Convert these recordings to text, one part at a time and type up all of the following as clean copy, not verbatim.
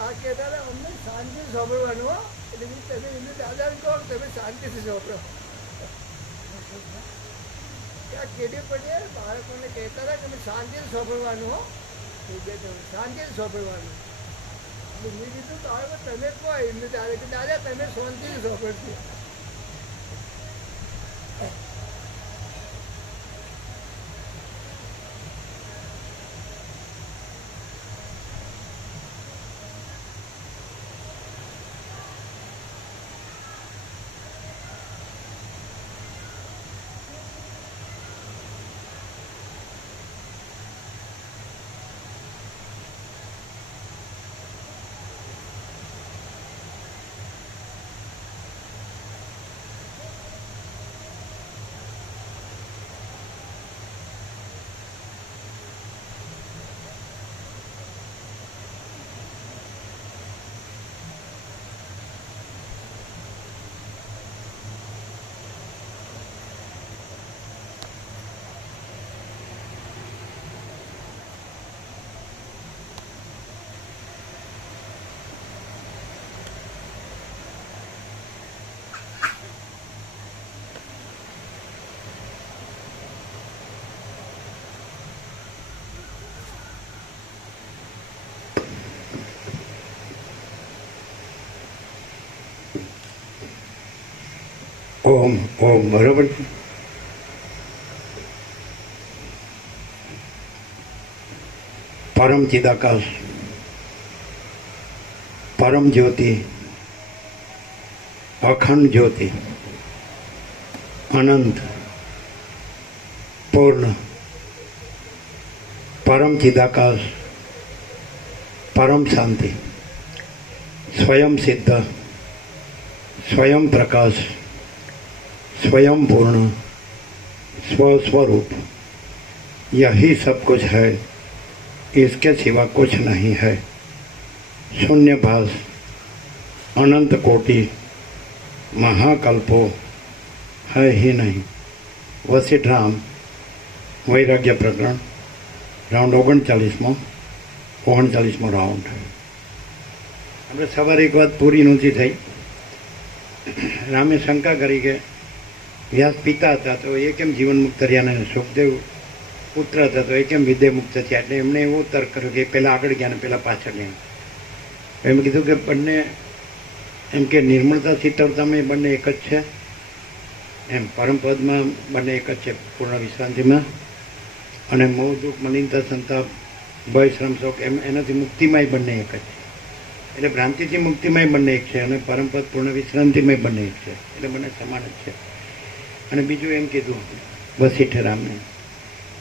આ કહેતા અમને શાંતિ સાંભળવાનું એટલે તમે એમને દાદાને કહો તમે શાંતિથી સાંભળો. ત્યાં કેડી પડે બાળકોને કહેતા હતા કે તમે શાંતિથી સાંભળવાનું હો, શાંતિથી સાંભળવાનું. એટલે મેં કીધું બાળકો તમે કહો એમને દાદા કે દાદા તમે શાંતિથી સાંભળશો. ઓમ ઓમ બરોબર છે. પરમ ચિદાકાશ, પરમ જ્યોતિ, અખંડ જ્યોતિ, અનંત, પૂર્ણ, પરમ ચિદાકાશ, પરમ શાંતિ, સ્વયં સિદ્ધ, स्वयं प्रकाश, स्वयं पूर्ण, स्वस्वरूप, यही सब कुछ है, इसके सिवा कुछ नहीं है। शून्य भास, अनंत कोटि, महाकल्पो है ही नहीं। वशिष्ठ राम वैराग्य प्रकरण राउंड 39 39 राउंड। આપણે સવારે એક વાત પૂરી નહોતી થઈ. રામે શંકા કરી કે વ્યાસ પિતા હતા તો એ કેમ જીવન મુક્ત રહ્યા ને સુખદેવ પુત્ર હતા તો એ કેમ વિદેહ મુક્ત થયા. એટલે એમણે એવો તર્ક કર્યો કે પહેલાં આગળ ગયા ને પહેલાં પાછળ ગયા. એમ કીધું કે બંને એમ કે નિર્મળતા શીતળતામાં બંને એક જ છે, એમ પરમપદમાં બંને એક જ છે પૂર્ણ વિશ્રાંતિમાં, અને મોહ દુઃખ મલિનતા સંતાપ ભય શ્રમ શોક એમ એનાથી મુક્તિમાંય બંને એક જ છે. એટલે ભ્રાંતિથી મુક્તિમાંય બંને એક છે અને પરમપદ પૂર્ણ વિશ્રાંતિમાંય બંને એક છે. એટલે બંને સમાન જ છે. અને બીજું એમ કીધું વશિષ્ઠ રામને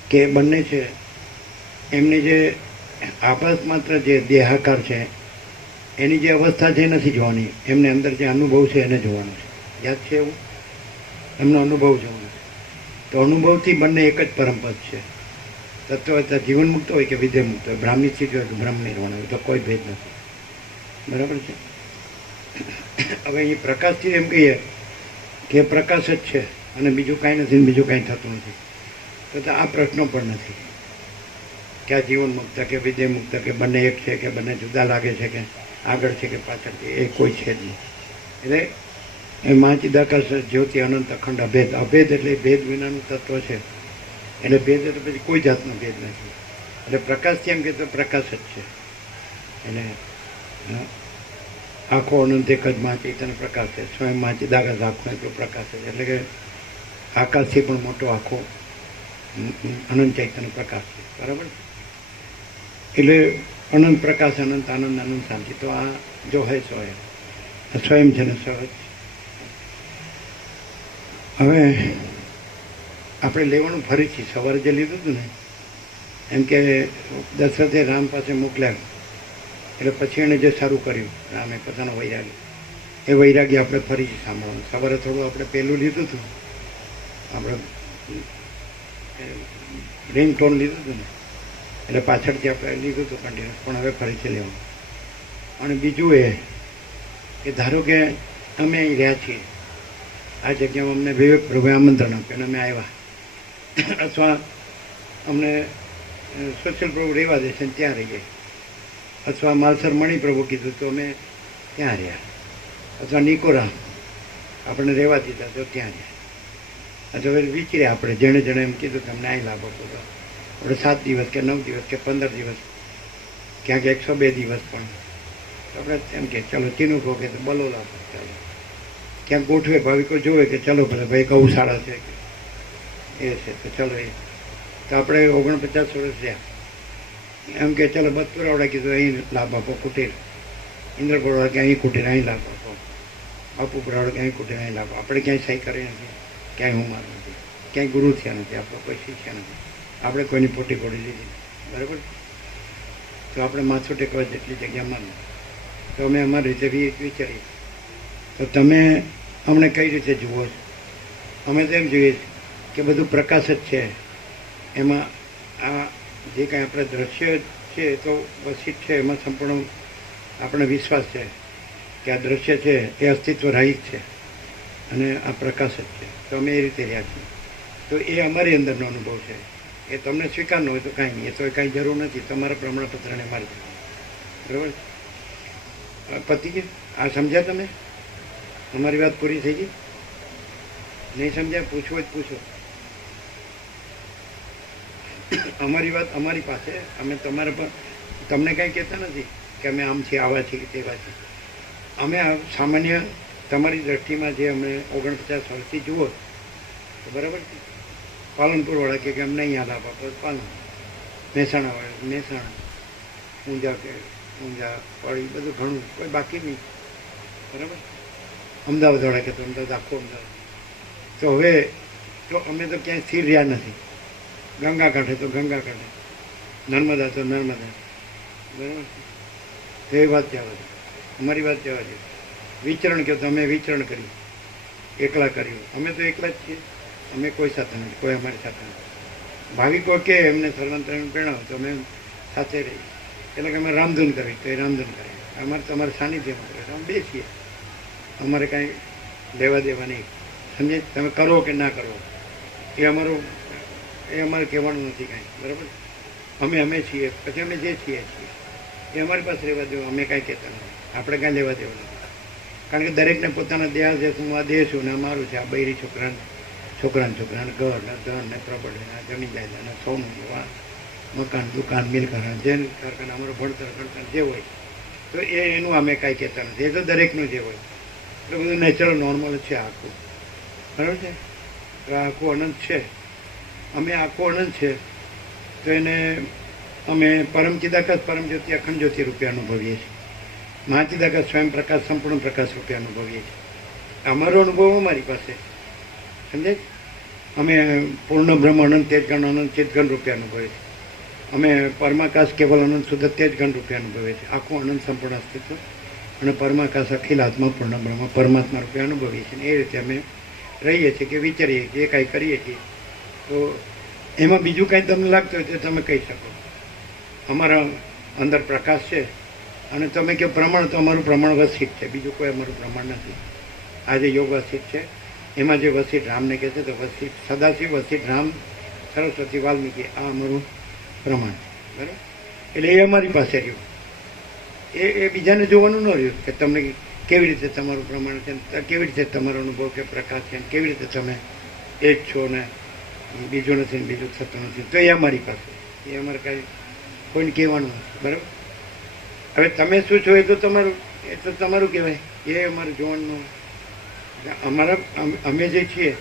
કે બંને છે એમની જે આભાસ માત્ર જે દેહાકાર છે એની જે અવસ્થા છે એ નથી જોવાની, એમને અંદર જે અનુભવ છે એને જોવાનો છે. યાદ છે એવું? એમનો અનુભવ જોવાનો છે. તો અનુભવથી બંને એક જ પરમપદ છે. તત્વ જીવન મુક્ત હોય કે વિદેહ મુક્ત હોય, બ્રાહ્મી સ્થિતિ હોય કે બ્રહ્મ નિર્વાણ હોય, તો કોઈ ભેદ નથી. બરાબર છે. હવે અહીં પ્રકાશથી એમ કહીએ કે પ્રકાશ જ છે અને બીજું કાંઈ નથી, બીજું કાંઈ થતું નથી, તો આ પ્રશ્નો પણ નથી કે આ જીવન મુક્ત કે વિદેહ મુક્ત કે બંને એક છે કે બંને જુદા લાગે છે કે આગળ છે કે પાછળ છે, એ કોઈ છે જ નહીં. એટલે એ મહાચિદાકાશ જ્યોતિ અનંત અખંડ અભેદ. અભેદ એટલે ભેદ વિનાનું તત્વ છે. એટલે ભેદ એટલે પછી કોઈ જાતનો ભેદ નથી. એટલે પ્રકાશથી એમ કે તો પ્રકાશ જ છે. એટલે આખો અનંત એક જ મહાચૈતન્ય પ્રકાશ છે. સ્વયં મહાચિદાકાશ આખો એટલો પ્રકાશ છે. એટલે કે આકાશથી પણ મોટો આખો અનંત ચૈતન્ય પ્રકાશ છે. બરાબર. એટલે અનંત પ્રકાશ, અનંત આનંદ, અનંત શાંતિ. તો આ જો હે સો હે, આ સ્વયં છે ને સહજ. હવે આપણે લેવાનું ફરીથી સવારે જે લીધું હતું ને, એમ કે દશરથે રામ પાસે મોકલ્યા, એટલે પછી એણે જે સારું કર્યું રામે પોતાનો વૈરાગ્ય, એ વૈરાગ્ય આપણે ફરીથી સાંભળવાનું. સવારે થોડું આપણે પહેલું લીધું હતું, આપણે રિંગટોન લીધું હતું ને, એટલે પાછળથી આપણે લીધું હતું કન્ટિન્યુઅસ, પણ હવે ફરીથી લેવાનું. અને બીજું એ કે ધારો કે અમે અહીં રહ્યા છીએ, આ જગ્યામાં અમને વિવેક પ્રભુએ આમંત્રણ આપ્યું અને અમે આવ્યા, અથવા અમને સોશિયલ પ્રભુ રહેવા દેશે ને ત્યાં રહીએ, અથવા માલસર મણિપ્રભુ કીધું તો અમે ત્યાં રહ્યા, અથવા નિકોરા આપણે રહેવા દીધા તો ત્યાં રહ્યા. અથવા વિચાર્યા આપણે જેણે જેણે એમ કીધું તમને અહીં લાભ આપો તો આપણે 7 દિવસ કે 9 દિવસ કે 15 દિવસ, ક્યાંક 102 દિવસ, પણ આપણે એમ કે ચાલો ચીનુકો કે બલોલા, ચાલો ક્યાંક ગોઠવે, ભાવિકો જોવે કે ચાલો ભલે ભાઈ ગૌશાળા છે કે એ છે તો ચાલો એ. તો આપણે 49 વર્ષ રહ્યા, એમ કે ચાલો બતપુરાવાળા કીધું અહીં લાભ આપો કુટીર, ઇન્દ્રપુરવાળા કે અહીં કુટીર અહીં લાભ આપો, બાપુપુરાવાળા કે અહીં કુટીર અહીં લાભ. આપણે ક્યાંય સહી કરી નથી, ક્યાંય હુમાર નથી, ક્યાંય ગુરુ થયા નથી, આપણો કોઈ શિષ્ય નથી, આપણે કોઈની પોટી પડી લીધી, બરાબર. તો આપણે માથું ટેકવા જેટલી જગ્યા માની, તો અમે અમારી રીતે વિચારીએ. તો તમે અમને કઈ રીતે જુઓ છો? અમે તો એમ જોઈએ કે બધું પ્રકાશ જ છે, એમાં આ જે કાંઈ આપણે દ્રશ્ય છે તો વસિત છે, એમાં સંપૂર્ણ આપણે વિશ્વાસ છે કે આ દ્રશ્ય છે એ અસ્તિત્વ રહિત છે અને આ પ્રકાશ જ છે. તો અમે એ રીતે રહ્યા છીએ. તો એ અમારી અંદરનો અનુભવ છે. એ તમને સ્વીકાર ન હોય તો કાંઈ નહીં, એ તો કાંઈ જરૂર નથી, તમારા પ્રમાણપત્રને મારી બરાબર. પતી ગયું? આ સમજ્યા તમે? અમારી વાત પૂરી થઈ ગઈ? નહીં સમજ્યા? પૂછવું હોય તો પૂછો. અમારી વાત અમારી પાસે, અમે તમારા પર તમને કાંઈ કહેતા નથી કે અમે આમ છીએ, આવા છીએ, તેવા છીએ. અમે સામાન્ય તમારી દ્રષ્ટિમાં જે અમે 49 વર્ષથી જુઓ તો બરાબર છે. પાલનપુરવાળા કે અમને અહીંયા લાભ આપો, પાલન. મહેસાણાવાળા મહેસાણા, ઊંઝા કે ઊંઝા, પડી, બધું ઘણું, કોઈ બાકી નહીં, બરાબર. અમદાવાદવાળા કે તો અમદાવાદ, આખું અમદાવાદ. તો હવે તો અમે તો ક્યાંય સ્થિર રહ્યા નથી. ગંગા કાંઠે તો ગંગા કાંઠે, નર્મદા તો નર્મદા, બરાબર. તો એ વાત જવા દે, અમારી વાત જવા દે. વિચરણ કહો તો અમે વિચરણ કર્યું, એકલા કર્યું. અમે તો એકલા જ છીએ, અમે કોઈ સાથે નથી, કોઈ અમારી સાથે નથી. ભાવિકો કે એમને સર્વાંતરણ પ્રેરણાવો તો અમે સાથે રહીએ. એટલે કે અમે રામધૂન કરવી તો એ રામધૂન કરીએ. અમારે તમારે સાનિધ્યમાં કરે અમે બે છીએ, અમારે કાંઈ લેવા દેવા નહીં. સમજે? તમે કરો કે ના કરો એ અમારે કહેવાનું નથી કાંઈ, બરાબર. અમે છીએ, પછી અમે જે છીએ એ અમારી પાસે રહેવા દેવું, અમે કાંઈ કહેતા નથી, આપણે કાંઈ લેવા દેવા નથી. કારણ કે દરેકને પોતાના દેહ છે, હું આ દેહ છું ને અમારું છે, આ બૈરી છોકરાને ઘર ને ધન ને પ્રોપર્ટી ને જમીન જાયદાદ ને સોનું, મકાન, દુકાન, મિલકત, જે કારખાના અમારું ભણતર જે હોય તો એનું અમે કાંઈ કહેતા નથી. એ તો દરેકનું જે હોય એટલે બધું નેચરલ નોર્મલ છે આખું, બરાબર છે. તો આખું અનંત છે, અમે આખું અનંત છે. તો એને અમે પરમ ચિદાકાશ, પરમ જ્યોતિ, અખંડ જ્યોતિ રૂપે અનુભવીએ છીએ. મહાચિદાકાશ, સ્વયં પ્રકાશ, સંપૂર્ણ પ્રકાશ રૂપે અનુભવીએ છીએ. અમારો અનુભવ અમારી પાસે, સમજે? અમે પૂર્ણ બ્રહ્મ, અનંત તેજગણ, અનંત ચેતગણ રૂપે અનુભવીએ છીએ. અમે પરમાકાશ કેવલ અનંત શુદ્ધ તેજગણ રૂપે અનુભવીએ છીએ. આખું અનંત સંપૂર્ણ અસ્તિત્વ અને પરમાકાશ અખિલ આત્મા પૂર્ણ બ્રહ્મ પરમાત્મા રૂપે અનુભવીએ છીએ. એ રીતે અમે રહીએ છીએ કે વિચારીએ જે કાંઈ કરીએ છીએ. તો એમાં બીજું કાંઈ તમને લાગતું હોય તો તમે કહી શકો. અમારા અંદર પ્રકાશ છે અને તમે કહો પ્રમાણ, તો અમારું પ્રમાણ વસિત છે, બીજું કોઈ અમારું પ્રમાણ નથી. આજે યોગ વસિત છે, એમાં જે વસિત રામને કહે છે તો વસિત સદાશિવ, વસિત રામ, સરસ્વતી, વાલ્મીકી, આ અમારું પ્રમાણ, બરાબર. એટલે એ અમારી પાસે રહ્યું. એ બીજાને જોવાનું ન રહ્યું કે તમને કેવી રીતે તમારું પ્રમાણ છે, કેવી રીતે તમારો અનુભવ કે પ્રકાશ છે, કેવી રીતે તમે એ જ છો ને બીજું નથી ને બીજું થતું નથી. તો એ અમારી પાસે, એ અમારે કાંઈ કોઈને કહેવાનું નથી, બરાબર. હવે તમે શું છો એ તો તમારું કહેવાય, એ અમારું જોવાનું. અમે જે છીએ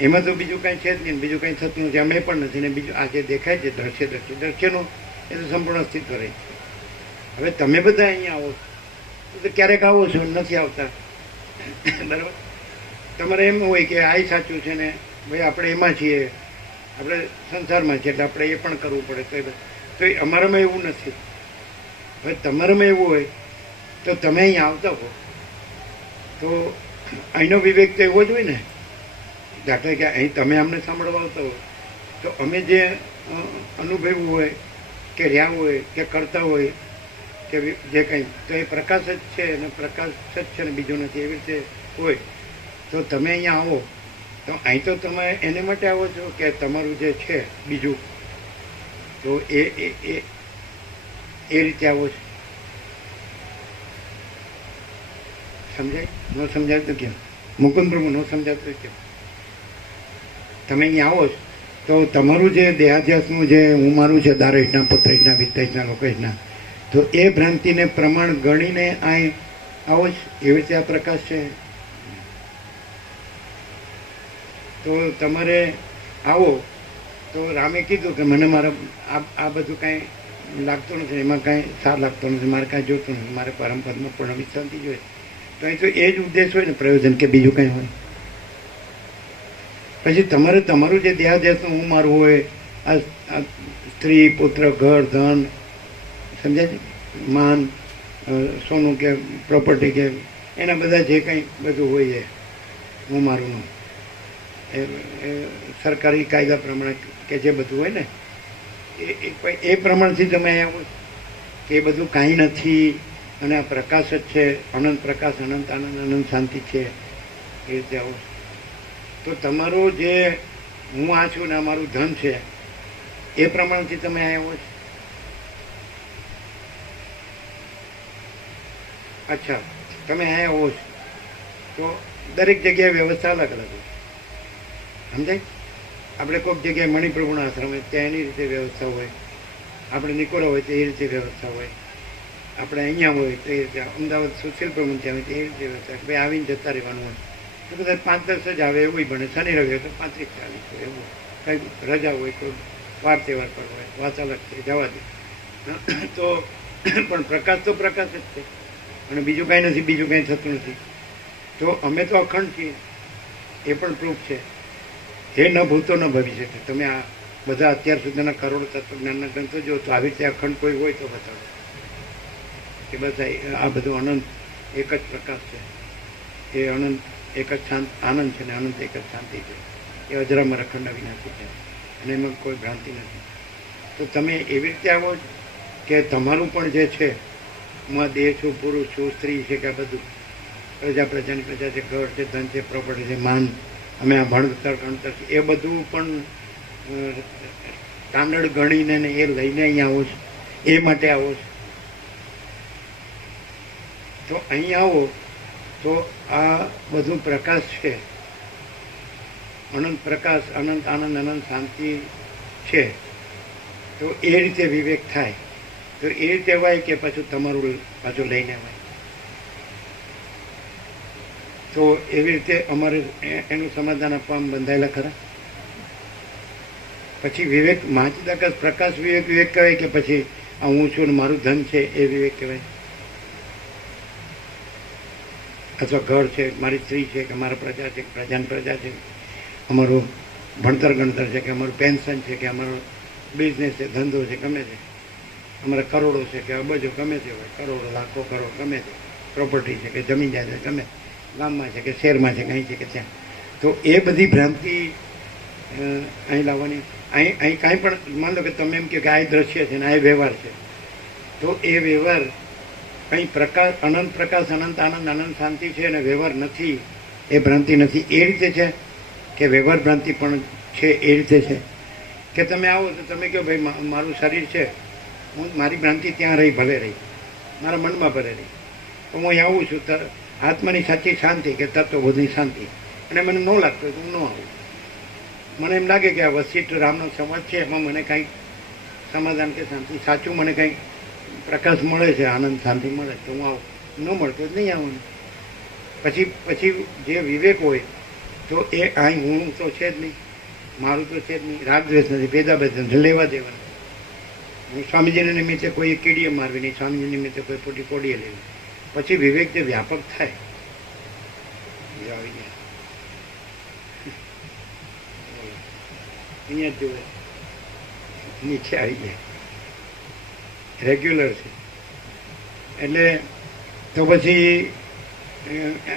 એમાં તો બીજું કાંઈ છે જ નહીં, બીજું કાંઈ થતું નથી, અમે પણ નથી ને બીજું આ જે દેખાય છે દ્રશ્યનું એ તો સંપૂર્ણ અસ્તિત્વ રહે છે. હવે તમે બધા અહીંયા આવો તો ક્યારેક આવો છો, નથી આવતા, બરાબર. તમારે એમ હોય કે આ સાચું છે ને ભાઈ આપણે એમાં છીએ, આપણે સંસારમાં છીએ એટલે આપણે એ પણ કરવું પડે, તો અમારામાં એવું નથી. હવે તમારામાં એવું હોય તો તમે અહીંયા આવતા હો તો અહીંનો વિવેક તો એવો જ હોય ને. દાખલા કે અહીં તમે અમને સાંભળવા આવતા હો તો અમે જે અનુભવ્યું હોય કે રહ્યા હોય કે કરતા હોય કે જે કંઈ, તો એ પ્રકાશ જ છે અને પ્રકાશ જ છે ને બીજું નથી, એવી રીતે હોય. તો તમે અહીંયા આવો તો અહીં તો તમે એને માટે આવો છો કે તમારું જે છે બીજું, તો એ રીતે આવો છો. સમજાય? ન સમજાય તો કેમ? મુકુંદ પ્રભુ ન સમજાય તો કેમ? તમે અહીંયા આવો છો તો તમારું જે દેહાધ્યાસનું જે હું મારું છે દારેશના, પુત્રેશના, વિત્તેશના, લોકેશના, તો એ ભ્રાંતિને પ્રમાણ ગણીને અહીં આવો જ. એવી રીતે આ પ્રકાશ છે. તો તમારે આવો તો રામે કીધું કે મને મારા આ બધું કાંઈ લાગતું નથી, એમાં કાંઈ સાર લાગતો નથી, મારે કાંઈ જોતું નથી, મારે પરમપદમાં પૂર્ણ વિશ્રાંતિ જોઈએ. તો અહીં તો એ જ ઉદ્દેશ હોય ને, પ્રયોજન, કે બીજું કંઈ હોય. પછી તમારે તમારું જે દેહાધ્યાસનું હું મારું હોય, આ સ્ત્રી, પુત્ર, ઘર, ધન, સમજાય છે, માન, સોનું કે પ્રોપર્ટી કે એના બધા જે કંઈ બધું હોય છે હું મારુંનું, એ સરકારી કાયદા પ્રમાણે કે જે બધું હોય ને એ પ્રમાણથી તમે આવો કે એ બધું કાંઈ નથી અને આ પ્રકાશ જ છે, અનંત પ્રકાશ, અનંત આનંદ, અનંત શાંતિ છે, એ રીતે આવો. તો તમારો જે હું આ છું ને આ મારું ધન છે એ પ્રમાણથી તમે આવ્યો છો. અચ્છા, તમે અહીંયા આવો છો તો દરેક જગ્યાએ વ્યવસ્થા અલગ અલગ હોય, સમજાય? આપણે કોઈક જગ્યાએ મણિપ્રભુના આશ્રમ હોય ત્યાં એની રીતે વ્યવસ્થા હોય, આપણે નિકોરા હોય તો એ રીતે વ્યવસ્થા હોય, આપણે અહીંયા હોય તો એ રીતે, અમદાવાદ સુશીલ પ્રભુ ત્યાં હોય તો એ રીતે વ્યવસ્થા, ભાઈ આવીને જતા રહેવાનું હોય તો બધા 5-10 જ આવે એવું બને. શનિ રવિ હોય તો 35-40 હોય, એવું કંઈક રજા હોય, કોઈ વાર તહેવાર પર હોય, વાત અલગ છે, જવા દે. તો પણ પ્રકાશ તો પ્રકાશ જ છે અને બીજું કાંઈ નથી, બીજું કાંઈ થતું નથી. તો અમે તો અખંડ છીએ, એ પણ પ્રૂફ છે. એ ન ભૂતો ન ભવિષ્ય. તમે આ બધા અત્યાર સુધીના કરોડો તત્વજ્ઞાનના ગ્રંથો જો તો આવી રીતે અખંડ કોઈ હોય તો બતાવો કે બધા આ બધું અનંત એક જ પ્રકાશ છે, એ અનંત એક જ શાંત આનંદ છે ને અનંત એક જ શાંતિ છે, એ અજરામર અખંડ અવિનાશી છે અને એમાં કોઈ ભ્રાંતિ નથી. તો તમે એવી રીતે આવો કે તમારું પણ જે છે, હું દેહ છું, પુરુષ છું, સ્ત્રી છે, કે આ બધું પ્રજાની પ્રજા છે, ઘર છે, ધન છે, પ્રોપર્ટી છે, માન, અમે આ ભણતર ગણતર છે, એ બધું પણ સ્ટાન્ડર્ડ ગણીને એ લઈને અહીંયા આવો છો, એ માટે આવો છો. તો અહીં આવો તો આ બધું પ્રકાશ છે, અનંત પ્રકાશ, અનંત આનંદ, અનંત શાંતિ છે. તો એ રીતે વિવેક થાય. તો એ રીતે હોય કે પાછું તમારું પાછું લઈને હોય. તો એવી રીતે અમારે એનું સમાધાન આપવામાં બંધાયેલા ખરા. પછી વિવેક મહાચિદાકાશ પ્રકાશ વિવેક વિવેક કહેવાય કે પછી આ હું છું ને મારું ધન છે એ વિવેક કહેવાય, અથવા ઘર છે, મારી સ્ત્રી છે, કે મારા પ્રજા છે, પ્રજાની પ્રજા છે, અમારું ભણતર ગણતર છે, કે અમારું પેન્શન છે, કે અમારો બિઝનેસ છે, ધંધો છે, ગમે તે, અમારા કરોડો છે કે અબજો ગમે તે હોય, કરોડો, લાખો, કરોડ ગમે તે, પ્રોપર્ટી છે કે જમીન જાયદાદ ગમે, ગામમાં છે કે શહેરમાં છે, કંઈ છે કે ત્યાં. તો એ બધી ભ્રાંતિ અહીં લાવવાની. અહીં કાંઈ પણ માન લો કે તમે એમ કે આ દ્રશ્ય છે ને આ વ્યવહાર છે, તો એ વ્યવહાર કંઈ પ્રકાશ, અનંત પ્રકાશ, અનંત આનંદ, અનંત શાંતિ છે અને વ્યવહાર નથી, એ ભ્રાંતિ નથી. એ રીતે છે કે વ્યવહાર ભ્રાંતિ પણ છે, એ રીતે છે કે તમે આવો તો તમે કહો ભાઈ મારું શરીર છે, હું મારી ભ્રાંતિ ત્યાં રહી, ભલે રહી, મારા મનમાં ભલે રહી, તો હું અહીં આવું છું. આત્માની સાચી શાંતિ કે તત્વબોધની શાંતિ, અને મને ન લાગતું હોય તો હું ન આવું. મને એમ લાગે કે આ વશિષ્ઠ રામનો સમાજ છે, એમાં મને કાંઈક સમાધાન કે શાંતિ, સાચું મને કંઈક પ્રકાશ મળે છે, આનંદ શાંતિ મળે તો હું આવું, ન મળતો જ નહીં આવવાનું. પછી જે વિવેક હોય તો એ અહીં હું તો છે જ નહીં, મારું તો છે જ નહીં, રાગ દ્વેષ નથી, ભેદાભેદ નથી, લેવા દેવા. હું સ્વામીજીના નિમિત્તે કોઈ કીડીએ મારવી નહીં, સ્વામીજી નિમિત્તે કોઈ પોટી કોડીએ લેવી. પછી વિવેક જે વ્યાપક થાય એ આવી જાય. અહીંયા જ જોવે નીચે આવી જાય, રેગ્યુલર છે. એટલે તો પછી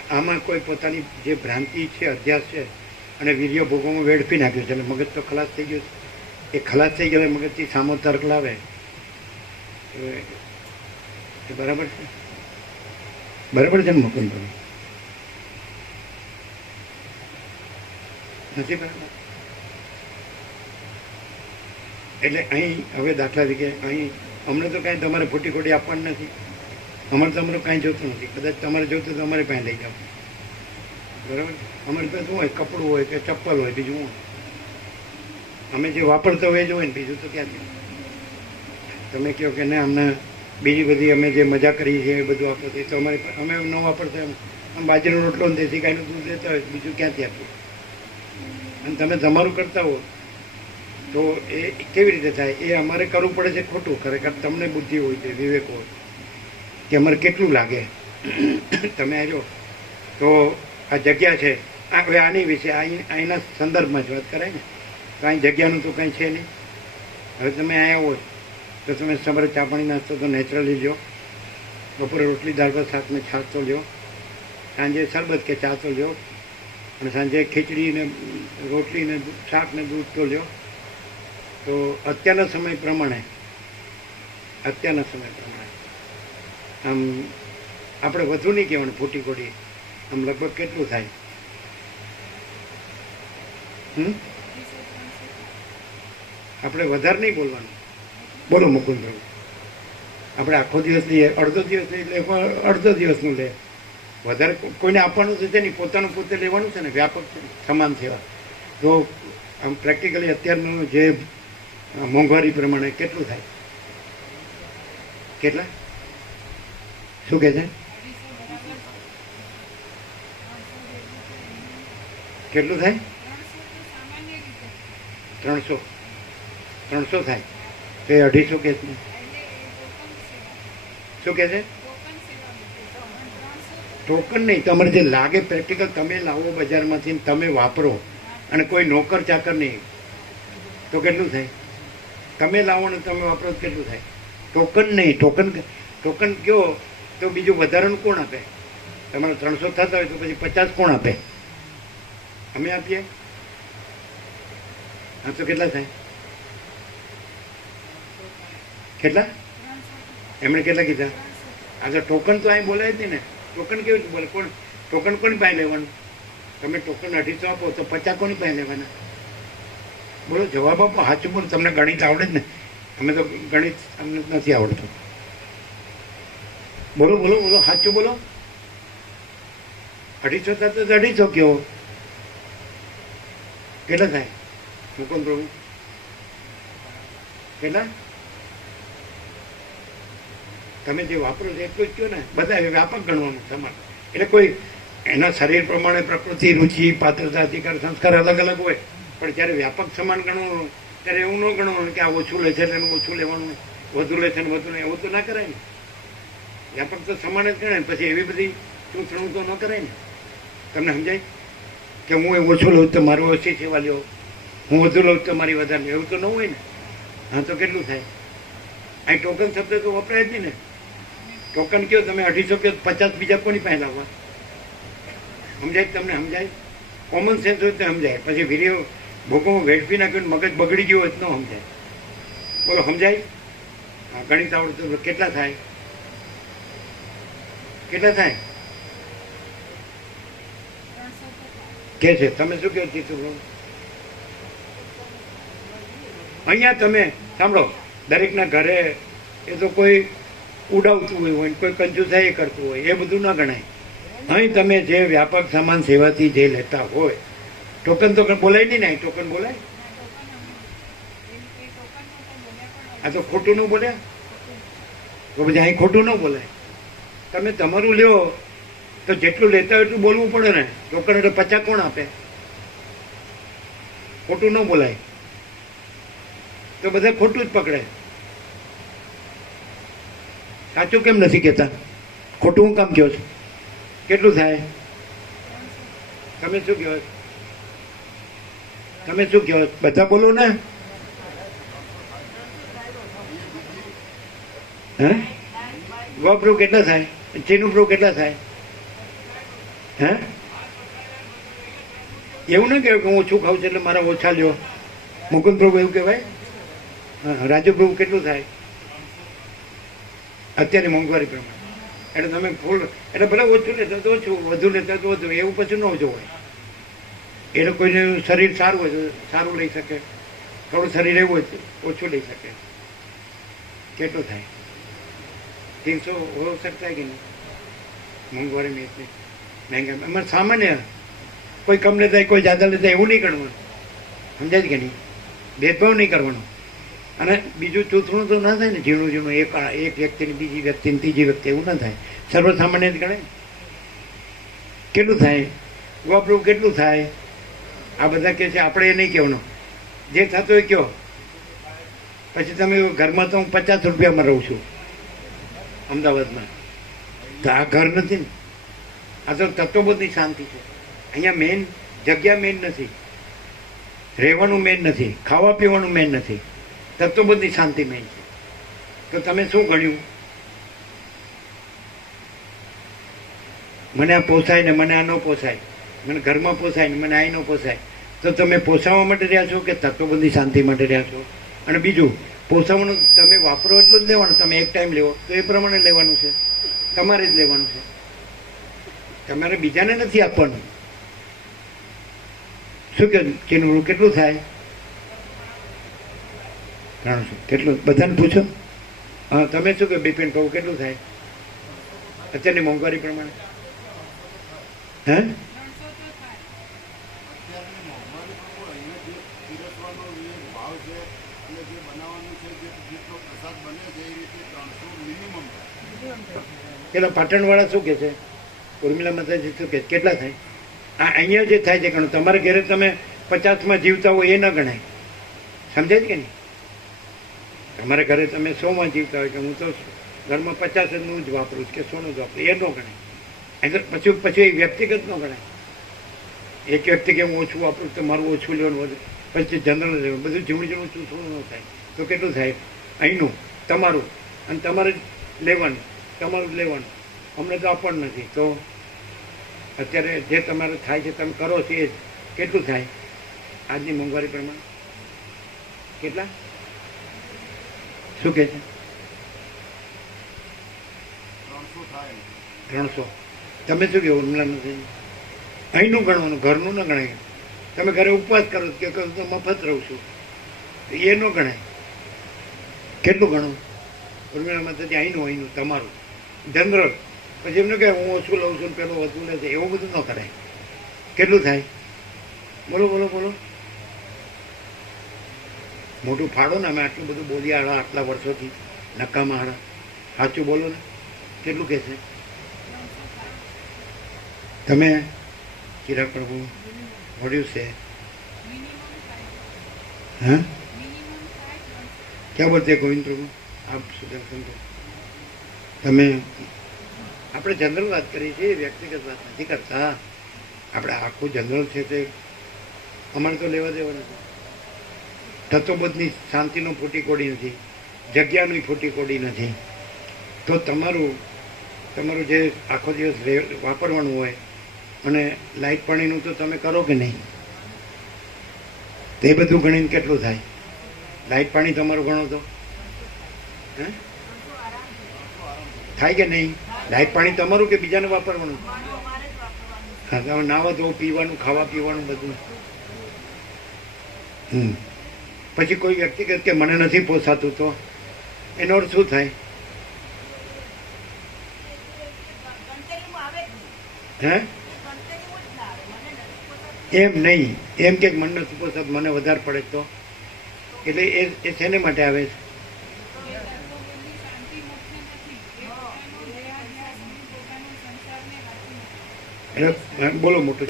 આમાં કોઈ પોતાની જે ભ્રાંતિ છે, અધ્યાસ છે અને વીર્ય ભોગોમાં વેડફી નાખ્યું છે એટલે મગજ તો ખલાસ થઈ ગયું. એ ખલાસ થઈ ગયેલા મગજથી સામો તર્ક લાવે એ બરાબર છે. બરાબર છે ને મુકુંદભાઈ? નથી બરાબર? એટલે અહીં હવે દાખલા તરીકે અહીં અમને તો કાંઈ તમારે ખોટી ખોટી આપવાની નથી. અમારે તો અમારું કાંઈ જોતું નથી. કદાચ તમારે જોતું તો અમારે પાસે લઈ જાવ. બરાબર? અમારે તો શું હોય, કપડું હોય કે ચપ્પલ હોય, બીજું શું? અમે જે વાપરતા હોય એ જ હોય ને, બીજું તો ક્યાંથી? તમે કહો કે ના અમને બીજી બધી અમે જે મજા કરીએ છીએ એ બધું આપો તો અમારે અમે ન વાપરતા આમ બાજરીનો રોટલો ને દેશી ગાયનું દૂધ લેતા હોય, બીજું ક્યાંથી આપીએ? અને તમે તમારું કરતા હો તો એ કેવી રીતે થાય? એ અમારે કરવું પડે છે ખોટું. ખરેખર તમને બુદ્ધિ હોય છે, વિવેક હોય કે અમારે કેટલું લાગે. તમે આવ્યો તો આ જગ્યા છે, હવે આની વિશે અહીંના સંદર્ભમાં જ વાત કરાય ને. તો અહીં જગ્યાનું તો કંઈ છે નહીં. હવે તમે આવ્યા હોય તો તમે સવારે ચા પાણી નાસ્તો તો નેચરલી લ્યો, બપોરે રોટલી દાળ ભાત સાથે છાશ તો લ્યો, સાંજે શરબત કે ચા તો લ્યો, અને સાંજે ખીચડી ને રોટલી ને શાક ને દૂધ તો લ્યો. તો અત્યારના સમય પ્રમાણે આમ આપણે વધુ નહીં કહેવાનું ફૂટી ખોટી, આમ લગભગ કેટલું થાય? આપણે વધારે નહીં બોલવાનું. બોલો મુકુંદભાઈ, આપણે આખો દિવસ લઈએ, અડધો દિવસ લઈએ એટલે અડધો દિવસનું લે. વધારે કોઈને આપવાનું છે નહીં, પોતાનું પોતે લેવાનું છે ને. વ્યાપક સમાન સેવા તો આમ પ્રેક્ટિકલી અત્યારનું જે મોંઘવારી પ્રમાણે કેટલું થાય? કેટલા? શું કહે છે? કેટલું થાય? 300 થાય તો એ 250 કે છે. શું કે છે? ટોકન નહીં, તમારે જે લાગે પ્રેક્ટિકલ તમે લાવો બજારમાંથી, તમે વાપરો અને કોઈ નોકર ચાકર નહીં, તો કેટલું થાય? તમે લાવો ને તમે વાપરો તો કેટલું થાય? ટોકન નહીં. ટોકન કયો તો બીજું વધારાનું કોણ આપે? તમારે 300 થતા હોય તો પછી 50 કોણ આપે? અમે આપીએ. હા તો કેટલા થાય? કેટલા? એમણે કેટલા કીધા? આગળ ટોકન તો અહીં બોલાય જ નહીં ને. ટોકન કેવી રીતે બોલે? કોણ ટોકન કોની પાસે લેવાનું? તમે ટોકન 250 આપો તો 50 કોની પાસે લેવાના? બોલો, જવાબ આપો, સાચું બોલો. તમને ગણિત આવડે જ ને? અમે તો ગણિત અમને નથી આવડતું. બોલો બોલો બોલો, સાચું બોલો. 250 થતા તો 250 કેવો? કેટલા થાય મુકુંદ પ્રભુ? કેટલા? તમે જે વાપરો છો એટલું જ કહો ને. બધા વ્યાપક ગણવાનું સમાન. એટલે કોઈ એના શરીર પ્રમાણે પ્રકૃતિ, રુચિ, પાત્રતા, અધિકાર, સંસ્કાર અલગ અલગ હોય, પણ જ્યારે વ્યાપક સમાન ગણવાનું ત્યારે એવું ન ગણવાનું કે આ ઓછું લે છે એટલે એનું ઓછું લેવાનું, વધુ લે છે ને વધુ લે, એવું તો ના કરાય ને. વ્યાપક તો સમાન જ ગણાય. પછી એવી બધી ચૂંટણું તો ન કરાય ને. તમને સમજાય કે હું એ ઓછું લઉં તો મારું ઓછી સેવા લ્યો, હું વધુ લઉં તો મારી વધારે, એવું તો ન હોય ને. હા તો કેટલું થાય? અહીં ટોકન શબ્દ તો વપરાય જ નહીં ને. ટોકન કયો તમે 250 કયો 50 બીજા કોની પાસે લાવવા? સમજાય? તમને સમજાય? કોમન સેન્સ હોય તો સમજાય. પછી વીર્ય ભોગોમાં વેડફી નાખ્યું, મગજ બગડી ગયું હોય તો ન સમજાય. બોલો, સમજાય? હા, ગણિત આવડતું કેટલા થાય? કેટલા થાય કે છે? તમે શું કહો જીતુ? અહીંયા તમે સાંભળો, દરેકના ઘરે એ તો કોઈ ઉડાવતું હોય, કોઈ કંજુસાઈ કરતું હોય, એ બધું ના ગણાય. અહીં તમે જે વ્યાપક સમાન સેવાથી જે લેતા હોય, ટોકન તો બોલાય નહીં ને. અહીં ટોકન બોલાય? આ તો ખોટું ન બોલ્યા તો પછી અહીં ખોટું ન બોલાય. તમે તમારું લ્યો તો જેટલું લેતા હોય એટલું બોલવું પડે ને. ટોકન એટલે 50 કોણ આપે? ખોટું ન બોલાય તો બધા ખોટું જ પકડે. સાચું કેમ નથી કહેતા? ખોટું હું કામ કહો છો? કેટલું થાય? તમે શું કહો? તમે શું કહો? બધા બોલો ને. હે? ગોપ્રુ કેટલા થાય? ચીનું પ્રૂ કેટલા થાય? હે? એવું નહીં કહેવાય કે હું ઓછું ખાઉં છું એટલે મારા ઓછા લ્યો. મુકુંદ પ્રભુ એવું કહેવાય? હા. રાજુ પ્રભુ કેટલું થાય અત્યારની મોંઘવારી પ્રમાણે? એટલે તમે ફૂલ એટલે ભલે ઓછું લેતા તો ઓછું, વધુ લેતા તો વધુ, એવું પછી ન જોવાય. એ લોકોને શરીર સારું હોય તો સારું લઈ શકે, થોડું શરીર એવું હોય તો ઓછું લઈ શકે. કેટલું થાય? 300 हो सकता है कि नहीं? મોંઘવારી में इतनी महंगा અમારે સામાન્ય કોઈ કમ લેતા હોય, કોઈ જ્યાદા લેતા હોય એવું નહીં કરવાનું. સમજાય કે નહીં? ભેદભાવ નહીં કરવાનો. અને બીજું ચૂથણું તો ના થાય ને, ઝીણું ઝીણું એક વ્યક્તિની બીજી વ્યક્તિની ત્રીજી વ્યક્તિ એવું ના થાય. સર્વસામાન્ય જ ગણાય. કેટલું થાય? ગોપ્રભુ કેટલું થાય? આ બધા કહે છે આપણે એ નહીં કહેવાનું, જે થતું હોય કહો. પછી તમે ઘરમાં તો હું 50 રૂપિયામાં રહું છું અમદાવાદમાં, તો આ ઘર નથી ને, આ તો તત્વબોધની શાંતિ છે. અહીંયા મેન જગ્યા મેન નથી, રહેવાનું મેન નથી, ખાવા પીવાનું મેન નથી, તત્વબોધની શાંતિ મેન છે. તો તમે શું ગણ્યું? મને આ પોસાય ને મને આ ન પોસાય, મને ઘરમાં પોસાય ને મને આ ન પોસાય. તો તમે પોસાવા માટે રહ્યા છો કે તત્વબોધની શાંતિ માટે રહ્યા છો? અને બીજું, પોસાવાનું તમે વાપરો એટલું જ લેવાનું. તમે એક ટાઈમ લેવો તો એ પ્રમાણે લેવાનું છે, તમારે જ લેવાનું છે. તમારે બીજાને નથી આપવાનું. શું કે ચીનું કેટલું થાય? 300. કેટલું? બધાને પૂછો. હા, તમે શું કે બિપિન કહું કેટલું થાય અત્યારની મોંઘવારી પ્રમાણે? હે? પેલા પાટણવાળા શું કે છે? ઉર્મિલા માતાજી શું કે કેટલા થાય? આ અહીંયા જે થાય છે ઘણું. તમારે ઘરે તમે 50માં જીવતા હોય એ ન ગણાય. સમજાય છે કે નહીં? તમારા ઘરે તમે 100માં જીવતા હોય કે હું તો ઘરમાં 50 જ વાપરું કે 100 જ વાપરું, એ ન ગણાય. પછી એ વ્યક્તિગત ન ગણાય. એક વ્યક્તિ કે હું ઓછું વાપરું તો મારું ઓછું લેવાનું વધે, પછી જનરલ લેવાનું, બધું ઝીણું ઝીણું થોડું ન થાય. તો કેટલું થાય? અહીંનું તમારું અને તમારે લેવાનું, તમારું જ લેવાનું. અમને તો આપવાનું નથી. તો અત્યારે જે તમારે થાય છે તમે કરો છો એ જ. કેટલું થાય આજની મોંઘવારી પ્રમાણે? કેટલા? શું કહે છે? 300. તમે શું કહેવું? નથી અહીંનું ગણવાનું, ઘરનું ન ગણાય. તમે ઘરે ઉપવાસ કરો કે મફત રહું છું, એ ન ગણાય. કેટલું ગણો? ઉર્મિલામાં તો અહીંનું તમારું જનરલ. પછી એમને કહે હું ઓછું લઉં છું પેલો વધુ નથી, એવું બધું ન કરાય. કેટલું થાય? બોલો બોલો બોલો. મોટું ફાળો ને. અમે આટલું બધું બોલી આળા આટલા વર્ષોથી નકામા આળા. સાચું બોલો ને. કેટલું કહે છે? તમે ચિરાગ પ્રભુ મળ્યું છે? હા, ક્યાં બોલતે ગોવિંદ પ્રભુ? આપ સુદર્શન તમે આપણે જનરલ વાત કરીએ છીએ, વ્યક્તિગત વાત નથી કરતા. આપણે આખું જનરલ છે તે અમારે તો લેવા દેવા નથી. તત્વબોધની શાંતિનો ફૂટી કોડી નથી, જગ્યાની ફૂટી કોડી નથી. તો તમારું જે આખો દિવસ વાપરવાનું હોય અને લાઇટ પાણીનું તો તમે કરો કે નહીં? તે બધું ગણીને કેટલું થાય? લાઇટ પાણી તમારું ગણો તો હે થાય કે નહીં? લાઇટ પાણી તમારું કે બીજાને વાપરવાનું? હા, તમે નાવા ધોવું, પીવાનું, ખાવા પીવાનું બધું. પછી કોઈ વ્યક્તિગત કે મને નથી પોસાતું, તો એનો અર્થ શું થાય? હે? એમ નહીં, એમ કે મને નથી પોસાતું, મને વધારે પડે તો એટલે એ શેને માટે આવે છે? બોલો મોટું.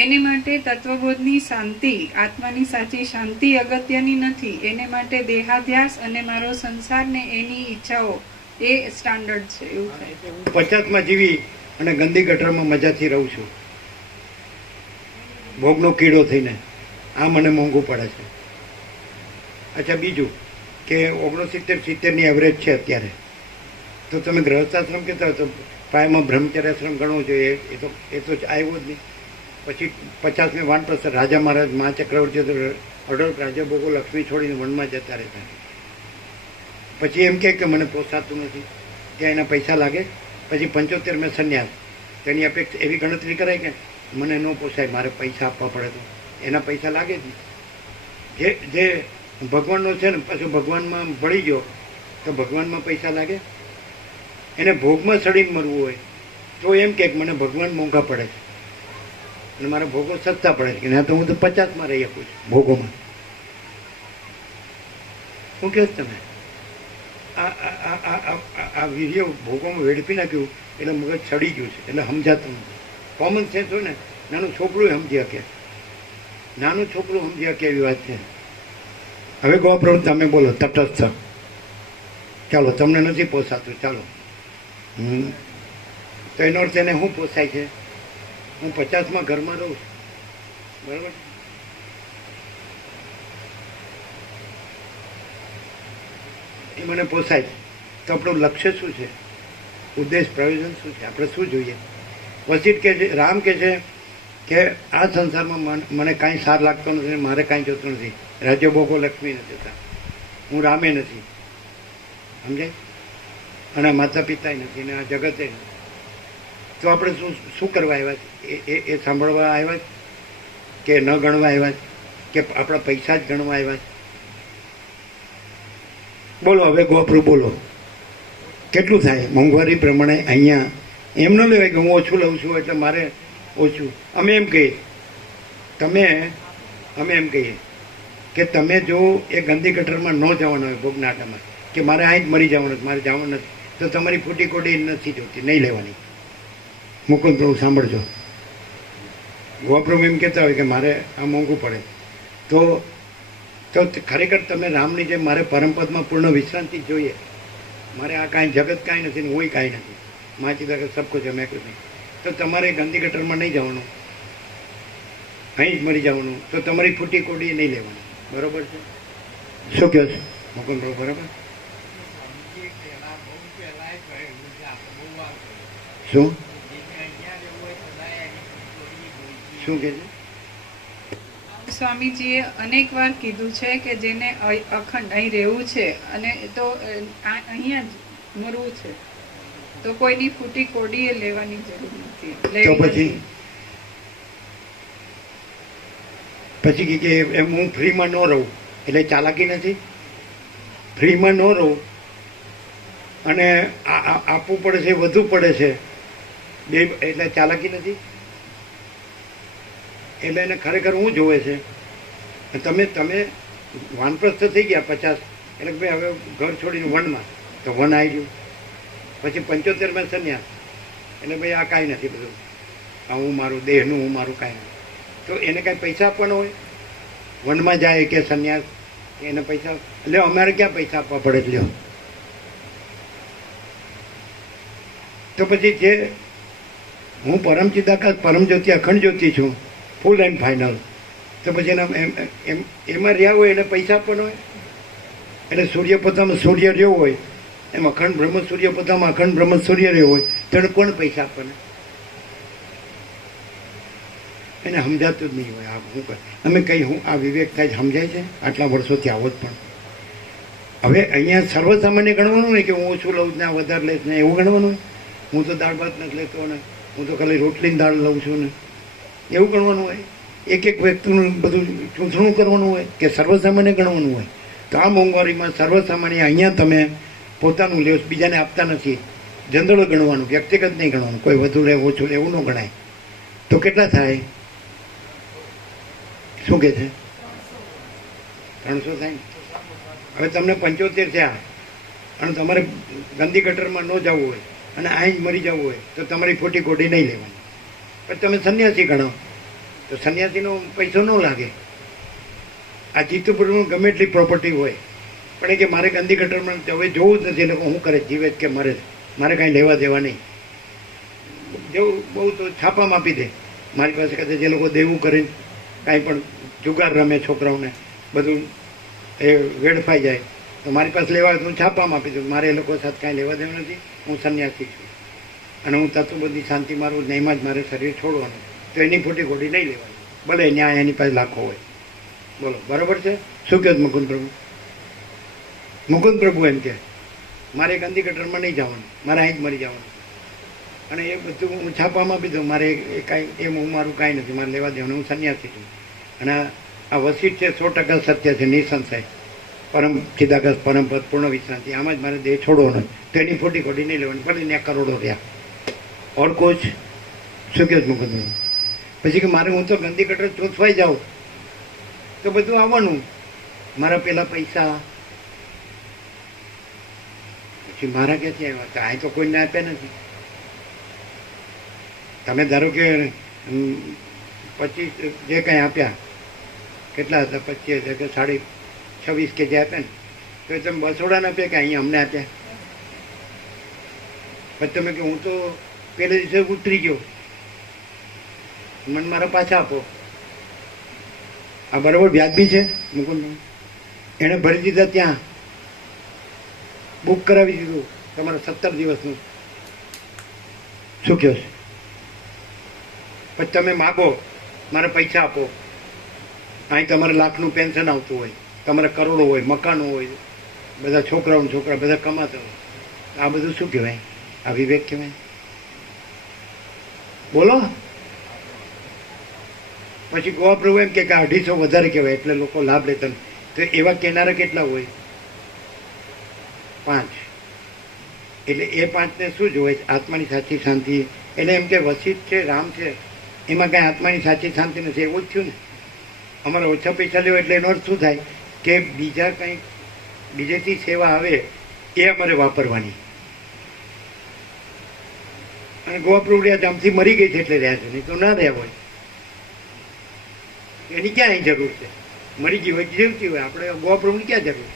એને માટે તત્વબોધની શાંતિ, આત્માની સાચી શાંતિ અગત્યની નથી. એને માટે દેહાધ્યાસ અને મારો સંસાર ને એની ઈચ્છાઓ એ સ્ટાન્ડર્ડ છે એવું થાય. 50માં જીવી અને ગંદી ગટરમાં મજાથી રહું છું, ભોગનો કીડો થઈને. આ મને મોંઘું પડે છે. અચ્છા, બીજું કે 69-70ની એવરેજ છે અત્યારે, તો તમે ગ્રહસ્થાશ્રમ કહેતા હોય તો પાયામાં બ્રહ્મચર્યાશ્રમ ગણવો જોઈએ. એ તો આવ્યો જ નહીં. પછી 50મેં વાનપ્રસ્થ રાજા મહારાજ મહા ચક્રવર્તી અઢળક રાજા ભોગો લક્ષ્મી છોડીને વનમાં જતા રહેતા. પછી એમ કે મને પોસાતું નથી, ત્યાં એના પૈસા લાગે. પછી 75મેં સંન્યાસ, તેની અપેક્ષા એવી ગણતરી કરાય કે મને ન પોસાય, મારે પૈસા આપવા પડે તો એના પૈસા લાગે જ નહીં. જે ભગવાનનો છે ને, પછી ભગવાનમાં ભળી ગયો તો ભગવાનમાં પૈસા લાગે. એને ભોગમાં સડીને મરવું હોય તો એમ કે મને ભગવાન મોંઘા પડે છે અને મારા ભોગો સસ્તા પડે છે, ના તો હું તો 50માં રહી શકું છું ભોગોમાં. શું કહો તમે? આ વીર્ય ભોગોમાં વેડફી નાખ્યું એટલે મગજ સડી ગયું છે, એટલે સમજાતું નથી. કોમન સેન્સ હોય ને, નાનું છોકરું સમજી શકે, નાનું છોકરું સમજી શકે એવી વાત છે. હવે ગોપ્રભુ તમે બોલો તટસ્થ. ચાલો, તમને નથી પોસાતું, ચાલો. તો એનો અર્થ એને શું પોસાય છે? હું 50માં ઘરમાં રહું છું, બરાબર? એ મને પોસાય છે. તો આપણું લક્ષ્ય શું છે? ઉદ્દેશ, પ્રયોજન શું છે? આપણે શું જોઈએ? વસિષ્ઠ કે છે, રામ કે છે કે આ સંસારમાં મને કાંઈ સાર લાગતો નથી, મારે કાંઈ જોતું નથી. રાજ્ય ભોગો લક્ષ્મી નથી થતા, હું રામે નથી, સમજાય? અને માતા પિતાય નથી ને આ જગતે નથી. તો આપણે શું કરવા આવ્યા છે? એ સાંભળવા આવ્યા છે કે ન ગણવા આવ્યા છે કે આપણા પૈસા જ ગણવા આવ્યા છે? બોલો હવે ગોપ્રભુ બોલો, કેટલું થાય મોંઘવારી પ્રમાણે? અહીંયા એમ ન લેવાય કે હું ઓછું લઉં છું એટલે મારે ઓછું. અમે એમ કહીએ કે તમે જો એ ગંદી ગટરમાં ન જવાનું હોય ભોગનાટામાં, કે મારે અહીં જ મરી જવાનું, મારે જવાનું નથી, તો તમારી ફૂટી કોડી નથી જોતી, નહીં લેવાની. મુકુંદ પ્રભુ સાંભળજો, ગોપ્રભુ એમ કહેતા હોય કે મારે આ મોંઘું પડે, તો ખરેખર તમે રામની જેમ મારે પરમપદમાં પૂર્ણ વિશ્રાંતિ જોઈએ. મારે આ કાંઈ જગત કાંઈ નથી ને હું કાંઈ નથી, માચી તક સબ કુછ મેં કુછ નહીં. તો તમારે ગંદી ગટરમાં નહીં જવાનું, અહીં જ મરી જવાનું, તો તમારી ફૂટી કોડી નહીં લેવાની. બરોબર છે? શું કહો છો મુકુંદ પ્રભુ? બરાબર? શું શું કે છે? સ્વામીજીએ અનેક વાર કીધું છે કે જેને અખંડ અહીં રહેવું છે અને તો અહીંયા જ મરવું છે, તો કોઈની ફૂટી કોડી એ લેવાની જરૂર નથી. તો પછી કે એમ હું ફ્રીમાં ન રહું એટલે ચાલાકી નથી? ફ્રીમાં ન રહું અને આપવું પડે છે, વધુ પડે છે, બે એટલે ચાલાકી નથી? એટલે એને ખરેખર હું જોવે છે? તમે વાનપ્રસ્થ થઈ ગયા 50, એટલે ભાઈ હવે ઘર છોડીને વનમાં, તો વન આવી ગયું. પછી 75માં સંન્યાસ, એટલે ભાઈ આ કાંઈ નથી બધું, આ હું મારું દેહનું, હું મારું કાંઈ નથી. તો એને કાંઈ પૈસા આપવાનો હોય? વનમાં જાય કે સંન્યાસ, એને પૈસા લ્યો, અમારે ક્યાં પૈસા આપવા પડે? લ્યો. તો પછી જે હું પરમ ચિદાકાશ પરમ જ્યોતિ અખંડ જ્યોતિ છું, ફૂલ એન્ડ ફાઇનલ, તો પછી એના એમાં રહ્યા હોય એને પૈસા આપવાનો હોય? એટલે સૂર્યપોતામાં સૂર્ય રહ્યો હોય, એમ અખંડ બ્રહ્મ સૂર્યપોતામાં અખંડ બ્રહ્મ સૂર્ય રહ્યો હોય, તો એને કોણ પૈસા આપવાના? એને સમજાતું જ નહીં હોય. આ હું અમે કંઈ હું આ વિવેક થાય સમજાય છે આટલા વર્ષોથી આવો જ. પણ હવે અહીંયા સર્વસામાન્ય ગણવાનું હોય કે હું ઓછું લઉં જ ને વધારે લઈશ ને એવું ગણવાનું હોય? હું તો દાળ ભાત નથી લેતો ને હું તો ખાલી રોટલીની દાળ લઉં છું ને એવું ગણવાનું હોય? એક એક વ્યક્તિનું બધું ચૂંટણું કરવાનું હોય કે સર્વસામાન્ય ગણવાનું હોય? તો આ મોંઘવારીમાં સર્વસામાન્ય અહીંયા તમે પોતાનું લ્યો, બીજાને આપતા નથી. જનરલ ગણવાનું, વ્યક્તિગત નહીં ગણવાનું. કોઈ વધુ લે ઓછું લે એવું ન ગણાય. તો કેટલા થાય? શું કે છે? 300 થાય. હવે તમને 75 થયા અને તમારે ગંદી ગટરમાં ન જવું હોય અને અહીં જ મરી જવું હોય તો તમારી ખોટી કોડી નહીં લેવાની. પણ તમે સંન્યાસી ગણો તો સંન્યાસીનો પૈસો ન લાગે. આ જીતુપુરનું ગમે એટલી પ્રોપર્ટી હોય પણ એ કે મારે ગાંધી ગટરમાં હવે જોવું જ નથી, એટલે હું કરે જીવે જ કે મારે કાંઈ લેવા દેવા નહીં. જેવું બહુ તો છાપામાં આપી દે. મારી પાસે કદાચ જે લોકો દેવું કરીને કાંઈ પણ જુગાર રમે છોકરાઓને બધું એ વેડફાઈ જાય તો મારી પાસે લેવા હું છાપામાં આપી દઉં. મારે એ લોકો સાથે કાંઈ લેવા દેવું નથી, હું સંન્યાસી છું અને હું તત્વબદ્ધી શાંતિ મારું ને એમાં જ મારે શરીર છોડવાનું. તો એની ખોટી ખોટી નહીં લેવાની, ભલે ન્યાય એની પાસે લાખો હોય. બોલો બરાબર છે? શું કહો મુકુંદ પ્રભુ? મુકુંદ પ્રભુ એમ કે મારે ગાંધી ગટરમાં નહીં જવાનું, મારે અહીં જ મરી જવાનું. અને એ બધું હું છાપામાં આપી દઉં. મારે એ કાંઈ એમ હું મારું કાંઈ નથી, મારે લેવા દેવાનું. હું સંન્યાસી છું અને આ વસીઠ છે 100% સત્ય છે, નિસંશય પરમ ચિદાકાશ પરમ પદ પૂર્ણ વિશ્રાંતિ. આમાં જ મારે દેહ છોડવાનો. તો એની ખોટી ખોટી નહીં લેવાની, ભલે ત્યાં કરોડો રહ્યા. ઓર કોચ શું કહે મુકુંદ? પછી કે મારે હું તો ગાંધી ગટર ચોથવાઈ જાઉં તો બધું આવવાનું, મારા પેલા પૈસા પછી મારા ક્યાંથી આવ્યા? તો આ તો કોઈને આપ્યા નથી. તમે ધારો કે 25 જે કંઈ આપ્યા, કેટલા હતા? 25,000 કે 26 કે જે આપ્યા ને, તો તમે બસોડાને આપ્યા કે અહીંયા અમને આપ્યા? પછી તમે કે હું તો પેલે દિવસે ઉતરી ગયો, મને મારા પાછા આપો. આ બરાબર વ્યાજબી છે મુકુંદ? એણે ભરી દીધા, ત્યાં બુક કરાવી દીધું તમારે 17 દિવસનું. શું કહો છો? પછી તમે માગો મારે પૈસા આપો. અહીં તમારે લાખનું પેન્શન આવતું હોય, તમારે કરોડો હોય, મકાનો હોય, બધા છોકરા બધા કમાતા હોય. આ બધું શું કહેવાય? આ વિવેક કહેવાય? બોલો. પછી ગોવા પ્રભુ એમ કે 250 વધારે કહેવાય એટલે લોકો લાભ લેતા. તો એવા કહેનારા કેટલા હોય? 5. એટલે એ 5ને શું જોવે? આત્માની સાચી શાંતિ. એટલે એમ કે વસીઠ છે, રામ છે, એમાં કાંઈ આત્માની સાચી શાંતિ નથી. એવું જ થયું ને. અમારે ઓછા પૈસા લેવા એટલે એનો અર્થ શું થાય કે બીજા કંઈક બીજેથી સેવા આવે એ અમારે વાપરવાની. અને ગોવા પ્રભુ રહ્યા આમથી મરી ગઈ છે એટલે રહ્યા છે, નહીં તો ના રહ્યા હોય. એની ક્યાં અહીં જરૂર છે? મરી ગઈ હોય જીવતી હોય, આપણે ગોવા પ્રભુની ક્યાં જરૂર?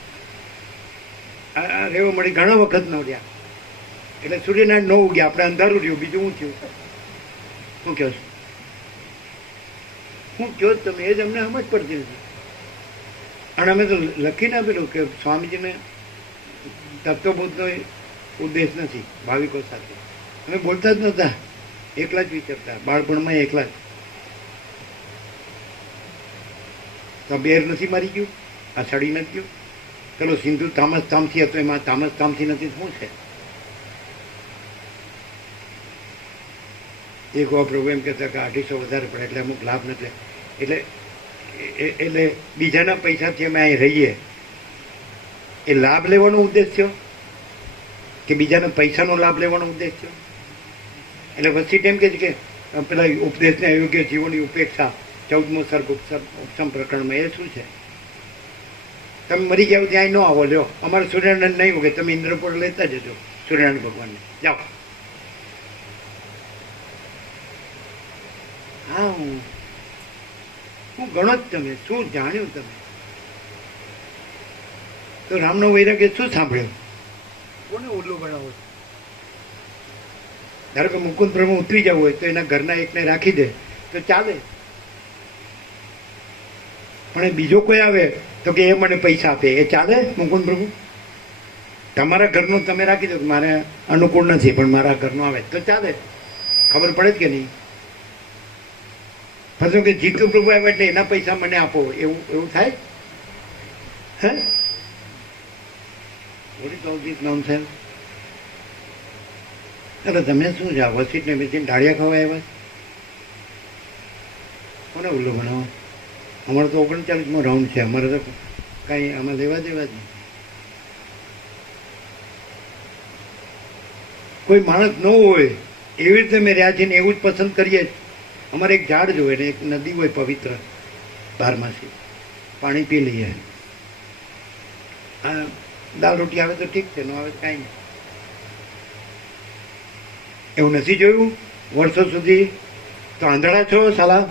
આ રહેવા મળી ઘણા વખત ન રહ્યા એટલે સૂર્યનારાયણ ન ઉગ્યા, આપણે અંધારું રહ્યું. બીજું શું થયું? શું કહો છો? શું કહો તમે? એ જ અમને સમજ પડતી નથી. અને અમે તો લખીને આપેલું કે સ્વામીજીને તત્વબોધનો ઉદ્દેશ નથી ભાવિકો સાથે. અમે બોલતા જ નહોતા, એકલા જ વિચારતા, બાળપણમાં એકલા જ. તો બેર નથી મારી ગયું? આ સડી નથી ગયું? ચલો સિંધુ તામસ તામસી હતો, એમાં તામસ તામસી નથી, શું છે? એક વાર પ્રભુ એમ કહેતા કે 250 વધારે પડે એટલે અમુક લાભ નથી. એટલે બીજાના પૈસાથી અમે અહીં રહીએ એ લાભ લેવાનો ઉદ્દેશ થયો કે બીજાના પૈસાનો લાભ લેવાનો ઉદ્દેશ થયો? એટલે વચ્ચે એમ કે છે કે પેલા ઉપદેશને અયોગ્ય જીવોની ઉપેક્ષા 14મો સર્ગ ઉપસમ પ્રકરણમાં. એ શું છે? તમે મરી જાઓ ત્યાં ન આવો, લ્યો અમારે સૂર્યનારાયણ નહીં ઉગે, તમે ઇન્દ્રપુર લેતા જજો સૂર્યનારાયણ ભગવાનને, જાઓ. હા, હું ગણો જ તમે શું જાણ્યું? તમે તો રામનો વૈરાગ્ય શું સાંભળ્યો? કોને ઉલ્લું ગણાવો? ધારો કે મુકુંદ પ્રભુ ઉતરી જવું હોય તો એના ઘરના એકને રાખી દે તો ચાલે. પણ બીજો કોઈ આવે તો કે એ મને પૈસા આપે, એ ચાલે મુકુંદ પ્રભુ? તમારા ઘરનું તમે રાખી દો, મારે અનુકૂળ નથી પણ મારા ઘરનું આવે તો ચાલે. ખબર પડે જ કે નહીં? પછી કે જીતુ પ્રભુ આવે એટલે એના પૈસા મને આપો, એવું થાય? હે, નામ છે. એટલે તમે શું છે વસીઠને બેસીને ડાળિયા ખાવા આવ્યા? કોને ઉલ્લુ બનાવો? અમારે તો 39મો રાઉન્ડ છે, અમારે તો કાંઈ આમાં લેવા દેવા જ નહીં. કોઈ માણસ ન હોય એવી રીતે મેં રહ્યા છીએ ને એવું જ પસંદ કરીએ. અમારે એક ઝાડ જોઈએ ને એક નદી હોય પવિત્ર 12માસી, પાણી પી લઈએ. હા, દાળ રોટી આવે તો ઠીક છે, ન આવે તો કાંઈ નહીં. એવું નથી જોયું વર્ષો સુધી? તો આંધળા છો સાલા,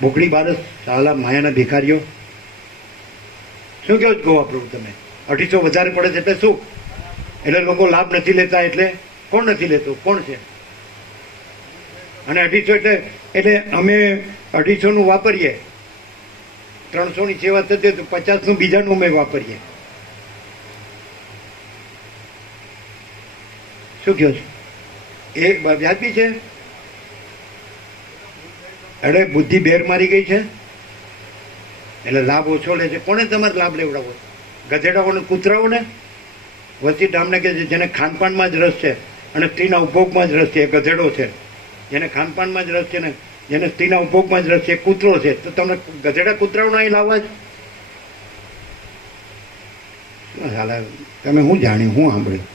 ભૂખડી બારસ, સાલા માયાના ભિખારીઓ. શું કહો છો ગોવા પ્રભુ તમે? 250 વધારે પડે છે એટલે શું? એટલે લોકો લાભ નથી લેતા. એટલે કોણ નથી લેતું? કોણ છે? અને 250 એટલે અમે 250 નું વાપરીએ, 300 ની સેવા થતી તો 50 નું બીજાનું અમે વાપરીએ. શું કહો છો? એ વ્યાજબી છે? અરે બુદ્ધિ બેર મારી ગઈ છે એટલે લાભ ઓછો લે છે. કોને તમારે લાભ લેવડાવો? ગધેડાઓને, કૂતરાઓને? વસ્તી ડામને કે જેને ખાનપાનમાં જ રસ છે અને સ્ત્રીના ઉપભોગમાં જ રસ છે, એ ગધેડો છે. જેને ખાનપાનમાં જ રસ છે ને જેને સ્ત્રીના ઉપભોગમાં જ રસ છે, કૂતરો છે. તો તમને ગધેડા કૂતરાઓને અહીં લાવવા જ શું હાલે? તમે શું જાણ્યું, શું સાંભળ્યું?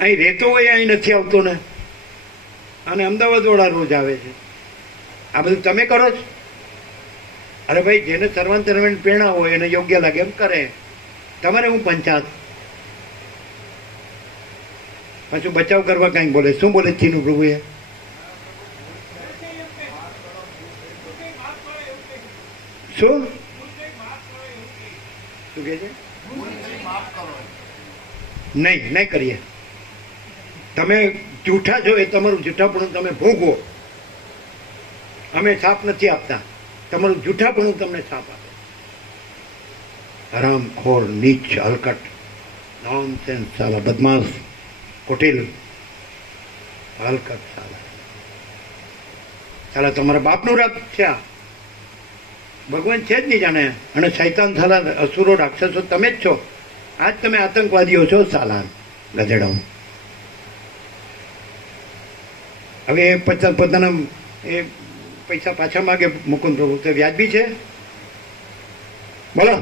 અહીં રહેતો હોય અહીં નથી આવતો ને, અને અમદાવાદ વાળા રોજ આવે છે. આ બધું તમે કરો છો? અરે ભાઈ, જેને સર્વાંતરવાની પ્રેરણા હોય એને યોગ્ય લાગે એમ કરે. તમારે હું પંચાયત પાછું બચાવ કરવા કઈ બોલે? શું બોલે ચીનુ પ્રભુએ? શું શું કે છે? નહીં કરીએ. તમે જૂઠા છો, એ તમારું જૂઠાપણું તમે ભોગવો. અમે છાપ નથી આપતા, તમારું જૂઠાપણું તમને છાપ આપે. હરામખોર, નીચ, હલકટ, નોનસેન્સ, સાલા બદમાશ, કુટિલ, હલકટ, સાલા તમારા બાપનું રાત છે આ. ભગવાન છે જ નહીં જાણે. અને શૈતાન, સાલા અસુરો, રાક્ષસો તમે જ છો. આજ તમે આતંકવાદીઓ છો સાલા ગધેડાઓ. હવે એ પોતાના એ પૈસા પાછા માગે મુકુંદ પ્રભુ, તો વ્યાજબી છે? બોલો.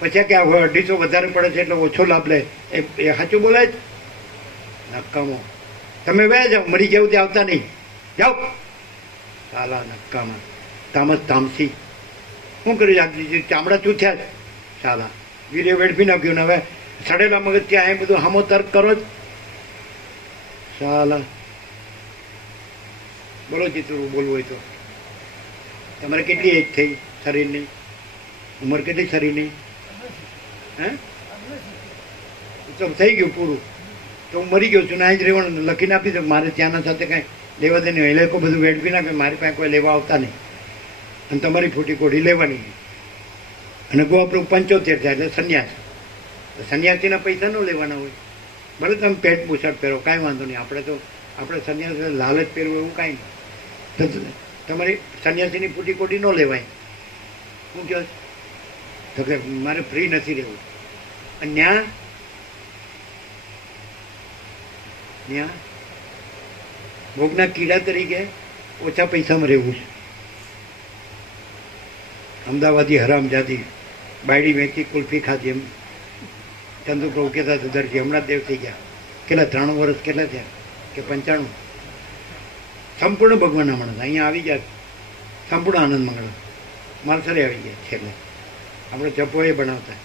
પછી કે 250 વધારે પડે છે એટલે ઓછો લાભ લે, એ સાચું બોલાય જ? નક્કામો. તમે વ્યા જાઓ, મરી જાવ ત્યાં આવતા નહીં. જાઓ સાલા નક્કામાં. તામસી શું કર્યું? આપજી ચામડા ચૂથ્યા જ સાલા. વીરે વેડફી નાખ્યું ને હવે સડેલા મગજ ત્યાં એ બધું હામો તર્ક કરો જ સાલા. બોલો ચિત્રું, બોલવું હોય તો. તમારે કેટલી એજ થઈ શરીરની? ઉંમર કેટલી શરીરની? હે? તો થઈ ગયું પૂરું. તો હું મરી ગયો છું ને અહીં જ રહેવાનું. લખીને આપી દો. મારે ત્યાંના સાથે કાંઈ લેવા દે નહીં. એ લોકો બધું વેડફી નાખે, મારી પાસે કોઈ લેવા આવતા નહીં. અને તમારી ફૂટી કોડી લેવાની. અને ગો આપણું 75 થાય એટલે સંન્યાસ. સંન્યાસીના પૈસા ન લેવાના હોય. ભલે તમે પેટ બુશર્ટ પહેરો, કાંઈ વાંધો નહીં. આપણે સંન્યાસ લાલચ પહેરવું એવું કાંઈ નહીં. તો તમારી સંન્યાસીની ફૂટી કોટી ન લેવાય. શું કહો? તો કે મારે ફ્રી નથી રહેવું. અને ત્યાં ભોગના કીડા તરીકે ઓછા પૈસામાં રહેવું છે. અમદાવાદી હરામજાદી બાયડી વેચી, કુલ્ફી ખાધી. એમ ચંદુ પ્રભુ કહેતા હતા દરજી, હમણાં જ દેવ થઈ ગયા. કેટલા 93 વર્ષ કેટલા થયા કે 95? સંપૂર્ણ ભગવાનના માણસ અહીંયા આવી ગયા, સંપૂર્ણ આનંદ મંગળ માલસરે આવી ગયા છેલ્લે. આપણે જપો એ બનાવતા,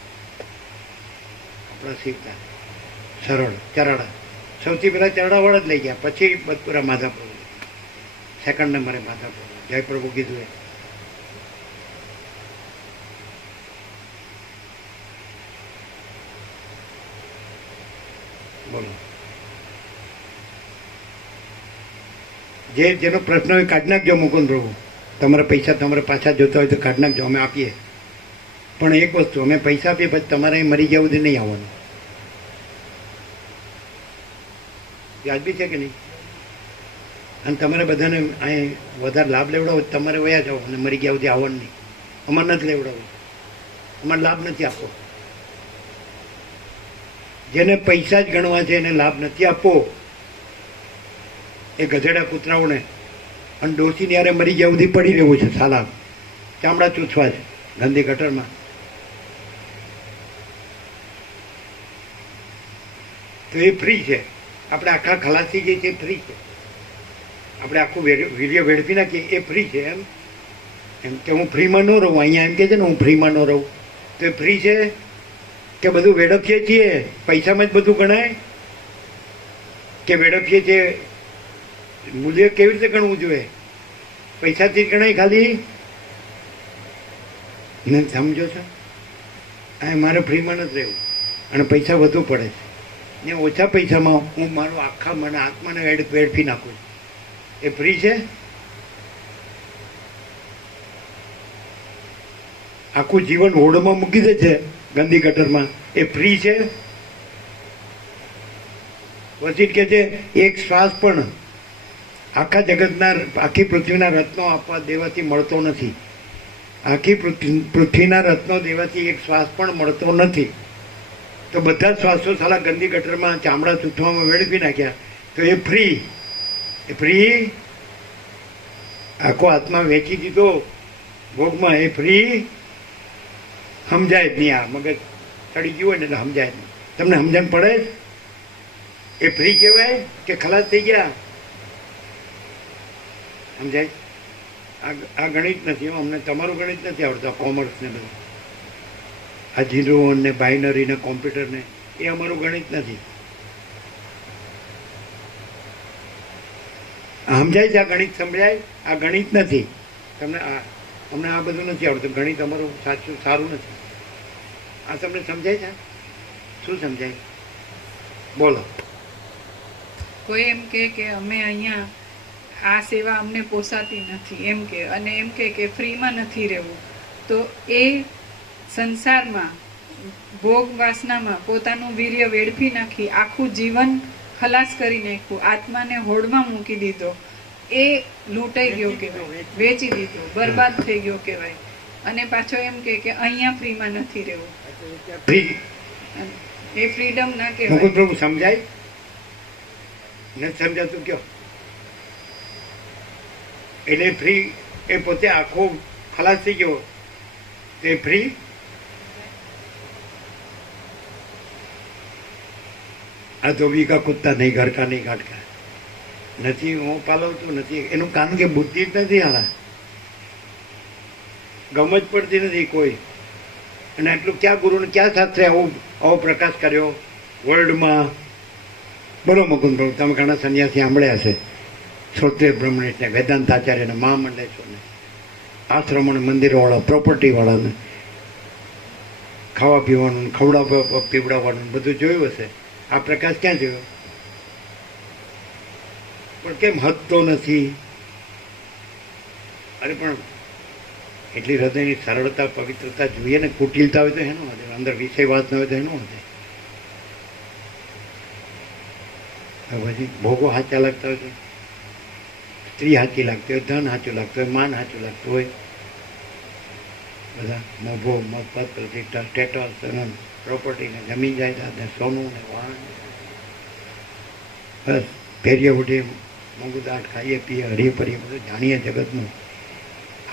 આપણા શીખતા સરળ ચરાડા. સૌથી પહેલાં ચરાડાવાળા જ લઈ ગયા, પછી બદપુરા માધાપુર, સેકન્ડ નંબરે માધાપુર. જય પ્રભુ કીધું એ. બોલો. જેનો પ્રશ્ન હોય કાઢી નાખજો મુકુંદ પ્રભુ. તમારા પૈસા તમારે પાછા જોતા હોય તો કાઢી નાખજો, અમે આપીએ. પણ એક વસ્તુ, અમે પૈસા આપીએ પછી તમારે અહીં મરી જવું નહીં આવવાનું. વ્યાજબી છે કે નહીં? અને તમારે બધાને અહીં વધારે લાભ લેવડાવો, તમારે વયા જાઓ અને મરી ગયા સુધી આવવાનું નહીં. અમારે નથી લેવડાવવું, અમારે લાભ નથી આપવો. જેને પૈસા જ ગણવા છે એને લાભ નથી આપવો. એ ગધેડા કૂતરાઓને. અને ડોસીની યારે મરી ગયા સુધી પડી રહેવું છે સાલા. ચામડા ચૂથવા છે ગંદી ગટરમાં. તો એ ફ્રી છે. આપણે આખા ખલાસી જે છે ફ્રી છે. આપણે આખું વીર્ય વેડફી નાખીએ એ ફ્રી છે. એમ કે હું ફ્રીમાં ન રહું. અહીંયા એમ કે છે ને હું ફ્રીમાં ન રહું, તો એ ફ્રી છે કે બધું વેડફીએ છીએ? પૈસામાં જ બધું ગણાય કે વેડફીએ છીએ? મૂલ્ય કેવી રીતે ગણવું જોઈએ? પૈસાથી જ ગણાય ખાલી? ને સમજો છો? આ મારે ફ્રીમાં નથી રહેવું અને પૈસા વધુ પડે છે ને ઓછા પૈસામાં હું મારું આખા મને આત્માને વેડફી નાખું છું. એ ફ્રી છે? આખું જીવન હોડમાં મૂકી દે છે ગંદી ગટરમાં, એ ફ્રી છે? પછી કે છે એક શ્વાસ પણ આખા જગતના આખી પૃથ્વીના રત્નો આપવા દેવાથી મળતો નથી. આખી પૃથ્વીના રત્નો દેવાથી એક શ્વાસ પણ મળતો નથી. તો બધા શ્વાસો સાલા ગંદી ગટરમાં ચામડા ચૂંટવામાં વેડફી નાખ્યા. તો એ ફ્રી? એ ફ્રી? આખો આત્મા વેચી દીધો ભોગમાં, એ ફ્રી? સમજાય જ નહીં. આ મગજ ચડી ગયું હોય ને એટલે સમજાય જ નહીં. તમને સમજણ પડે? એ ફ્રી કહેવાય કે ખલાસ થઈ ગયા? સમજાય? આ ગણિત નથી, અમને તમારું ગણિત નથી આવડતું, કોમર્સ ને બધું, આ જીરો ને બાઇનરી ને કોમ્પ્યુટર ને, એ અમારું ગણિત નથી. સમજાય છે? આ ગણિત સમજાય? આ ગણિત નથી. તમને અમને આ બધું નથી આવડતું. ગણિત અમારું સાચું સારું નથી. આ તમને સમજાય છે? શું સમજાય? બોલો. કોઈ એમ કે અમે અહીંયા આ સેવા અમને પોસાતી નથી એમ કે, અને એમ કે ફ્રીમાં નથી રહેવું, તો એ સંસારમાં ભોગ વાસનામાં પોતાનું વીર્ય વેડફી નાખી આખું જીવન ખલાસ કરી નાખ્યું, આત્માને હોડમાં મૂકી દીધો, એ લૂંટાઈ ગયો કહેવાય, વેચી દીધો, બરબાદ થઈ ગયો કહેવાય. અને પાછો એમ કે અહીંયા ફ્રીમાં નથી રહેવું. એ ફ્રીડમ ના કહેવાય. પ્રભુ સમજાય? નથી સમજાતું કયો? એટલે ફ્રી એ પોતે આખો ખલાસ થઈ ગયો, તે ફ્રી? આ ધોબી કા કુત્તા નહીં, ઘર કા નહીં, ઘાટ કા નથી. હું પાલવતું નથી. એનું કારણ કે બુદ્ધિ જ નથી. હાલા ગમ જ પડતી નથી કોઈ. અને આટલું ક્યાં ગુરુને ક્યાં શાસ્ત્રે આવો પ્રકાશ કર્યો વર્લ્ડમાં? બોલો મુકુંદ પ્રભુ, તમે ઘણા સંન્યાસી સાંભળ્યા હશે, શ્રોત્રિય બ્રહ્મણેશને, વેદાંતાચાર્યને, મહામંડલેશ્વરને, આશ્રમોને, મંદિરોવાળા, પ્રોપર્ટીવાળાને, ખાવા પીવાનું, ખવડાવવા પીવડાવવાનું બધું જોયું હશે. આ પ્રકાશ ક્યાં જોયો? પણ કેમ હદતો નથી? અરે પણ એટલી હૃદયની સરળતા, પવિત્રતા જોઈએ ને. કુટિલતા હોય તો એનો વધે, અંદર વિષય વાત ન હોય તો એનો વધે. પછી ભોગો સાચા લાગતા હોય તો, સ્ત્રી સાચી લાગતી હોય, ધન સાચું લાગતું હોય, માન સાચું લાગતું હોય, બધા મોભો, મફત, પ્રતિષ્ઠા, સ્ટેટસ, પ્રોપર્ટી ને જમીન જાયદાદ ને સોનું ને વાહન, બસ ફેરીએ ઉઠીએ, મોંઘું દાટ ખાઈએ પીએ, હરીએ ફરીએ, બધું જાણીએ જગતનું.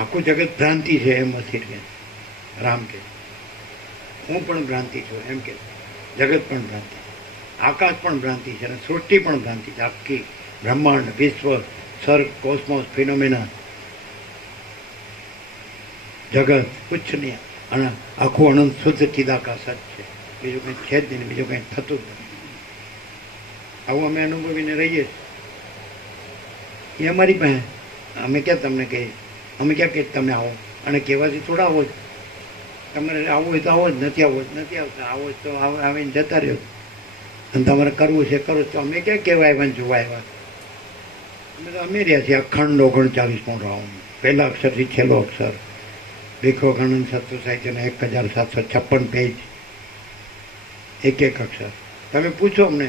આખું જગત ભ્રાંતિ છે એમ નથી કે રામ કે. હું પણ ભ્રાંતિ છું એમ કે. જગત પણ ભ્રાંતિ, આકાશ પણ ભ્રાંતિ છે, અને સૃષ્ટિ પણ ભ્રાંતિ છે. આખી બ્રહ્માંડ, વિશ્વ, સર્ગ, કોસ્મોસ, ફિનોમિના, જગત કુછ નહીં. અને આખું અનંત શુદ્ધ ચિદાકાશ જ છે. બીજું કંઈ છે જ નહીં, બીજું કંઈ થતું જ નથી. આવું અમે અનુભવીને રહીએ છીએ. એ અમારી પાસે. અમે ક્યાં તમને કહીએ? અમે ક્યાં કહીએ તમે આવો? અને કહેવાથી થોડા આવો જ. તમારે આવવું હોય તો આવો જ, નથી આવવો જ નથી આવતા. આવો જ તો આવીને જતા રહ્યો. અને તમારે કરવું છે કરો. તો અમે ક્યાં કહેવાય આવ્યા જોવા આવ્યા? અમે તો અમે રહ્યા છીએ અખંડ 39મો રાઉન્ડ, પહેલા અક્ષરથી છેલ્લો અક્ષર, વિશ્વઘનન સત્વ સાહિત્યના 1756 પેજ, એક એક અક્ષર. તમે પૂછો અમને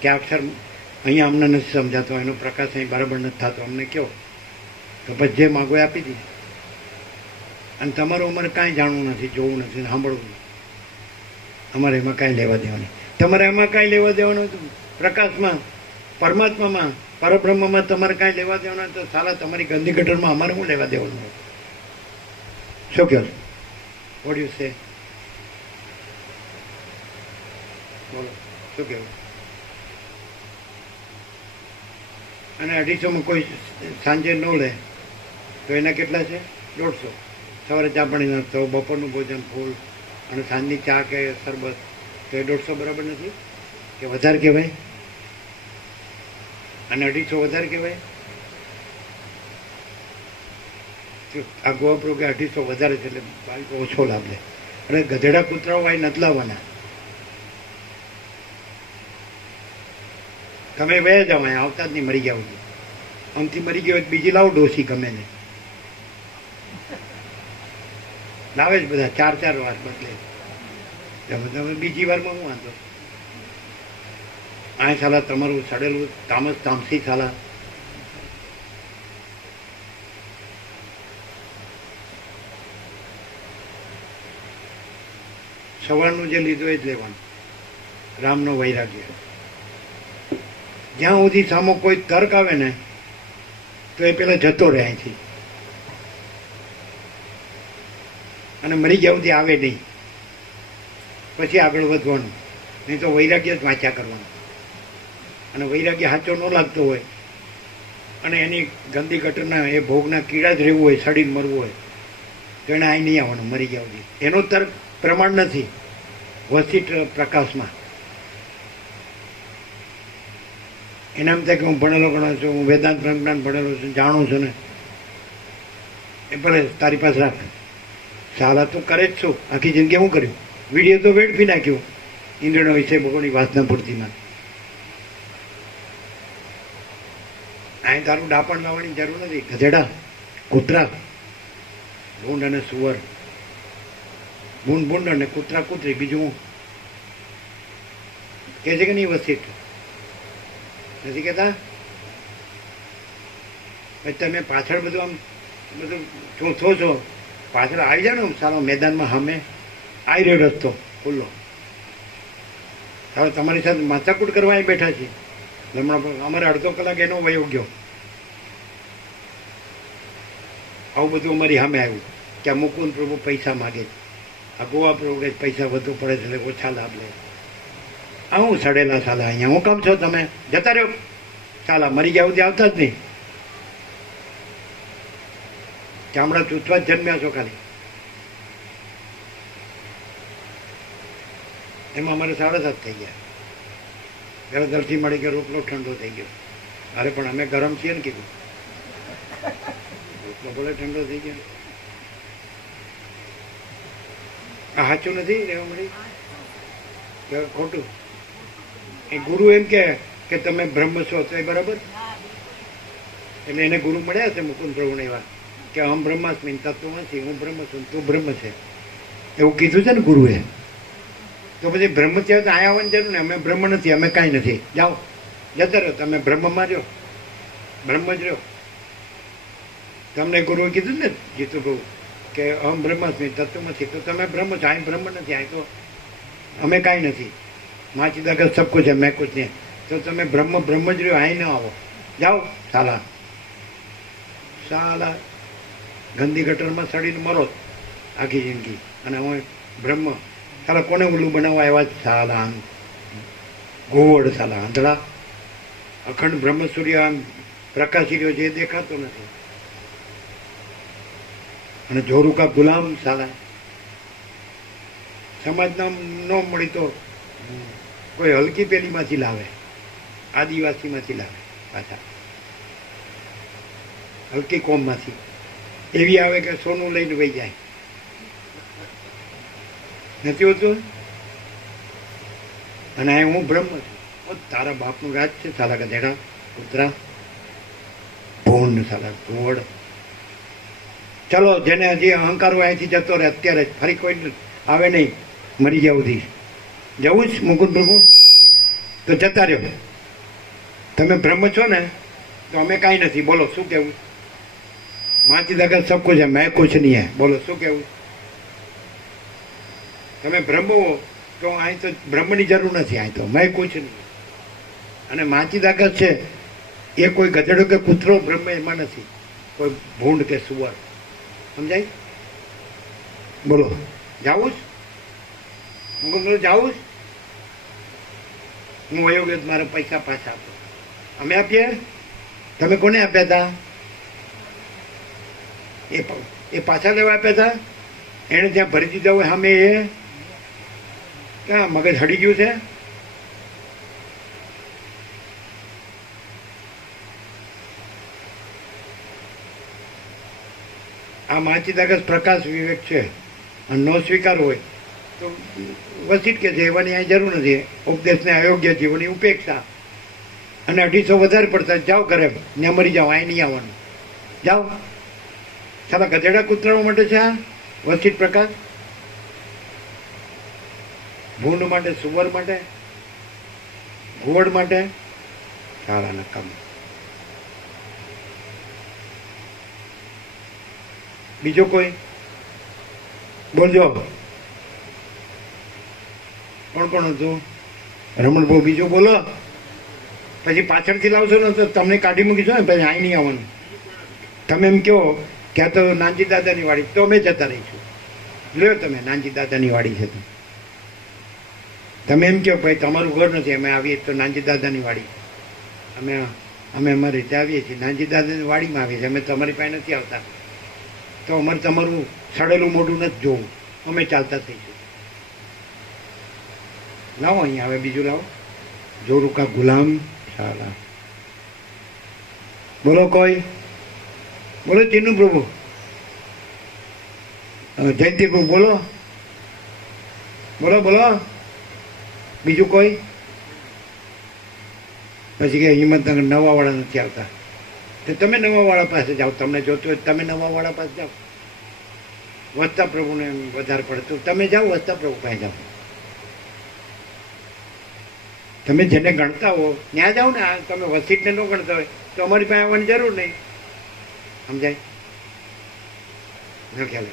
કે આ અક્ષર અહીંયા અમને નથી સમજાતો, એનો પ્રકાશ અહીં બરાબર નથી થતો, અમને કહો. તો પછી જે માગો એ આપી દીધી. અને તમારું અમારે કાંઈ જાણવું નથી, જોવું નથી, સાંભળવું નથી. અમારે એમાં કાંઈ લેવા દેવાનું. તમારે એમાં કાંઈ લેવા દેવાનું હતું? પ્રકાશમાં, પરમાત્મામાં, પરબ્રહ્મમાં તમારે કાંઈ લેવા દેવાનું? તો સાલા તમારી ગંદી ગટરમાં અમારે શું લેવા દેવાનું? શું કહો? What you say? બોલો શું કહેવું? અને 250માં કોઈ સાંજે ન લે તો એના કેટલા છે? 150. સવારે ચા પાણી નાસ્તો, બપોરનું ભોજન, ફૂલ, અને સાંજની ચા કે શરબત, તો એ 150 બરાબર નથી કે વધારે કહેવાય? અને 250 વધારે કહેવાય? આ ગોવાપરો કે 250 વધારે છે એટલે બાળકો ઓછો લાભ લે. અને ગધેડા કૂતરાઓ અહીં નથી લાવવાના. તમે વયા જાઓ, અહીંયા આવતા જ નહીં, મરી જાવ. આમથી મરી ગયો હોય બીજી લાવો ડોસી ગમે ને. લાવે જ બધા 4-4 વાર બદલે. તમે બીજી વારમાં હું વાંધો? આ સાલા તમારું સડેલું તામસી સાલા. સવારનું જે લીધું એ જ લેવાનું. રામનો વૈરાગ્ય. જ્યાં સુધી સામો કોઈ તર્ક આવે ને તો એ પેલા જતો રહે અહીંથી, અને મરી ગયા સુધી આવે નહીં. પછી આગળ વધવાનું, નહીં તો વૈરાગ્ય જ વાંચ્યા કરવાનું. અને વૈરાગ્ય સાચો ન લાગતો હોય અને એની ગંદી ગટરના એ ભોગના કીડા જ રહેવું હોય, સડીને મરવું હોય, તો એને અહીં નહીં આવવાનું મરી ગયા સુધી. એનો તર્ક પ્રમાણ નથી વસિષ્ઠ પ્રકાશમાં. એના એમ થાય કે હું ભણેલો ગણો છું, હું વેદાંત બ્રહ્મજ્ઞાન ભણેલો છું, જાણું છું ને. એ ભલે તારી પાસે રાખ. સાલા તું કરે જ છું, આખી જિંદગી શું કર્યું? વિડીયો તો વેડફી નાખ્યો ઇન્દ્રના વિશે ભગવાનની વાસના પૂર્તિમાં. અહીં તારું ડાપણ લાવવાની જરૂર નથી. ગધેડા, કૂતરા, ભૂંડ અને સુવર. ભૂંડ અને કૂતરા કૂતરી, બીજું કે છે કે નહીં વસિષ્ઠ? નથી કહેતા? તમે પાછળ બધું આમ બધું ચૂંથો છો, પાછળ આવી જાઓ ને સારો મેદાનમાં. સામે આવી રહ્યો રસ્તો ખુલ્લો. હવે તમારી સાથે માથાકૂટ કરવા અહીં બેઠા છીએ. હમણાં અમારે અડધો કલાક એનો વયો ગયો. આવું બધું અમારી સામે આવ્યું કે આ મુકુંદ પ્રભુ પૈસા માગે છે, આ ગોવા પ્રભુ પૈસા વધુ પડે છે એટલે ઓછા લાભ લે. આ હું સડેલા સાલા અહીંયા હું કામ છો? તમે જતા રહ્યો સાલા, મરી ગયા સુધી આવતા જ નહીં. ચામડા ચૂથવા જ જન્મ્યા છો ખાલી. એમાં અમારે 7:30 થઈ ગયા. ઘરે દલથી મળી ગયો, રોટલો ઠંડો થઈ ગયો. અરે પણ અમે ગરમ છીએ ને કીધું. રોટલો ભલે ઠંડો થઈ ગયો. આ સાચું નથી રહેવા મળી કે ખોટું? એ ગુરુ એમ કે તમે બ્રહ્મ છો તો એ બરાબર. એટલે એને ગુરુ મળ્યા છે મુકુંદ પ્રભુને એવા કે હમ બ્રહ્માસ્મિ તત્વમાંથી, હું બ્રહ્મ છું, તું બ્રહ્મ છે, એવું કીધું છે ને ગુરુએ. તો પછી બ્રહ્મ છે તો અહીંયા આવવાની જરૂર ને. અમે બ્રહ્મ નથી, અમે કાંઈ નથી. જાઓ, જતા રહ્યો. તમે બ્રહ્મમાં રહ્યો, બ્રહ્મ જ રહ્યો. તમને ગુરુએ કીધું ને જીતુ બહુ કે અહમ બ્રહ્માસ્મિ તત્વમાંથી, તો તમે બ્રહ્મ છો. અહીં બ્રહ્મ નથી, અહીં તો અમે કાંઈ નથી. માँ चिदागत सब कुछ है, मैं कुछ नहीं. तो તમે બ્રહ્મ જ રહ્યો, અહીં ન આવો. જાઓ સાલા. સાલા ગંદી ગટરમાં સડીને મરો આખી જિંદગી. અને હું બ્રહ્મ. સાલા કોને ઉલ્લું બનાવવા આવ્યા જ સાલા? આમ ગોવડ સાલા આંધળા. અખંડ બ્રહ્મ સૂર્ય આમ પ્રકાશી રહ્યો છે એ દેખાતો નથી. અને જોરું કા ગુલામ સાલા. સમાજના ન મળી તો કોઈ હલકી પેલીમાંથી લાવે, આદિવાસીમાંથી લાવે, પાછા હલકી કોમમાંથી એવી આવે કે સોનું લઈને વહી જાય. નથી હોતું? અને આ હું બ્રહ્મ છું. તારા બાપનું રાજ છે સાલા ગધેડા, કૂતરા, ભૂંડ સાલા ઘોડ. ચલો, જેને હજી અહંકાર હોય અહીંથી જતો રહે અત્યારે જ. ફરી કોઈ આવે નહીં મરી જવું દી. જવું જ મુકુંદ પ્રભુ તો જતા રહ્યો. તમે બ્રહ્મ છો ને તો અમે કાંઈ નથી. બોલો શું કહેવું? માથી દગત સબ કુછ હે, મેં કુછ નહીં હે. બોલો શું કહેવું? તમે બ્રહ્મ હો તો અહીં તો બ્રહ્મની જરૂર નથી. અહીં તો મેં કુછ નહીં. અને માચી દાગત છે એ કોઈ ગધેડો કે કૂતરો બ્રહ્મ એમાં નથી, કોઈ ભૂંડ કે સુવર. સમજાય? બોલો, જાવું જ મુકુંદ જાવું જ. હું વયો ગયો, મારા પૈસા પાછા આપો. અમે આપીએ? તમે કોને આપ્યા હતા? એ પાછા લેવા આપ્યા હતા? એને ત્યાં ભરી દીધા હોય સામે. એ ક્યાં મગજ હડી ગયું છે? આ માચી દાગત પ્રકાશ વિવેક છે. અને નો સ્વીકાર હોય તો વસીટ કે છે એવાની અહીં જરૂર નથી, ઉપદેશને અયોગ્ય જીવનની ઉપેક્ષા, અને 250 વધારે પડતા જાઓ ઘરે, ત્યાં મરી જાઓ, અહીં નહીં આવવાનું, જાઓ. સારા ગધેડા કૂતરાઓ માટે છે આ વસીટ પ્રકાશ, ભૂંડ માટે, સુવર માટે, ઘુવડ માટે, સારા નકામ. બીજો કોઈ બોલજો. કોણ કોણ હતું? રમણ બહુ. બીજું બોલો, પછી પાછળથી લાવશો ને તો તમને કાઢી મૂકીશું ને, પછી અહીં નહીં આવવાનું. તમે એમ કહો કે આ તો નાનજી દાદાની વાડી, તો અમે જતા રહીશું. લ્યો તમે, નાનજી દાદાની વાડી છે તો તમે એમ કહો ભાઈ તમારું ઘર નથી, અમે આવીએ તો નાનજી દાદાની વાડી, અમે અમારી રીતે આવીએ છીએ, નાનજી દાદાની વાડીમાં આવીએ છીએ, અમે તમારી પાસે નથી આવતા, તો અમારે તમારું સડેલું મોઢું નથી જોવું, અમે ચાલતા થઈશું. લાવો અહીંયા હવે બીજું લાવો. જોરુકા ગુલામ શાલા. બોલો કોઈ, બોલો ચીનુ પ્રભુ, જયંતિ પ્રભુ, બોલો બોલો બોલો. બીજું કોઈ? પછી કે હિંમતનગર નવાવાળા નથી આવતા, તો તમે નવાવાળા પાસે જાઓ, તમને જોતું હોય તમે નવાવાળા પાસે જાઓ. વસ્તા પ્રભુને વધારે પડે તો તમે જાઓ, વસ્તા પ્રભુ પાસે જાઓ. તમે જેને ગણતા હો ત્યાં જાઓ ને. તમે વસીટને ન ગણતા હોય તો અમારી પાસે આવવાની જરૂર નહીં. સમજાય? ન ખ્યાલ?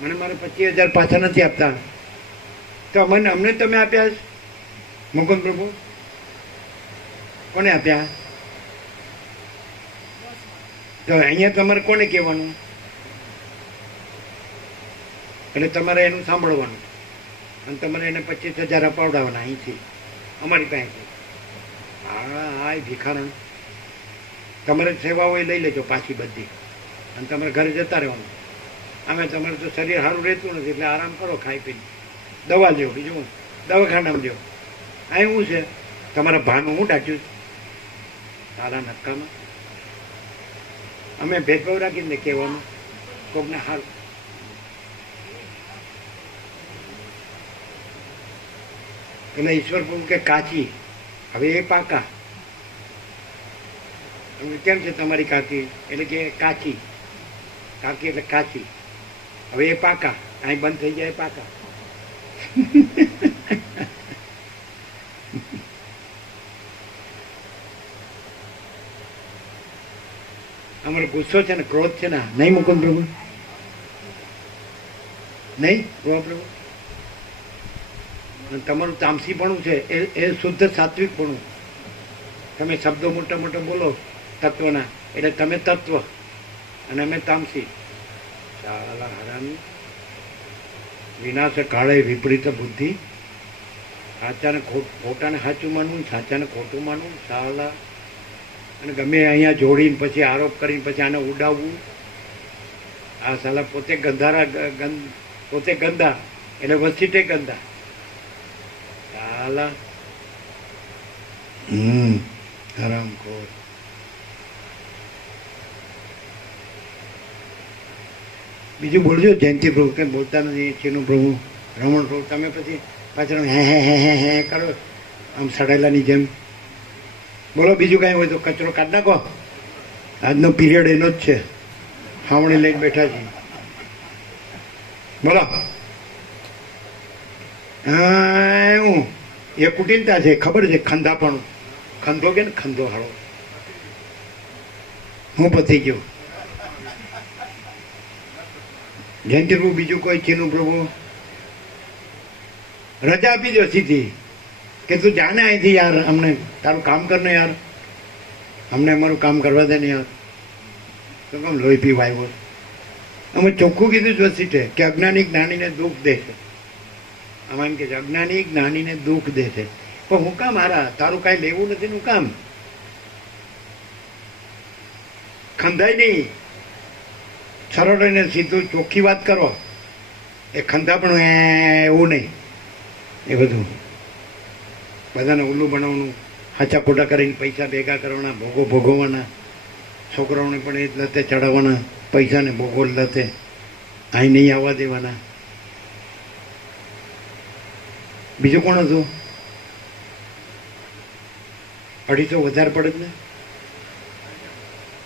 મને મારે 25,000 પાછા નથી આપતા, તો અમને તમે આપ્યા છે મુકુંદ પ્રભુ? કોને આપ્યા? તો અહીંયા તમારે કોને કહેવાનું? એટલે તમારે એનું સાંભળવાનું અને તમારે એને 25,000 અપાવડાવવાના અહીંથી અમારી પાસે. હા ભિખારણ, તમારે સેવા હોય લઈ લેજો પાછી બધી, અને તમારે ઘરે જતા રહેવાનું. અમે તમારે તો શરીર સારું રહેતું નથી એટલે આરામ કરો, ખાઈ પીને દવા લ્યો, બીજું દવાખાનામાં લ્યો. આ શું છે તમારા ભાનું હું ડાક્યું સારા નક્કામાં? અમે ભેદભાવ રાખીને કહેવાનું કોકને હાલ. એટલે ઈશ્વર પ્રભુ કે કાચી, હવે એ પાકા. કેમ છે તમારી કાકી? એટલે કે કાચી, કાકી એટલે કાચી. હવે એ પાકા, અહીં બંધ થઈ જાય પાકા. અમારો ગુસ્સો છે ને, ક્રોધ છે ને, નહીં મુકુંદ પ્રભુ? નહીં ગોવા પ્રભુ? તમારું તામસીપણું છે એ શુદ્ધ સાત્વિકપણું. તમે શબ્દો મોટા મોટા બોલો તત્વના, એટલે તમે તત્વ અને અમે તામસી. ચાલા હરામી વિનાશ કાળે વિપરીત બુદ્ધિ. સાચાને ખોટાને સાચું માનવું, સાચાને ખોટું માનવું. સાલા અને ગમે અહીંયા જોડીને પછી આરોપ કરીને પછી આને ઉડાવવું. આ સાલા પોતે ગંધારા, પોતે ગંદા એટલે વસીટે ગંદા. સાલા હરામખોર. બીજું બોલજો જયંતિ પ્રભુ, કંઈ બોલતા નથી. ચીનુ પ્રભુ, રમણ પ્રભુ, તમે પછી પાછળ હે કરો આમ સડાયેલાની જેમ. બોલો બીજું કાંઈ હોય તો કચરો કાઢ નાખો. આજનો પીરિયડ એનો જ છે, ખાવણી લઈને બેઠા છીએ. બોલો. હું એ કુટિલતા છે, ખબર છે, ખંધાપણું. ખંધો કે ને ખંધો હાળો હું પતી ગયો. જયંતિ પ્રભુ, બીજું કોઈ? ચીનુ પ્રભુ, રજા આપી દો સીધી કે તું જાને અહીંથી યાર, અમને તારું કામ કર ને યાર, અમને અમારું કામ કરવા દે ને યાર. તો કેમ લોહી પીવા આવ્યો? અમે ચોખ્ખું કીધું જ વસીટે કે અજ્ઞાની જ્ઞાનીને દુઃખ દે છે. આમાં એમ કે છે અજ્ઞાની જ્ઞાનીને દુઃખ દે છે. પણ હું કામ હારા, તારું કાંઈ લેવું નથી, હું કામ ખંધાય નહીં. સરળ રહીને સીધું ચોખ્ખી વાત કરો. એ ખંધા પણ એવું નહીં. એ બધું બધાને ઉલ્લું બનાવવાનું, હાચા ખોટા કરીને પૈસા ભેગા કરવાના, ભોગો ભોગવવાના, છોકરાઓને પણ એ જ લતે ચડાવવાના, પૈસાને ભોગો લતે અહીં નહીં આવવા દેવાના. બીજું કોણ હતું? 250 વધારે પડે જ ને?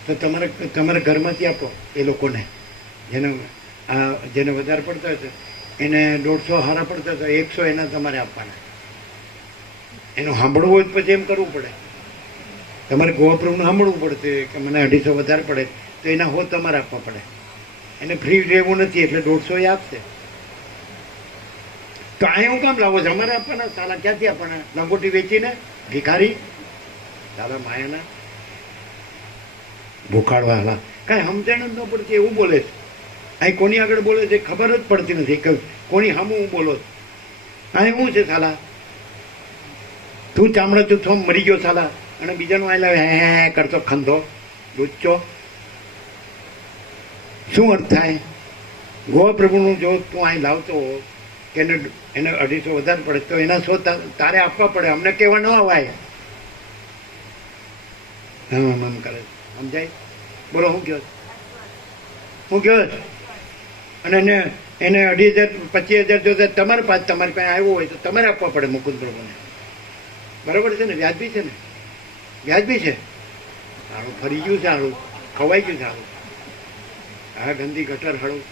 તો તમારા ઘરમાંથી આપો એ લોકોને, જેને વધારે પડતા હોય તો એને 150 હારા પડતા તો 100 એના તમારે આપવાના. એનું સાંભળવું હોય તો પછી એમ કરવું પડે. તમારે ગોવાપ્રભુનું સાંભળવું પડે કે મને 250 વધારે પડે તો એના હો તમારે આપવા પડે. એને ફ્રી રહેવું નથી એટલે 150 એ આપશે. તો અહીંયા હું કામ લાવો છો? અમારે આપવાના સાલા ક્યાંથી આપવાના? લંગોટી વેચીને ભિખારી સાલા માયાના ભૂખાડવા હાલા કાંઈ સમજણ જ ન પડતી એવું બોલે છે. અહીં કોની આગળ બોલે છે ખબર જ પડતી નથી કે કોની સામું હું બોલો છું. અહીં શું છે સાલા? તું ચામડા ચૂથો મરી ગયો સાલા અને બીજાનું આયલા હે કરતો ખંધો લુચ્ચો. શું અર્થ થાય? ગોવા પ્રભુનું જો તું અહીં લાવતો હો કે એને 250 વધારે પડે તો એના 100 તારે આપવા પડે. અમને કહેવા ન અવાય. મન કરે સમજાય? બોલો શું કહો? શું કહો? અને એને 2,000 25,000 જો તમારી પાસે આવ્યો હોય તો તમારે આપવા પડે મુકુંદ પ્રભુને. બરાબર છે ને? વ્યાજબી છે ને? વ્યાજબી છે. સારું ફરી ગયું, સારું ખવાઈ ગયું, સારું. હા ગંદી ગટર હળું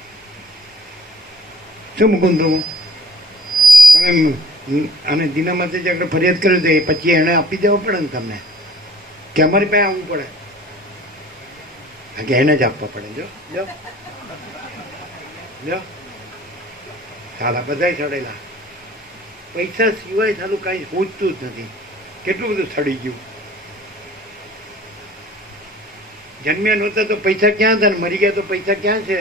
શું મુકુંદ પ્રભુ? તમે અને દિનામાંથી જે આગળ ફરિયાદ કર્યું તો એ પછી એને આપી દેવો પડે ને તમને, કે અમારી પાસે આવવું પડે? કે એને જ આપવા પડે. જો સાલા બધા સડેલા પૈસા સિવાય સાલું કાંઈ પૂછતું જ નથી. કેટલું બધું સડી ગયું. જન્મ્યા નહોતા તો પૈસા ક્યાં હતા ને મરી ગયા તો પૈસા ક્યાં છે?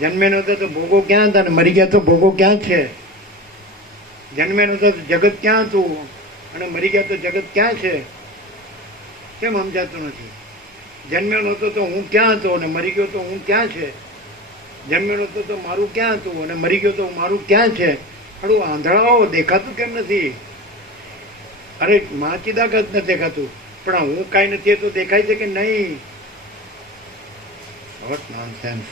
જન્મ્યા નહોતા તો ભોગો ક્યાં હતા ને મરી ગયા તો ભોગો ક્યાં છે? જન્મ્યા નહોતા તો જગત ક્યાં હતું અને મરી ગયા તો જગત ક્યાં છે? કેમ સમજાતું નથી? જન્મ્યો નહોતો તો હું ક્યાં હતો અને મરી ગયો તો હું ક્યાં છે? જન્મ્યો નહોતો તો મારું ક્યાં હતું અને મરી ગયો તો મારું ક્યાં છે? થોડું આંધળાઓ દેખાતું કેમ નથી? અરે માચીદાક જ નથી દેખાતું, પણ હું કાંઈ નથી તો દેખાય છે કે નહીં? What nonsense.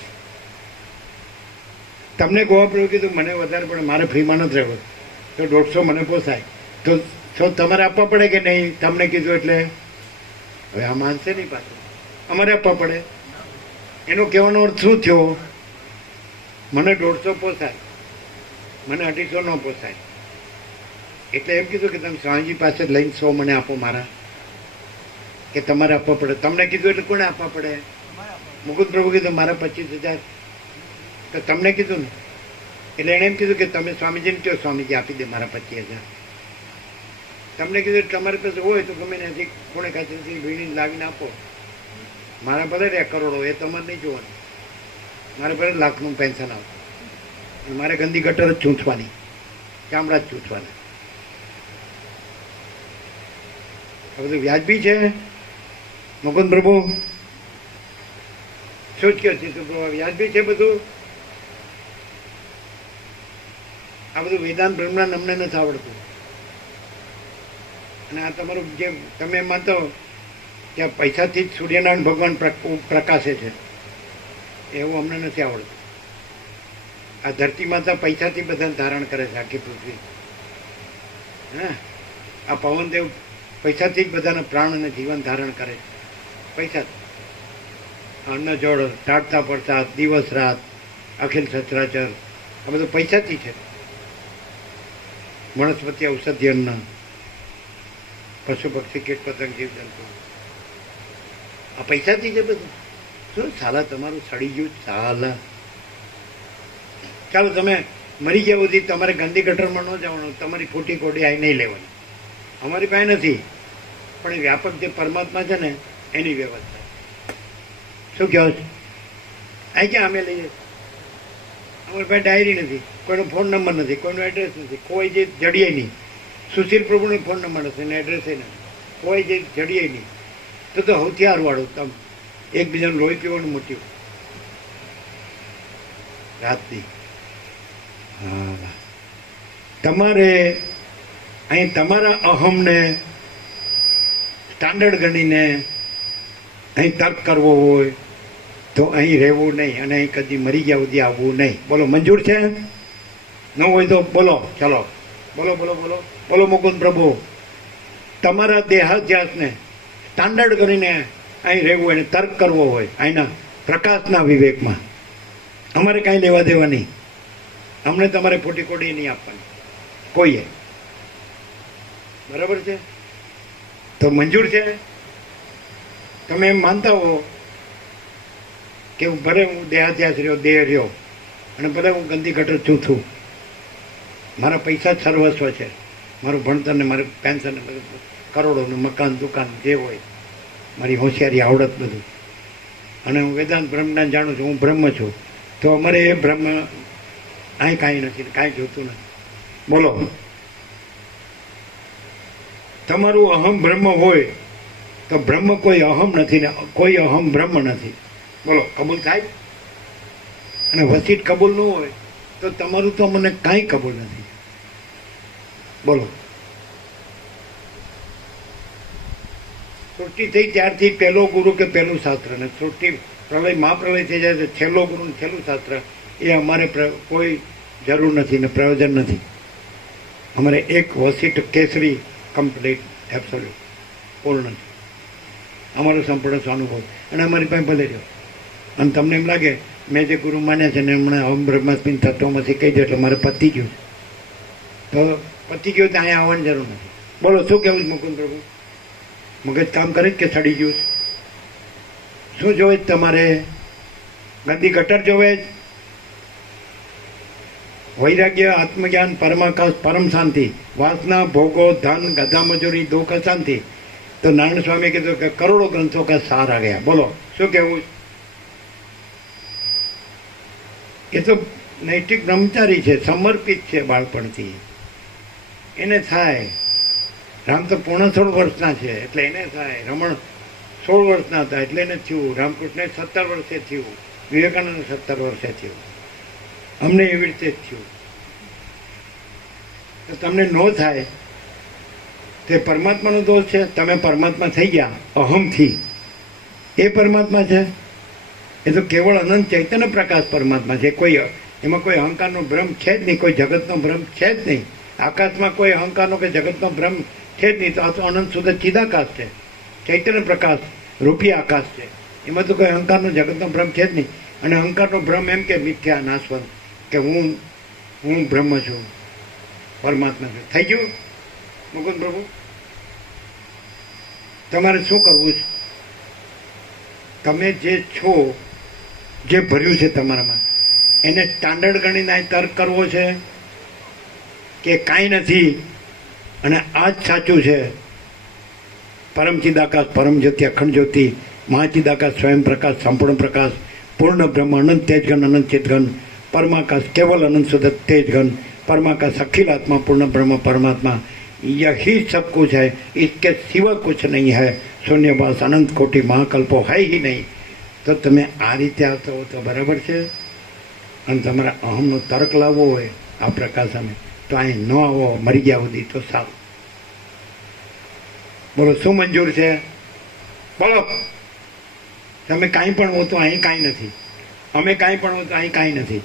તમને ગોવા પ્રભુ કીધું મને વધારે પડે, મારે ફ્રીમાં નથી રહેવું તો 150 મને પોસાય તો તમારે આપવા પડે કે નહીં? તમને કીધું એટલે હવે આ માનશે નહીં પાછું. અમારે આપવા પડે. એનો કહેવાનો અર્થ શું થયો? મને 150 પોસાય, મને 250 ન પોસાય. એટલે એમ કીધું કે તમે સ્વામીજી પાસે લઈને 100 મને આપો મારા, કે તમારે આપવા પડે. તમને કીધું એટલે કોને આપવા પડે? મુકુંદ પ્રભુ કીધું મારા 25,000 તો તમને કીધું ને એટલે એણે એમ કીધું કે તમે સ્વામીજીને કહો સ્વામીજી આપી દે મારા 25,000. તમને કીધું તમારી પાસે હોય તો ગમે ત્યાંથી કોણે ખાતેથી વીણી લાવીને આપો. મારા ભલે 1 કરોડો એ તમારે નહીં જોવાનું. મારે ભલે લાખનું પેન્શન આવતું, મારે ગંદી ગટર જ ચૂંટવાની, ચામડા જ ચૂંટવાના. આ બધું વ્યાજબી છે? મુકુંદ પ્રભુ શું જ કહે છે? વ્યાજબી છે બધું? આ બધું વેદાંત બ્રહ્મણાન અમને નથી આવડતું. અને આ તમારું જે તમે માનતો કે પૈસાથી જ સૂર્યનારાયણ ભગવાન પ્રકાશે છે એવું અમને નથી આવડતું. આ ધરતી માતા પૈસાથી બધાને ધારણ કરે છે, આખી પૃથ્વી. હા, આ પવનદેવ પૈસાથી જ બધાના પ્રાણ અને જીવન ધારણ કરે છે. પૈસાથી અન્ન જળ ટાળતા પડતા દિવસ રાત અખિલ સચરાચર આ બધું પૈસાથી છે. વનસ્પતિ ઔષધિ અન્ન પશુ પક્ષી કીટ પતંગ જીવજંતુ આ પૈસાથી છે બધું. શું સાલા તમારું સડી ગયું સાલા. ચાલો તમે મરી ગયા સુધી તમારે ગંદી ગટરમાં ન જવાનું, તમારી ખોટી ખોટી આઈ નહીં લેવાની. અમારી પાસે નથી, પણ એ વ્યાપક જે પરમાત્મા છે ને એની વ્યવસ્થા. શું કહો છો? અહીં ક્યાં અમે લઈએ? અમારી પાસે ડાયરી નથી, કોઈનો ફોન નંબર નથી, કોઈનો એડ્રેસ નથી, કોઈ જે જડીએ નહીં. સુશીલ પ્રભુનો ફોન નંબર નથી ને એડ્રેસ નથી, કોઈ જે જડીએ નહીં. તો સૌથી હારવાળું તમે એકબીજાનું લોહી પીવાનું મોટ્યું રાતથી. હા, તમારે અહીં તમારા અહમને સ્ટાન્ડર્ડ ગણીને અહીં તર્ક કરવો હોય તો અહીં રહેવું નહીં અને અહીં કદી મરી ગયા સુધી આવવું નહીં. બોલો મંજૂર છે? ન હોય તો બોલો. ચલો બોલો બોલો બોલો બોલો મુકુંદ પ્રભુ. તમારા દેહાધ્યાસને સ્ટાન્ડર્ડ કરીને અહીં રહેવું હોય ને તર્ક કરવો હોય અહીંના પ્રકાશના વિવેકમાં, અમારે કાંઈ લેવા દેવા નહીં. અમને તમારે ખોટી ખોટી નહીં આપવાની કોઈએ. બરાબર છે? તો મંજૂર છે? તમે એમ માનતા હો કે ભલે હું દેહાધ્યાસ રહ્યો, દેહ રહ્યો, અને ભલે હું ગંદી ગટર છું, મારા પૈસા જ સર્વસ્વ છે, મારું ભણતર ને મારું પેન્શન ને બધું, કરોડોનું મકાન, દુકાન જે હોય, મારી હોશિયારી, આવડત બધું, અને હું વેદાંત બ્રહ્મજ્ઞાન જાણું છું, હું બ્રહ્મ છું, તો અમારે એ બ્રહ્મ અહીં કાંઈ નથી, કાંઈ જોતું નથી. બોલો, તમારું અહમ બ્રહ્મ હોય તો બ્રહ્મ કોઈ અહમ નથી ને કોઈ અહમ બ્રહ્મ નથી. બોલો, કબૂલ થાય? અને વસીટ કબૂલ ન હોય તો તમારું તો મને કાંઈ કબૂલ નથી. બોલો, સૃષ્ટિ થઈ ત્યારથી પહેલો ગુરુ કે પહેલું શાસ્ત્ર, ને સૃષ્ટિ પ્રલય મહાપ્રલય થઈ જાય તો છેલ્લો ગુરુ ને છેલ્લું શાસ્ત્ર, એ અમારે કોઈ જરૂર નથી ને પ્રયોજન નથી. અમારે એક વસીટ કેસરી કમ્પ્લીટ એબ્સોલ્યુટ પૂર્ણ છે અમારો સંપૂર્ણ સ્વાનુભવ. અને અમારી પાસે ભલે રહ્યો. અને તમને એમ લાગે મેં જે ગુરુ માન્યા છે ને હમણાં હમ બ્રહ્માસ્મિન તત્વમાંથી કહી દો એટલે મારે પતી ગયું, તો પતી ગયું તો અહીંયા આવવાની જરૂર નથી. બોલો, શું કહેવું છે મુકુંદ પ્રભુ? મગજ કામ કરે જ કે સડી ગયું? શું જોવે તમારે? ગંદી ગટર જોવે? વૈરાગ્ય, આત્મજ્ઞાન, પરમાકાશ, પરમ શાંતિ, વાસના, ભોગો, ધન, ગધા મજૂરી, દુઃખ, અશાંતિ. તો નારાયણ સ્વામી કીધું કે કરોડો ગ્રંથો કા સાર આ ગયા. બોલો, શું કહેવું? એ તો નૈતિક બ્રહ્મચારી છે, સમર્પિત છે બાળપણથી, એને થાય. રામ તો પૂર્ણ 16 વર્ષના છે એટલે એને થાય. રમણ 16 વર્ષના હતા એટલે એને થયું. રામકૃષ્ણ 17 વર્ષે થયું. વિવેકાનંદ 17 વર્ષે થયું. અમને એવી રીતે જ થયું. તો તમને ન થાય તે પરમાત્માનો દોષ છે. તમે પરમાત્મા થઈ ગયા અહમથી, એ પરમાત્મા છે. એ તો કેવળ અનંત ચૈતન્ય પ્રકાશ પરમાત્મા છે. કોઈ એમાં કોઈ અહંકારનો ભ્રમ છે જ નહીં, કોઈ જગતનો ભ્રમ છે જ નહીં. આકાશમાં કોઈ અહંકારનો કે જગતનો ભ્રમ છે જ નહીં. તો આ તો અનંત શુદ્ધ ચિદાકાશ છે, ચૈતન્ય પ્રકાશ રૂપી આકાશ છે. એમાં તો કોઈ અહંકારનો જગતનો ભ્રમ છે જ નહીં. અને અહંકારનો ભ્રમ એમ કે મિથ્યા, નાશવંત, કે હું બ્રહ્મ છું, પરમાત્મા છું. થઈ ગયું મુકુંદ પ્રભુ? તમારે શું કરવું છે? તમે જે છો, જે ભર્યું છે તમારામાં, એને સ્ટાન્ડર્ડ ગણીને તર્ક કરવો છે કે કાંઈ નથી અને આ જ સાચું છે? પરમ ચિદાકાશ, પરમ જ્યોતિ, અખંડ જ્યોતિ, મહાચિદાકાશ, સ્વયં પ્રકાશ, સંપૂર્ણ પ્રકાશ, પૂર્ણ બ્રહ્મ, અનંત તેજગન, અનંત ચિતગન, परमाकाश, केवल अनंत शुद्ध तेजगन, परमाकाश, अखिल आत्मा, पूर्ण ब्रह्म परमात्मा, यही सब कुछ है, इसके सिवा कुछ नहीं है. शून्यवास, अनंत कोटि, महाकल्पो है ही नहीं. તો તમે આ રીતે આવતો હો તો બરાબર છે. અને તમારા અહમનો તર્ક લાવવો હોય આ પ્રકાશ સામે તો અહીં ન આવો, મરી ગયા સુધી તો સારું. બોલો, શું મંજૂર છે? બોલો, તમે કાંઈ પણ હો તો અહીં કાંઈ નથી, અમે કાંઈ પણ હો તો અહીં કાંઈ નથી.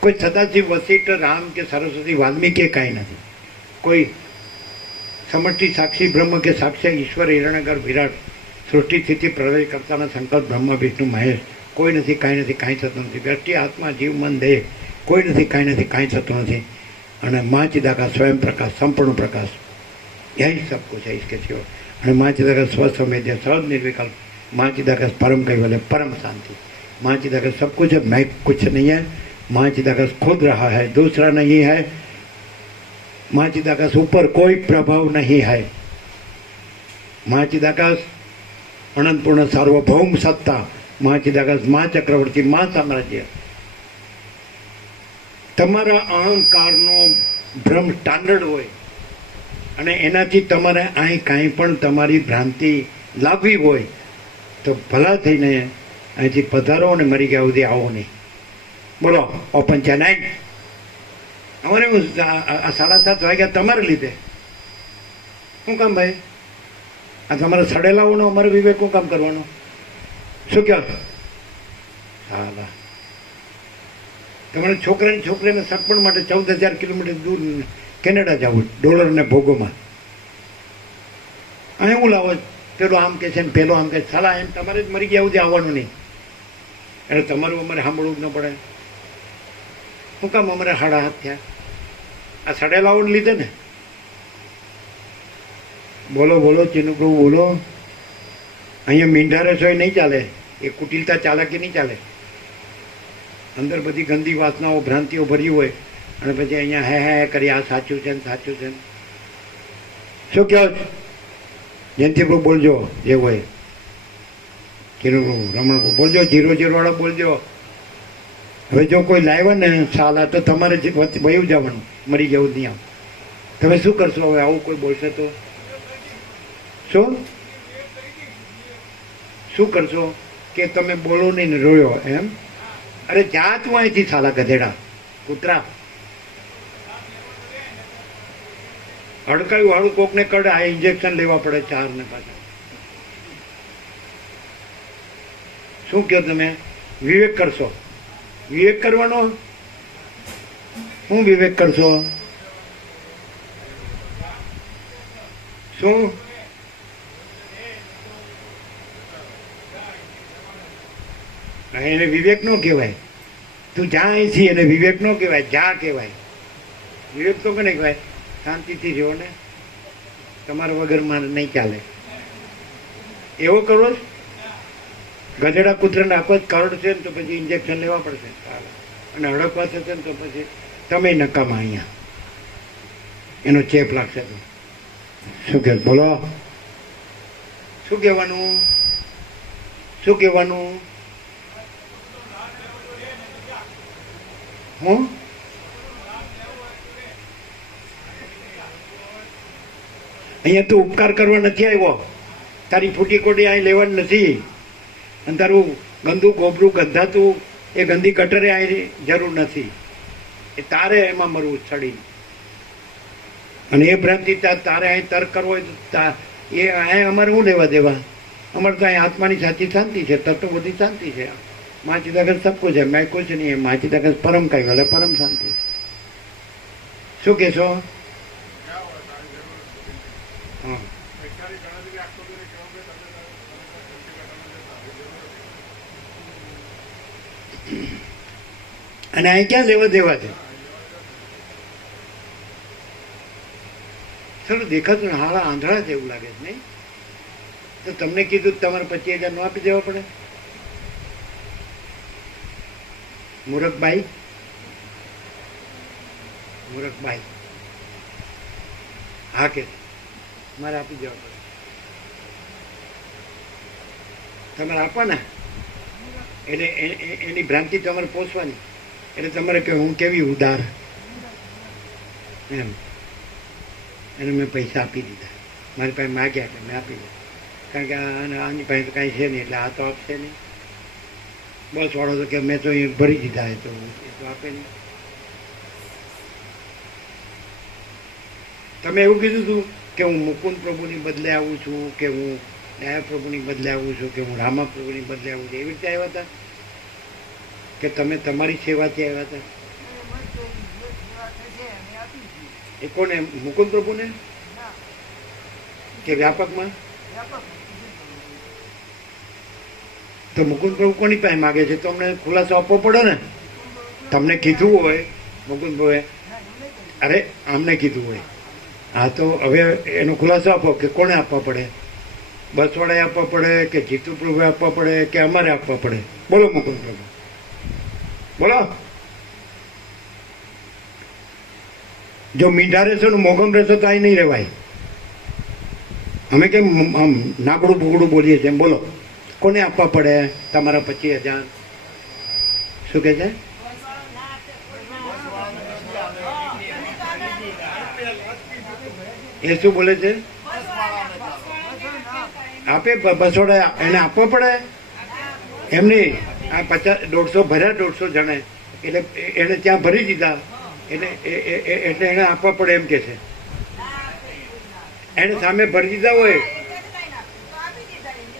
કોઈ સદાશિવ, વશિષ્ઠ, રામ કે સરસ્વતી, વાલ્મીકી કાંઈ નથી. કોઈ સમષ્ટિ સાક્ષી બ્રહ્મ કે સાક્ષી ઈશ્વર, હિરણ્યગર, વિરાટ, સૃષ્ટિ સ્થિતિ પ્રલય કરતાના શંકર, બ્રહ્મ, વિષ્ણુ, મહેશ કોઈ નથી, કાંઈ નથી, કાંઈ થતું નથી. વ્યક્તિ, આત્મા, જીવ, મન, દેહ કોઈ નથી, કાંઈ નથી, કાંઈ થતું નથી. અને મહાચિદાકાશ, સ્વયં પ્રકાશ, સંપૂર્ણ प्रकाश, यही सब कुछ है इसके सिवा. અને મહાચિદાકાશ સ્વસંવેદ્ય, સહજ निर्विकल्प, મહાચિદાકાશ परम कैवल्य, परम शांति. મહાચિદાકાશ सब कुछ है, मैं कुछ नहीं है. મહાચિદાકાશ खुद रहा है, दूसरा नहीं है. મહાચિદાકાશ ऊपर कोई प्रभाव नहीं है. મહાચિદાકાશ अनंत पूर्ण सार्वभौम सत्ता. મહાચિદાકાશ મહા ચક્રવર્તી, મહા સામ્રાજ્ય. તમારા અહંકારનો ભ્રમ સ્ટાન્ડર્ડ હોય અને એનાથી તમારે અહીં કાંઈ પણ તમારી ભ્રાંતિ લાવવી હોય તો ભલા થઈને અહીંથી પધારો અને મરી ગયા સુધી આવો નહીં. બોલો, ઓપન છે નાઇટ. અમારે 7:30 વાગ્યા તમારે લીધે. શું કામ ભાઈ? આ તમારે સડેલાઓનો અમારે વિવેક શું કામ કરવાનો? શું કહો? સાલા, તમારે છોકરાને સગપણ માટે 14,000 કિલોમીટર દૂર કેનેડા જવું ડોલર ને ભોગોમાં. અહીં હું લાવો પેલો આમ કે છે ને પેલો આમ કે સાલા એમ તમારે જ મરી ગયા સુધી આવવાનું નહીં. એટલે તમારું અમારે સાંભળવું જ ન પડે. શું કામ અમારે હાડા હાથ થયા? આ સડેલાઓને લીધે ને. બોલો બોલો ચીનુપ્રભુ બોલો. અહીંયા મીંઢા રસોઈ નહીં ચાલે, એ કુટિલતા ચાલાકી નહીં ચાલે. અંદર બધી ગંદી વાસનાઓ ભ્રાંતિઓ ભરી હોય અને પછી અહીંયા હે કરી આ સાચું છે ને સાચું છે. શું કહો જયંતિપ્રભુ બોલજો જે હોય. ચીનુપ્રભુ રમણ બોલજો, 00 વાળા બોલજો. હવે જો કોઈ લાવ્યા ને સાલા તો તમારે વયું જવાનું, મરી જવું નહીં. આમ તમે શું કરશો હવે? આવું કોઈ બોલશે તો શું કરશો? કે તમે બોલો નહીં ને રોયો એમ? અરે જા તું અહીંથી સાલા ગધેડા કૂતરા. હડકાયું હાડું કોકને કડે આ ઇન્જેક્શન લેવા પડે 4 ને પાછા. શું કહો તમે? વિવેક કરશો? વિવેક કરવાનો? શું વિવેક કરશો? શું એને વિવેક નો કહેવાય. તું જા અહીંથી, એને વિવેક નો કહેવાય, જા કહેવાય. વિવેક તો કોને કહેવાય? શાંતિથી રહ્યો ને, તમારા વગર મારે નહીં ચાલે. એવો કરો જ ગધેડા કૂતરાને આપો જ કરડ છે ને તો પછી ઇન્જેક્શન લેવા પડશે અને હડકવા થશે ને તો પછી તમે નકામા અહીંયા, એનો ચેપ લાગશે. તો શું કે બોલો? શું કહેવાનું? શું કહેવાનું? હું અહીંયા તું ઉપકાર કરવા નથી આવ્યો. તારી ફૂટી કોટી અહીં લેવાની નથી. અને તારું ગંદુ ગોબરું ગંધાતું એ ગંદી કટરે અહીં જરૂર નથી. એ તારે એમાં મરવું ચડી. અને એ ભ્રાંતિ તારે અહીં તર્ક કરવો હોય તો એ અહીં અમારે શું લેવા દેવા? અમારે તો અહીં આત્માની સાચી શાંતિ છે, તત્વ બધી શાંતિ છે. माँ चिदाकस सब कुछ है, मैं कुछ नहीं है. माँ चिदाकस परम कहीं गले परम शांति. शू कहो? हाँ અને અહીં ક્યાં લેવા દેવા છે? સર દેખાતું ને હાલા આંધળા છે એવું લાગે છે નહીં? તો તમને કીધું તમારે 25,000 નો આપી દેવા પડે? મૂરખભાઈ હા કે મારે આપી દેવા પડે. તમારે આપવાના એટલે એની ભ્રાંતિ તમારે પોષવાની. એટલે તમારે કે હું કેવી ઉદાર એમ. એને મેં પૈસા આપી દીધા. મારી પાસે માગ્યા એટલે મેં આપી દીધા. કારણ કે આની પાસે તો કાંઈ છે નહીં એટલે આ તો આપશે નહીં. બસ વાળો તો કે મેં તો એ ભરી દીધા એ તો આપે નહીં. તમે એવું કીધું હતું કે હું મુકુંદ પ્રભુની બદલે આવું છું, કે હું ન્યાય પ્રભુની બદલે આવું છું, કે હું રામા પ્રભુની બદલે આવું છું. એવી રીતે આવ્યા હતા કે તમે તમારી સેવાથી આવ્યા હતા? એ કોને? મુકુંદ પ્રભુને કે વ્યાપકમાં? તો મુકુંદ પ્રભુ કોની પાસે માગે છે? તો અમને ખુલાસો આપવો પડે ને. તમને કીધું હોય મુકુંદ પ્રભુએ, અરે આમને કીધું હોય, હા તો હવે એનો ખુલાસો આપો કે કોને આપવા પડે? બસવાળાએ આપવા પડે કે જીતુ પ્રભુએ આપવા પડે કે અમારે આપવા પડે? બોલો મુકુંદ પ્રભુ બોલો. જો મીંઢા રહેશો ને મોગમ રહેશો તો અહીં નહીં રહેવાય. અમે કેમ આમ નાગડું બુગડું બોલીએ છીએ એમ બોલો. કોને આપવા પડે તમારા 25,000? શું કે છે? એ શું બોલે છે? આપે બસોડા એને આપવો પડે એમ નહીં. આ 150 ભર્યા 150 જણે એટલે એને ત્યાં ભરી દીધા એટલે એને આપવા પડે એમ કે છે. એને સામે ભરી દીધા હોય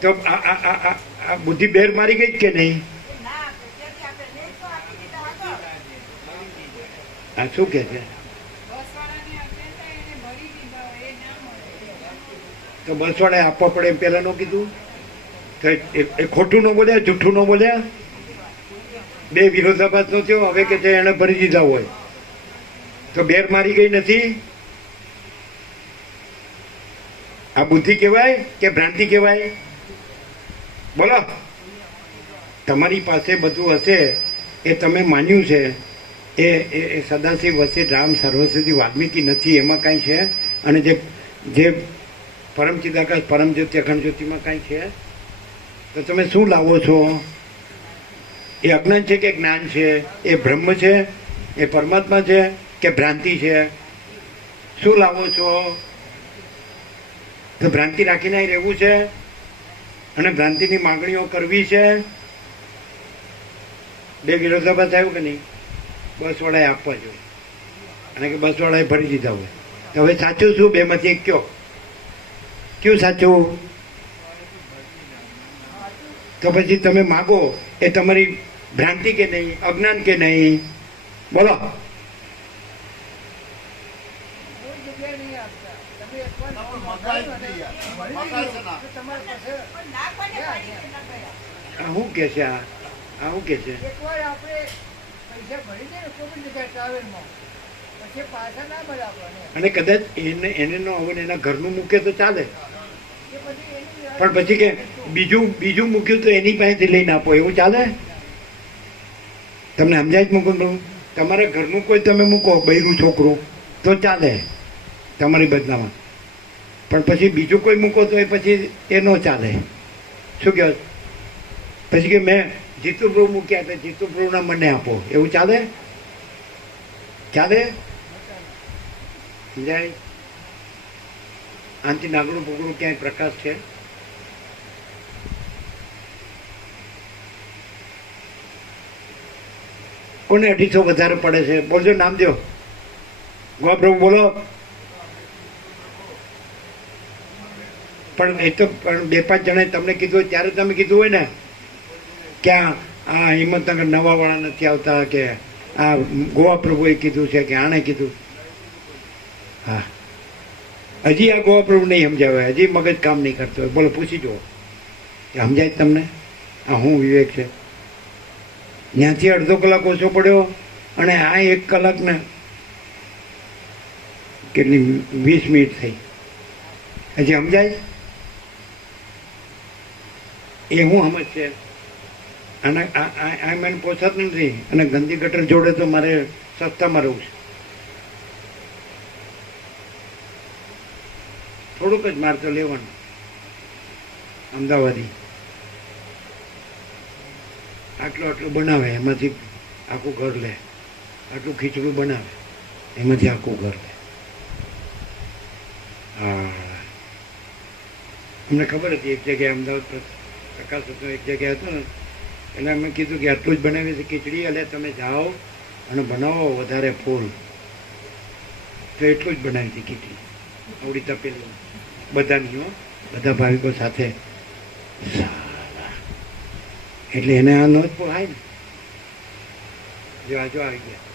તો આ બુદ્ધિ બેર મારી ગઈ કે નહીં? આ શું કે છે? તો બસવાળાએ આપવા પડે એમ પહેલાં ન કીધું? તો એ ખોટું ન બોલ્યા, જૂઠું ન બોલ્યા? બે વિરોધાભાસ નો થયો. હવે કે છે એને ભરી દીધા હોય તો બેર મારી ગઈ નથી? આ બુદ્ધિ કહેવાય કે ભ્રાંતિ કહેવાય? બોલો. તમારી પાસે બધું હશે એ તમે માન્યું છે, એ સદાશિવ વસિષ્ઠ રામ સર્વસ્વતી વાલ્મીકી નથી, એમાં કાંઈ છે? અને જે પરમ ચિદાકાશ પરમ જ્યોતિ અખંડ જ્યોતિમાં કાંઈ છે? તો તમે શું લાવો છો? એ અજ્ઞાન છે કે જ્ઞાન છે? એ બ્રહ્મ છે, એ પરમાત્મા છે કે ભ્રાંતિ છે? શું લાવો છો? તો ભ્રાંતિ રાખીને રહેવું છે અને ભ્રાંતિની માગણીઓ કરવી છે? બે વિરોધાભાસ આવ્યું કે નહીં? બસવાળાએ આપવા જોઈએ અને કે બસવાળાએ ભરી દીધા હોય. તો હવે સાચું શું? બેમાંથી એક કયો, કયું સાચું? તો પછી તમે માગો એ તમારી ભ્રાંતિ કે નહીં, અજ્ઞાન કે નહીં? બોલો. કોઈ જગ્યાએ નહીં આપતા. તમે એકવાર મગાવ્યું અને ભરી દીધું તો તમારી પાસે આ શું કે છે? આ શું કે છે? એકવાર આપણે પૈસા ભરી દઈએ ને કોઈ પણ જગ્યાએ ટ્રાવેલમાં, પછી પાછા ના મળે આપણને. અને કદાચ એને નો હવે એના ઘરનું મૂકે તો ચાલે, એ પછી એની પણ પછી કે બીજું મૂક્યું તો એની પાસેથી લઈને આપો, એવું ચાલે? તમને સમજાય જ મૂકો? તમારા ઘરનું કોઈ તમે મૂકો, બૈરું છોકરું, તો ચાલે તમારી બદલામાં, પણ પછી બીજું કોઈ મૂકો તો એ પછી એ ન ચાલે. શું કહો? પછી કે મેં જીતુપ્રભુ મૂક્યા એટલે જીતુપ્રભુના મને આપો, એવું ચાલે? ચાલે? સમજાય? આનાથી નાગડું પગડું ક્યાંય પ્રકાશ છે? કોને 250 વધારે પડે છે? બોલજો, નામ દો. ગોપ્રભુ બોલો. પણ એ તો પણ 2-5 જણાએ તમને કીધું ત્યારે તમે કીધું હોય ને કે આ હિંમતનગર નવાવાળા નથી આવતા, કે આ ગોવા પ્રભુએ કીધું છે, કે આણે કીધું. હા, હજી આ ગોવા પ્રભુ નહીં સમજાવે, હજી મગજ કામ નહીં કરતો હોય. બોલો, પૂછી જુઓ કે સમજાય તમને આ શું વિવેક છે? ત્યાંથી અડધો કલાક ઓછો પડ્યો અને આ 1 કલાક ને કેટલી 20 મિનિટ થઈ, હજી સમજાય? એ હું સમજ છે? અને આ મને પોસાત નથી, અને ગંદી ગટર જોડે તો મારે સસ્તામાં રહું છે. થોડુંક જ મારે તો લેવાનું. અમદાવાદી આટલું બનાવે એમાંથી આખું ઘર લે, આટલું ખીચડું બનાવે એમાંથી આખું ઘર લે. હા, અમને ખબર હતી એક જગ્યાએ અમદાવાદ પ્રકાશ હતો, એક જગ્યાએ હતો ને, એટલે અમે કીધું કે આટલું જ બનાવી છે ખીચડી, એટલે તમે જાઓ અને બનાવો વધારે ફૂલ. તો એટલું જ બનાવી હતી ખીચડી, આવડી તપેલી બધાની, બધા ભાવિકો સાથે. એટલે એને આ નો જ પોહાય ને. જો આજો આવી ગયા,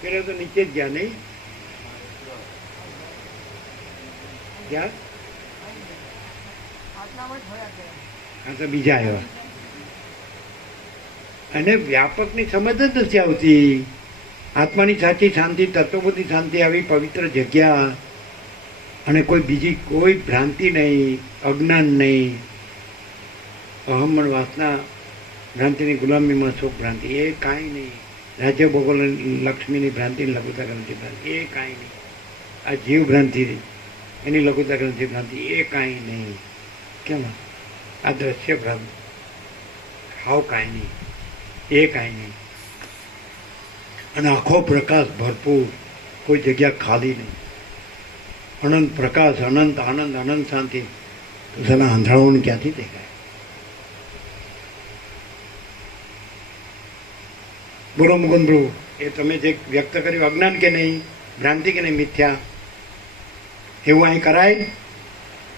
પેલા તો નીચે જ ગયા નહીં ગયા, આટલામાં જ ફર્યા ગયા. આ તો બીજા આવ્યા. અને વ્યાપકની સમજ જ નથી આવતી. આત્માની સાચી શાંતિ, તત્વબોધની શાંતિ, આવી પવિત્ર જગ્યા, અને કોઈ બીજી કોઈ ભ્રાંતિ નહીં, અજ્ઞાન નહીં, અહમણ વાસના ભ્રાંતિની ગુલામીમાં સુખ ભ્રાંતિ, એ કાંઈ નહીં. રાજ્ય ભોગોલ લક્ષ્મીની ભ્રાંતિ, લઘુતા ગ્રંથિ ભ્રાંતિ, એ કાંઈ નહીં. આ જીવ ભ્રાંતિ એની લઘુતા ગ્રંથિ ભ્રાંતિ, એ કાંઈ નહીં. કેમ? આ દ્રશ્ય ભ્રાંતિ હાવ કાંઈ નહીં, એ કાંઈ નહીં. અને આખો પ્રકાશ ભરપૂર, કોઈ જગ્યા ખાલી નહીં. અનંત પ્રકાશ, અનંત આનંદ, અનંત શાંતિ. તો સાલા આંધળાઓને ક્યાંથી દેખાય? બોલો મુકુંદ પ્રભુ, એ તમે જે વ્યક્ત કર્યું અજ્ઞાન કે નહીં, ભ્રાંતિ કે નહીં, મિથ્યા, એવું અહીં કરાય?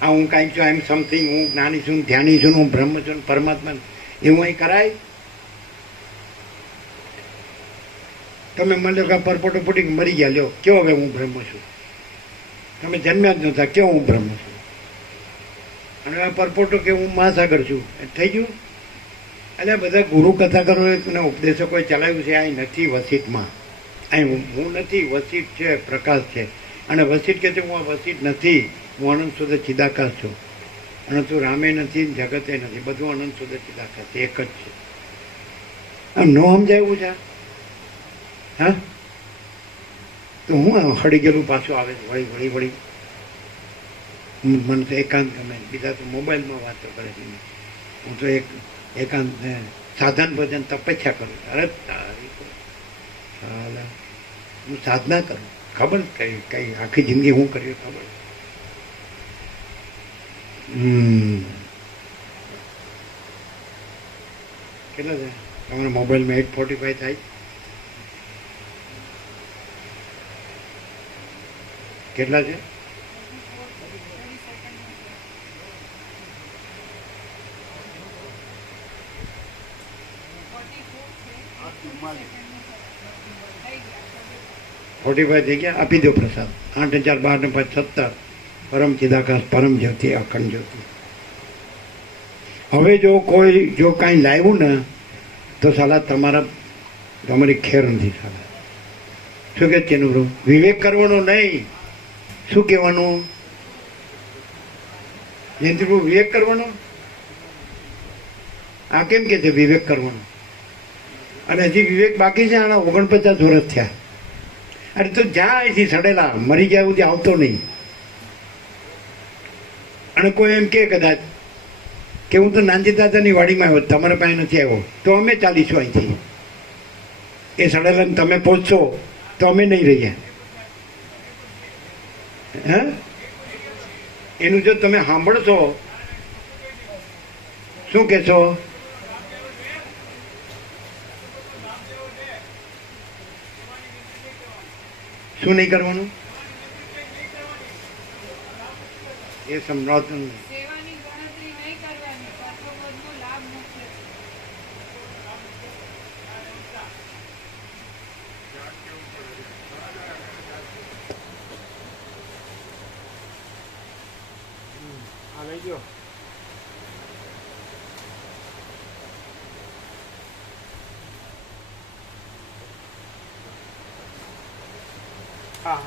આ હું કાંઈ છું, આઈ એમ સમથિંગ, હું જ્ઞાની છું, ધ્યાની છું, હું બ્રહ્મ છું, પરમાત્મા, એવું અહીં કરાય? તમે મને લો કે પરપોટો ફૂટી મરી ગયા, લ્યો, કેવો હવે હું બ્રહ્મ છું? તમે જન્મ્યા જ નહોતા કેવો હું બ્રહ્મ છું, અને આ પરપોટો કે હું મહાસાગર છું, એ થઈ ગયું. એટલે બધા ગુરુ કથાકારોને ઉપદેશકોએ ચલાવ્યું છે, અહીં નથી વસિતમાં, અહીં હું નથી, વસિત છે, પ્રકાશ છે. અને વસિત કહે છે હું આ વસિત નથી, હું અનંત શુદ્ધ ચિદાકાશ છું. અને તું રામે નથી, જગતે નથી, બધું અનંત શુદ્ધ ચિદાકાશ એક જ છે. આમ ન સમજાયું છે. હા, તો હું હળી ગયેલું પાછું આવે વળી મને તો એકાંત ગમે, બીજા તો મોબાઈલમાં વાતો કરે છે. હું તો એકાંત સાધન ભજન તપસ્યા કરું. અરે તારી હું સાધના કરું, ખબર કઈ આખી જિંદગી હું કર્યું ખબર. કેટલા છે તમારા મોબાઈલમાં? 8:45 થાય. કેટલા છે? $45 થઈ ગયા. આપી દો પ્રસાદ. 8,012 ને 5,17. પરમ ચિદાકાશ, પરમ જ્યોતિ, અખંડ જ્યોતિ. હવે જો કાંઈ લાવ્યું ને તો સાલા તમારી ખેર નથી સાલા. શું કે છે બ્રો? વિવેક કરવાનો નહીં. શું કહેવાનું જયંતિભાઈ? વિવેક કરવાનો. આ કેમ કે છે વિવેક કરવાનો? અને હજી વિવેક બાકી છે. આના 49 વર્ષ થયા. અરે તો જ્યાં અહીંથી સડેલા મરી ગયા સુધી આવતો નહીં. અને કોઈ એમ કે કદાચ કે હું તો નાનજી દાદાની વાડીમાં આવ્યો, તમારા પાસે નથી આવ્યો, તો અમે ચાલીશું અહીંથી. એ સડેલાને તમે પહોંચશો તો અમે નહીં રહીએ. હા, એનું જો તમે સાંભળશો શું કહેશો? શું નહીં કરવાનું? એ સંભળાતું નહીં. સેવાની ગણતરી નહીં કરવાની, તત્વબોધનો લાભ મુખ્ય છે. આ લઈ ગયો. હા,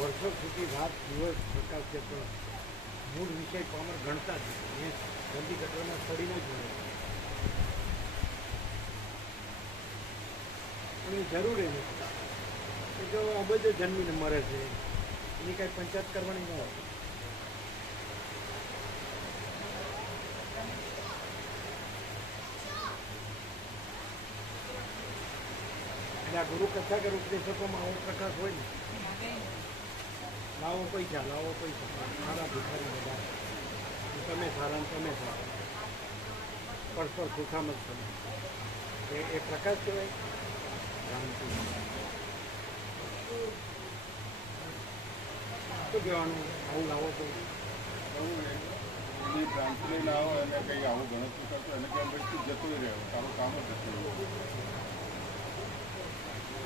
વર્ષો સુધી રાત દિવસ પ્રકાશ છે, પણ મૂળ વિષય પામર ગણતા જ નહીં. જલ્દી ઘટવાના સડીને જ મળે. એની જરૂર એ નથી કે જો અબજો જન્મીને મરે છે એની કાંઈ પંચાયત કરવાની ન હોય. એટલે આ ગુરુ કથા કે ઉપદેશકોમાં આવો પ્રકાશ હોય ને. લાવો પૈસા, લાવો પૈસા, સારા ભિખારી બધા, તમે સારા તમે સારા, પરસ્પર સુખામત તમે. એ પ્રકાશ કહેવાય. શું કહેવાનું? આવું લાવો તો ભ્રાંતિ લઈને આવો અને કંઈ આવું ગણતરી કરતો એને કેમ ભાઈ જતું રહ્યો, તારું કામ જ જતું રહ્યું.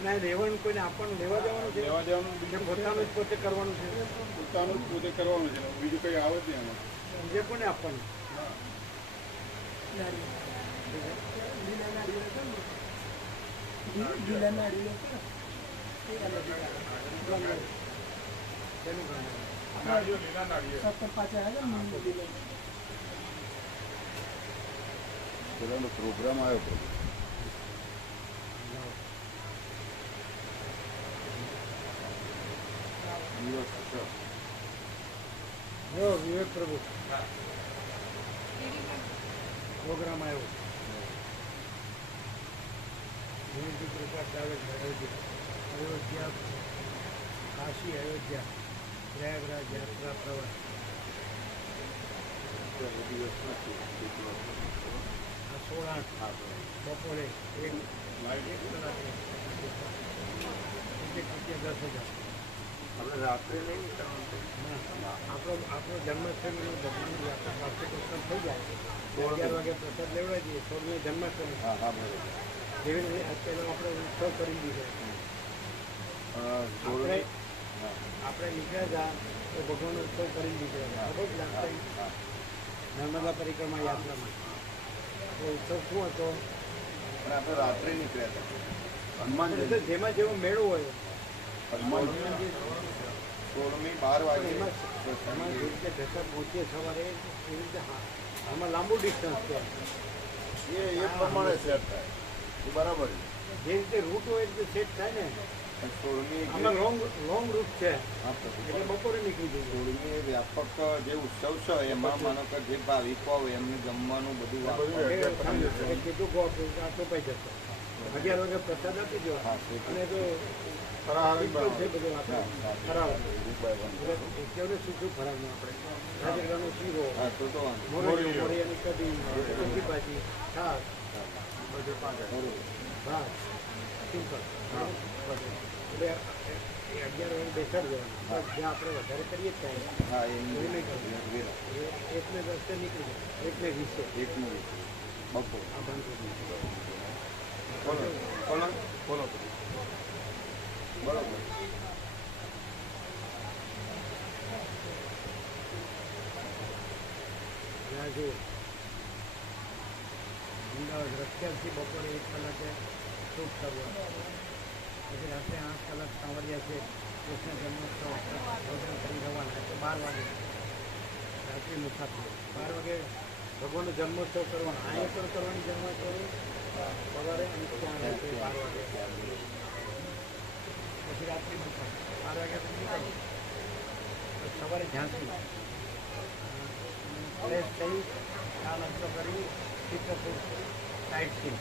ના રહેવાનું, કોઈને આપવાનું, લેવા જવાનું છે. લેવા જવાનું બીજું પોતાનું જ પોતે કરવાનું છે. પોતાનું જ પોતે કરવાનું છે, બીજું કંઈ આવે જ નહીં એમાં. બીજે કોને આપવાનું? પેલાનો પ્રોગ્રામ આવ્યો હતો. વિવેક પ્રભુ પ્રોગ્રામ આવ્યો. અયોધ્યા, કાશી, અયોધ્યા, પ્રયાગરાજ યાત્રા પ્રવાસ. આ 16-8 બપોરે 1 કલાકે 10,000. આપણે રાત્રે નહીં નીકળવાનું. આપણો જન્માષ્ટમીનો ભગવાનની યાત્રા વાર્ષિક ઉત્સવ થઈ જાય. 11 વાગે પ્રસાદ લેવડાવી દઈએ. 16મી જન્માષ્ટમી. હા હા બરાબર. જેવી રીતે અત્યારે આપણે ઉત્સવ કરી દીધો આપણે આપણે નીકળ્યા હતા તો ભગવાનનો ઉત્સવ કરી દીધો ખબર જ લાગતા નર્મદા પરિક્રમા યાત્રામાં તો ઉત્સવ શું હતો અને આપણે રાત્રે નીકળ્યા હતા હનુમાન એટલે જેમાં જેવો મેળો હોય હનુમાનજી 16મી 12 વાગે એમાં જે રીતે ઢસર પહોંચીએ સવારે એવી રીતે આમાં લાંબુ ડિસ્ટન્સ છે એ પ્રમાણે સેટ થાય એ બરાબર છે. જે રીતે રૂટ હોય એ રીતે સેટ થાય ને અને 16મી આમાં લોંગ રૂટ છે હા, પ્રભુ. એટલે બપોરે નીકળી જઈએ 16મી વ્યાપક જે ઉત્સવ છે એમાં માનો કે જે ભાવિકો હોય એમને જમવાનું બધું આપવાનું. કીધું કહો આટલો પૈ જશે 11 વાગે પ્રસાદ આપી દો હા, એ તો. અને તો ફરાળી simple છે બધું હા, આપણે હા. ફરાળ રૂપાઈ બને. કેવડે શું શું ફરાળનું આપણે રાજગરાનો શીરો હા, તો વાંધો. મોરિયાની કઢી ઊંધી ભાજી છાશ બરોબર. ભાત સિમ્પલ એટલે 11 વાગે બેસાડી દેવાનું બસ જ્યાં આપણે વધારે કરીએ જ થાય હા, એ એવું નહીં કરવું. વેલા. એકને રસ્તે નીકળી જાય એકને 20 એકનું એક. બપોર. આ બંધ બોલો બોલો બોલો બરોબર. ત્યાં જુઓ અમદાવાદ રસ્ત્યાથી બપોરે 1 કલાકે શૂટ શરૂઆત પછી રાત્રે 8 કલાક સાંવરિયા છે કૃષ્ણ જન્મોત્સવ ભોજન કરી રવાના એટલે 12 વાગે રાત્રિ મુસાફરી 12 વાગે ભગવાનનો જન્મોત્સવ કરવાનો અહીંયા પણ કરવાની જન્મોત્સવ સવારે અને ત્યાં રાત્રે 12 વાગે પછી રાત્રિ મુસાફરી 12 વાગ્યા પછી નીકળવું તો સવારે ઝાંસી ફ્રેશ થઈ ચા નાસ્તો કરી ચિત્રકૂટ સાઇટ સીન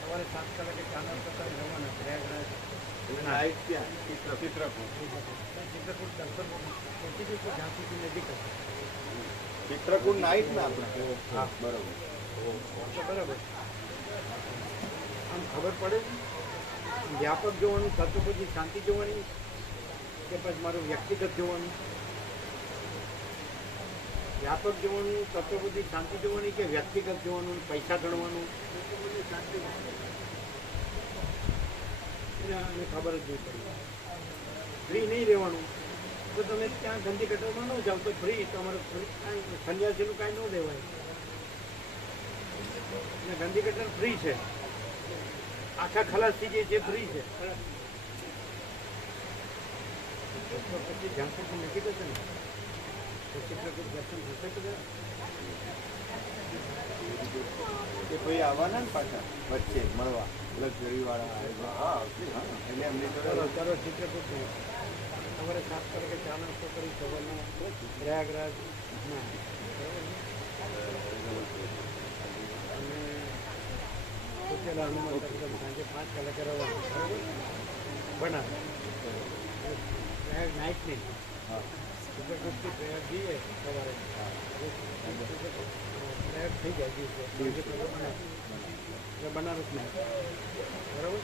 સવારે 7 કલાકે ચા નાસ્તો કરી રવાના પ્રયાગરાજ નાઈટ ત્યાં ચિત્રકૂટ ચિત્રકૂટ દર્શન પહોંચી જઈશું ઝાંસીથી નજીક હશે ચિત્રકૂટ નાઈટ ને આપણે હા. બરોબર. તો બરાબર આમ ખબર પડે વ્યાપક જોવાનું થતું પછી શાંતિ જોવાની કે પછી મારું વ્યક્તિગત જોવાનું વ્યાપક જોવાનું તત્વ બધી શાંતિ જોવાની કે વ્યક્તિગત જોવાનું પૈસા ગણવાનું શાંતિ અને ખબર જ નહીં પડી ફ્રી નહીં રહેવાનું તો તમે ત્યાં ગંદી ગટરમાં ન જાઓ તો ફ્રી તમારે સંન્યાસીનું કાંઈ ન દેવાય અને ગંદી ગટર ફ્રી છે આખા ખલાસ થઈ જાય છે ફ્રી છે તો પછી ઝાંસીથી નજીક હશે ને તો ચિત્રકૂટ દર્શન થશે બધા એ ભાઈ આવવાના ને પાછા વચ્ચે મળવા લક્ઝરી વાળા આવે. હા આવશે. હા એટલે એમની ચલો જોડે ચાલો ચિત્રકૂટ નહીં સવારે 7 કલાકે ચા નાસ્તો કરી સવારના પ્રયાગરાજ ના અને સુકેલા હનુમાન દર્શન સાંજે 5 કલાકે રવાના બરાબર બનાવે પ્રયાગ નાઇટ નહીં હા ચિત્રકૂટથી પ્રયાગ જઈએ સવારે પ્રયાગ થઈ જાય દિવસે સાંજે પછી બનાવે એટલે બનારસ નહીં બરાબર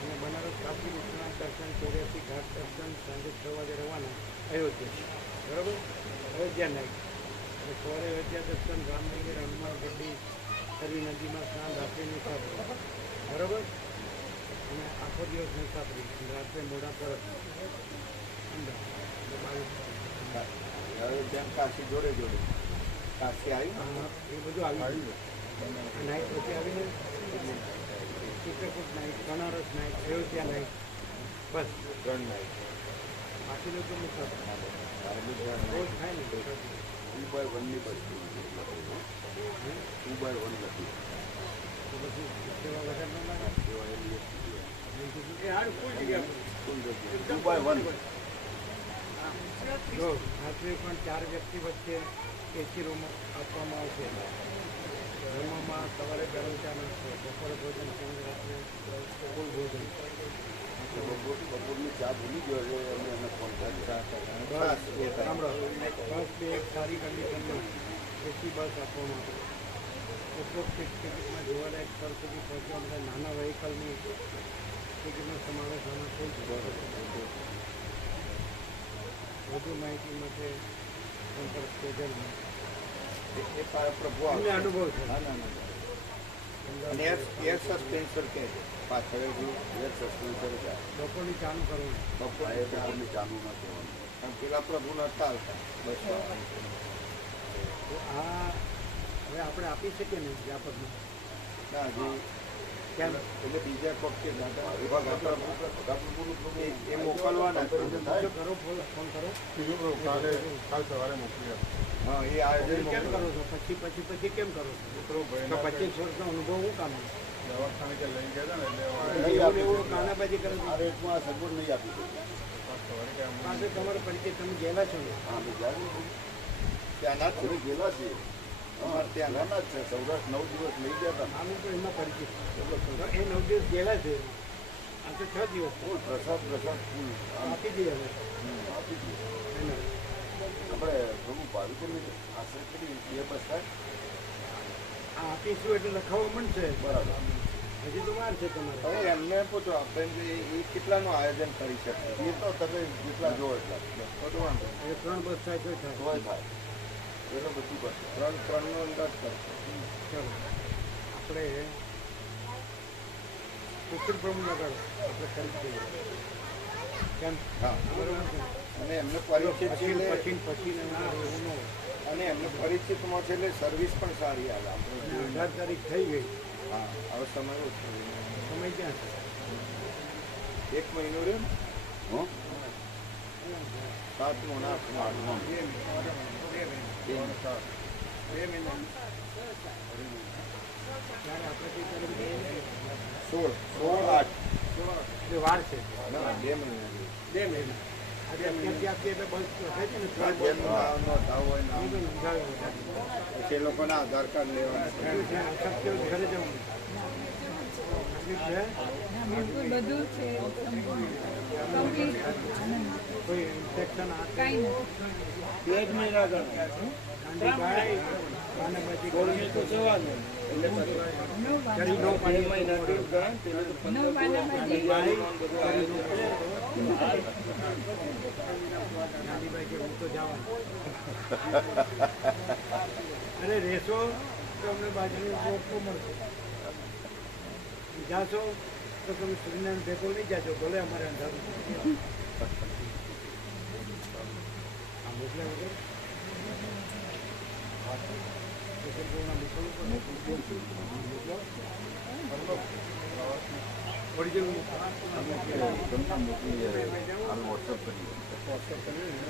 અને બનારસ કાશી વિશ્વનાથ દર્શન 84 ઘાટ દર્શન સાંજે 6 વાગે રવાના અયોધ્યા બરાબર અયોધ્યા નાઇટ અને સવારે અયોધ્યા દર્શન રામ મંદિર હનુમાન ગઢી સરવી નદીમાં સ્નાન રાત્રે મુસાફરી બરાબર અને આખો દિવસ મુસાફરી અને રાત્રે મોડા પરત અમદાવાદ હવે ત્યાં કાશી જોડે જોડે કાશી આવી ને? એ બધું આવી ગયું નાઇટ પછી આવીને Chitrakoot night Banaras night Ayodhya night બસ 3 નાઈટ. બાકીનું તો મુસાફરી રોજ થાય ને 2x1 ની બધી 2x1 લખી તો પછી સેવા વધારે ન લાગે એ હારું કોઈ જગ્યા પર 2x1. જો રાત્રે પણ 4 વ્યક્તિ વચ્ચે એસી રૂમ આપવામાં આવશે રૂમમાં સવારે ગરમ ચા નાસ્તો બપોરે ભોજન સાંજ રાત્રે ફૂલ ભોજન બપોરની ચા ભૂલી ગયો છે અમે એને ફોન બસ સાંભળો બસ બી એક સારી કન્ડિશનમાં એસી બસ આપવામાં આવે ઉપરોક્ત ટિકિટમાં જોવાલાયક સ્થળ સુધી પહોંચવા માટે નાના વ્હીકલની ટિકિટનો સમાવેશ આમાં થઈ શકે વધુ માહિતી માટે સંપર્ક કેજલમાં એ પ્રભુ અમને અનુભવ છે ના ના ના અને એર સસ્પેન્સર કે છે પાછળ એર સસ્પેન્સર છે લોકોની ચાલુ કરવું બપોરે ચાલુ ન કહેવાનું કારણ પેલા પ્રભુ નતા આવતા બસ તો આ હવે આપણે આપી શકીએ ને વ્યાપકમાં ના હજી કેમ એટલે બીજા વખતે દાદા એ મોકલવાના કરો ફોન કરો હા એ આયોજન કેમ કરો છો પછી કેમ કરો છો 25 વર્ષનો અનુભવ હું કામ એવું કાનાબાજી કરે આ રેટમાં આ સગવડ નહીં આપી શકીએ પાસે તમારો પરિચય તમે ગયેલા છો ને હા અમે ત્યાંના જ ગયેલા છીએ અમારે ત્યાંના જ છે સૌરાષ્ટ્ર 9 દિવસ લઈ ગયા હતા આનું તો એમાં પરિચય એ 9 દિવસ ગયેલા છે આ તો 6 દિવસ ફૂલ પ્રસાદ ફૂલ આપી દઈએ હવે આપી દઈએ એને. આપણે પ્રભુ ભાવિકોની આશરે કેટલી 2 બસ થાય આ આપીશું એટલે લખાવવા મળશે બરાબર હજી તો વાર છે તમારે હવે એમને પૂછો આપણે એ કેટલાનું આયોજન કરી શકીએ એ તો તમે જેટલા જો એટલા બધું વાંધો એ 3 બસ થાય તો થાય તોય થાય એટલે બધું કરશે 3 નો અંદાજ કરશે ચાલો આપણે ઉત્તર પ્રભુ લગાડો આપણે કરી દઈએ કેમ હા બરોબર છે અને એમને પરિચિત છે એટલે પછી એવું ન હોય. અને એમને પરિચિતમાં છે એટલે સર્વિસ પણ સારી આવે આપણે 18 તારીખ થઈ ગઈ હા હવે સમય ઓછો સમય ક્યાં છે 1 મહિનો રહ્યો ને હો 7મો 8મો 8મો 2 મહિના ત્યારે આપણે કઈ તારીખ 16 8 વાર છે ના 2 મહિના 2 મહિના આજે અત્યારથી આપીએ એટલે બસ થાય છે ને જેનો ભાવ હોય નામ પછી એ લોકોના આધાર કાર્ડ લેવાના ઘરે જવાનું બધું છે કોઈ ઇન્ફેક્શન કાંઈ નથી 2 મહિના ગાંધીભાઈ કાનાબાજી ગોળમી તો જવાનું કરી નો પાડી નો માનાબાજી ગાંધીભાઈ કે હું તો જવાનું અરે રહેશો તો અમને બાજુનું રોટલો મળશે જાશો તો તમે સૂર્યનારાયણ ભેગો નહીં જાશો ભલે અમારે અંધારું આ મોકલ્યા વગર ઓરિજિનલ વોટ્સઅપ કરીએ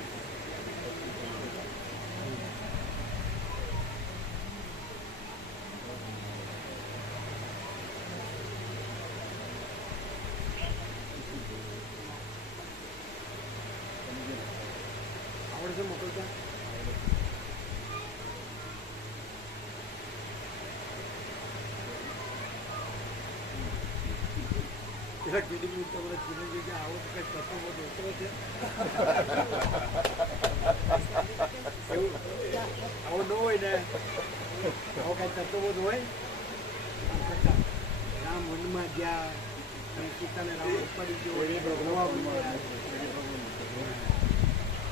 આવડે છે મોકલતા પેલા કીડી તમારે ચીડી કે આવો તો કઈ તત્વો બધો ઉતરો છે એવું આવું ન હોય ને આવો કઈ તત્વો બધું હોય આમ કરતા રામ વનમાં ગયા અને સીતાને રામ ઉપાડી ગયો એ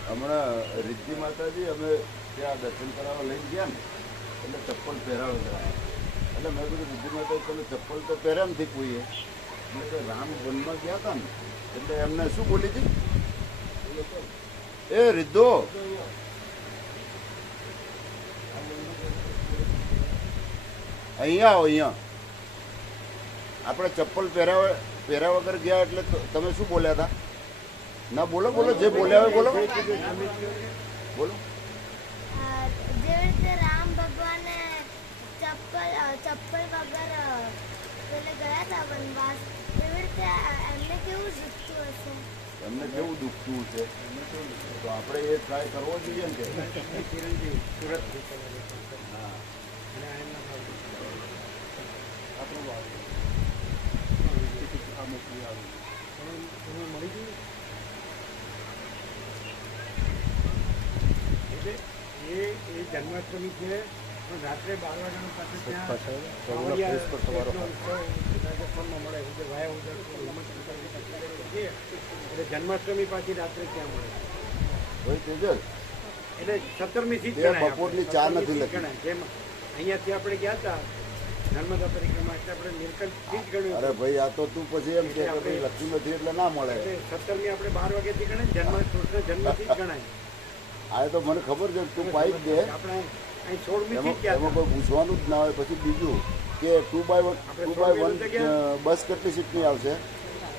હમણાં રિદ્ધિ માતાજી અમે ત્યાં દર્શન કરાવવા લઈને ગયા ને એટલે ચપ્પલ પહેરાવે એટલે મેં કીધું રિદ્ધિ માતાજી તમે ચપ્પલ તો પહેર્યા નથી કોઈએ એટલે રામ વનમાં ગયા હતા ને એટલે એમને શું બોલી હતી એ રિદ્ધો અહીંયા આવો અહીંયા આપણે ચપ્પલ પહેર્યા વગર ગયા એટલે તમે શું બોલ્યા હતા ના બોલો બોલો જે બોલ્યા હોય બોલો બોલો જે રીતે રામ ભગવાને ચપ્પલ વગર પેલે ગયા હતા વનવાસ એવી રીતે એમને કેવું દુખતું હશે એમને કેવું દુખતું છે તો આપણે એ ટ્રાય કરવો જોઈએ ને કે ચિરંજીવી સુરત હા મળી ગયું એટલે એ જન્માષ્ટમી છે પણ રાત્રે 12 વાગ્યાનું પાસે ત્યાં રાજસ્થાનમાં મળે છે વાયા ઉદર એટલે જન્માષ્ટમી પાછી રાત્રે ક્યાં મળે ભાઈ તેજસ એટલે 17મી થી જ તે બપોરની ચા નથી લખી. ગણાય જેમ અહીંયાથી આપણે ગયા હતા નર્મદા પરિક્રમા એટલે આપણે નીલકંઠથી જ ગણ્યું અરે ભાઈ આ તો તું પછી એમ કે ભાઈ લખ્યું નથી એટલે ના મળે. એટલે 17મી આપણે 12 વાગ્યાથી ગણાય જન્મ કૃષ્ણ જન્મથી જ ગણાય. આ તો મને ખબર છે તું પાઈ જ દે આપણે અહીં 16મી થી જ ગયા એમાં કોઈ પૂછવાનું જ ના હોય. પછી બીજું કે 2x1 બસ કેટલી સીટની આવશે?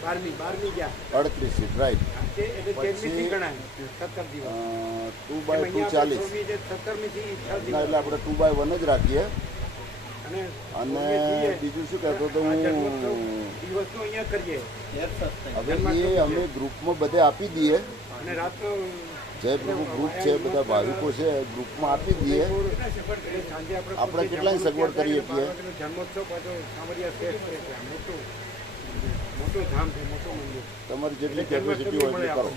12મી ગયા 38 સીટ રાઈટ. તે એટલે 13મી થી ગણાય 17 દિવસ. 2x2 40 17મી થી 6 ના એટલે આપણે 2x1 જ રાખીએ. અને અને બીજું શું કહેતો તો હું દિવસનું અહીંયા કરીએ હવે એ અમે ગ્રુપમાં બધે આપી દઈએ. અને રાતનો જે ગ્રુપ છે બધા ભાવિકો છે ગ્રુપમાં આપી દઈએ. સાંજે આપણે કેટલાની સગવડ કરી શકીએ? જન્મોત્સવ પાછો સામરિયા શ્રેષ્ઠ છે ત્યાં મોટું ધામ છે, મોટું મંદિર. તમારી જેટલી કેપેસિટી હોય એટલી કરો.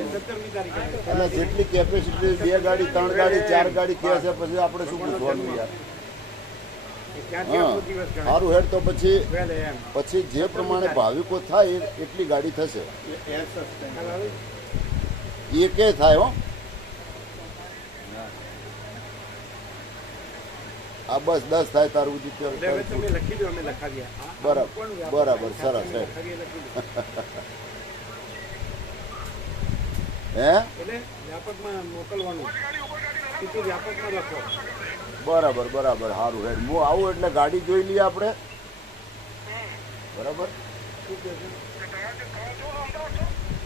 એ 17મી તારીખે અને જેટલી કેપેસિટી 2 ગાડી 3 ગાડી 4 ગાડી કહે છે પછી આપણે શું પૂછવાનું યાર? ત્યાંથી હા આખો દિવસ ગણાય. સારું હેડ તો પછી વહેલે એમ પછી જે પ્રમાણે ભાવિકો થાય એટલી ગાડી થશે. ખ્યાલ આવે? એ કે થાય હો. આ બસ 10 થાય તારું એટલે હવે તમે લખી દો, અમે લખાવીએ. બરાબર બરાબર સરસ હે લખાવીએ, લખી દો. હે એટલે વ્યાપકમાં મોકલવાનું. સીધું વ્યાપકમાં લખો. બરાબર બરાબર સારું હેડ હું આવું એટલે ગાડી જોઈ લઈએ આપણે. બરાબર શું કહે છે?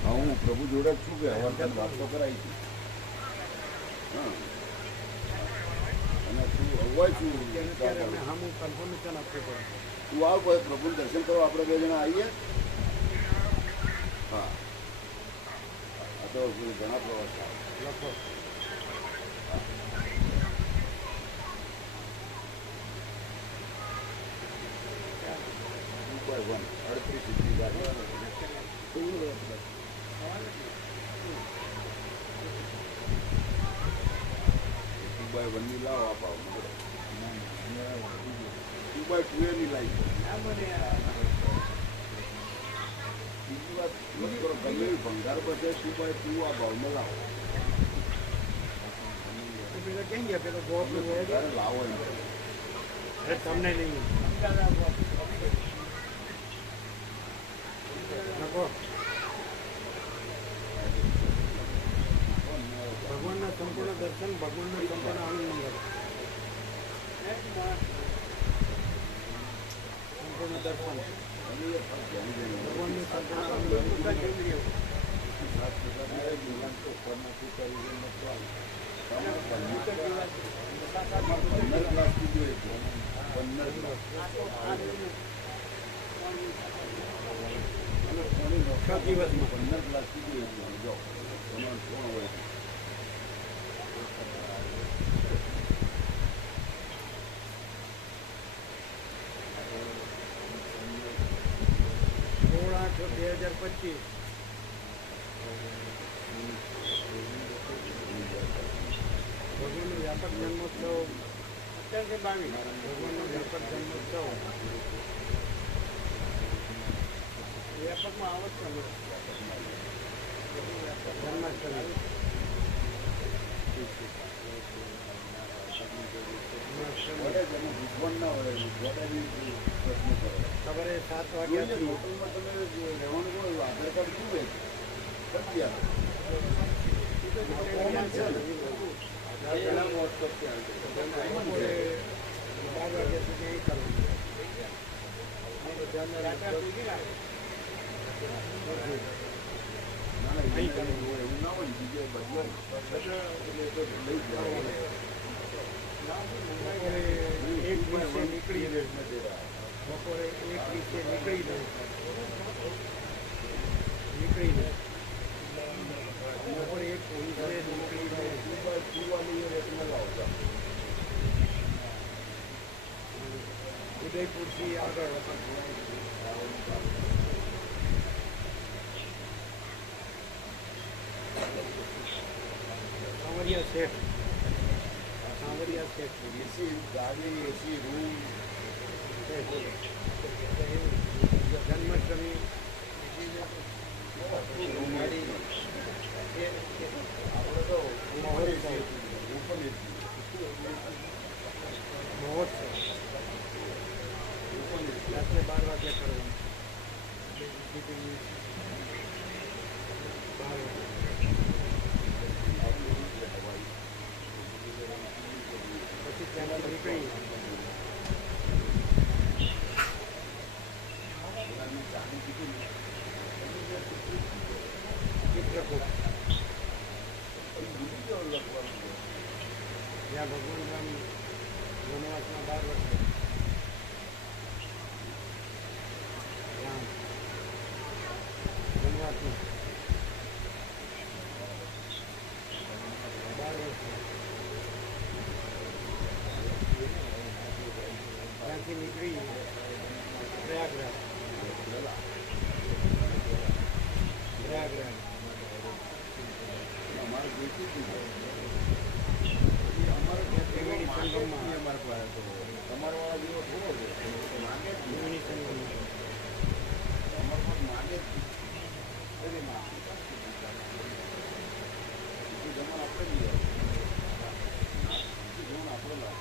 હા હું પ્રભુ જોડે જ છું કે હવારથી વાત તો કરાવી હતી. હા અને તું અવાય છું ત્યારે અમે હામું કન્ફર્મેશન આપવું પડે. તું આવ કોઈ પ્રભુનું દર્શન કરો આપણે 2 જણા આવીએ. હા આ તો ઘણા પ્રવાસ લખો. One 38 સીટની ગાડી 2x1 ની લાવો આપ આવો 2x2 ની લાવી. બીજી વાત મત કરો ગમે એવી ભંગાર બસે 2x2 આ ભાવમાં લાવો. પેલો કેમ ગયા? પેલો ગોળ ત્યારે લાવો એમ અરે તમને નહીં લખો. ભગવાનના સંપૂર્ણ દર્શન, ભગવાનનો સંપૂર્ણ આનંદ મંગળ. સંપૂર્ણ દર્શન, ભગવાનનું સંપૂર્ણ આનંદ મંગળ. છ દિવસમાં 15 ગ્લાસ પીધું જો તમારે કોણ હોય ભગવાનનો વ્યાપક જન્મોત્સવ અત્યારે છે 22. ભગવાનનો વ્યાપક જન્મોત્સવ વ્યાપકમાં આવત છે સવારે 7 વાગ્યા હોટલમાં તમે રહેવાનું કોઈ આધાર કાર્ડ શું હોય કરી એવું ના હોય બીજે બધું લઈ જાય નીકળી જાય બપોરે 1:20 નીકળી જાય બપોરે 1:20 નીકળી જાય ઉદયપુરથી આગળ સાવરિયા શેઠ એસી ગાડી એસી રૂમ જન્માષ્ટમી આપણે તો મહોત્સવ ઉપર મહોત્સવ પછી 12 પછી ત્યાંથી નીકળી ચિત્રકૂટ જ્યાં ભગવાન રામ વનવાસમાં 12 વર્ષ રામ વનવાસમાં 12 વર્ષ ત્યાંથી નીકળી પ્રયાગરાજ અમારે જોઈતું હતું ત્રિવેણી સંગમમાં અમારે પાસે તમારા વાળા જેવો થોડો છે માગે જ નહીં. ત્રિવેણી સંગમમાં અમારે પાસે માગે જ નહીં. અરે માં જમણ આપણે લઈ જમણ આપણે લાવ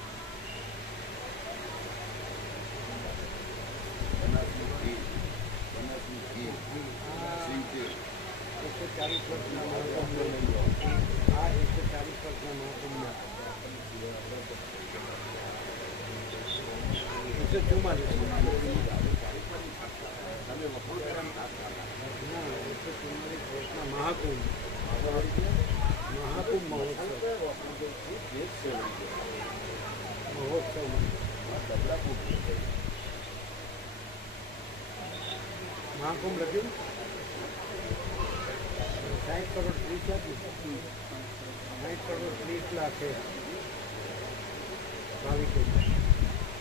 બનાસનું ઘી સિંગ તેલ 140 વર્ષના મહાકુંભ આ 140 વર્ષના મહાકુંભમાં 144 વર્ષના મહાકુંભ મહાકુંભ લખ્યું 60 કરોડ 30 લાખ 60 કરોડ 30 લાખ છે ભાવિકો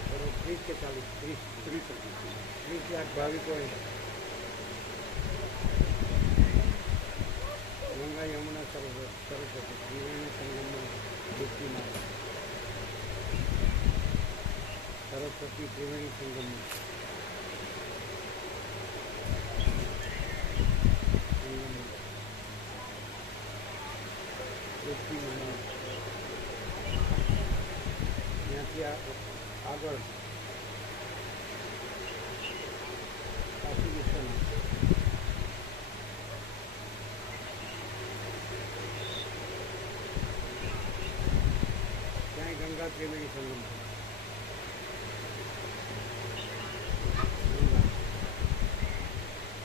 કરોડ 30 કે 40 30 લાખ ભાવિકોએ ગંગા યમુના સરસ્વતી ત્રિવેણી સંગમમાં ડૂબકી મારી સરસ્વતી ત્રિવેણી સંગમમાં ડૂબકી મારી ત્યાંથી આગળ કાશી વિશ્વનાથ ત્યાં ગંગા ત્રિવેણી સંગમ છે ગંગા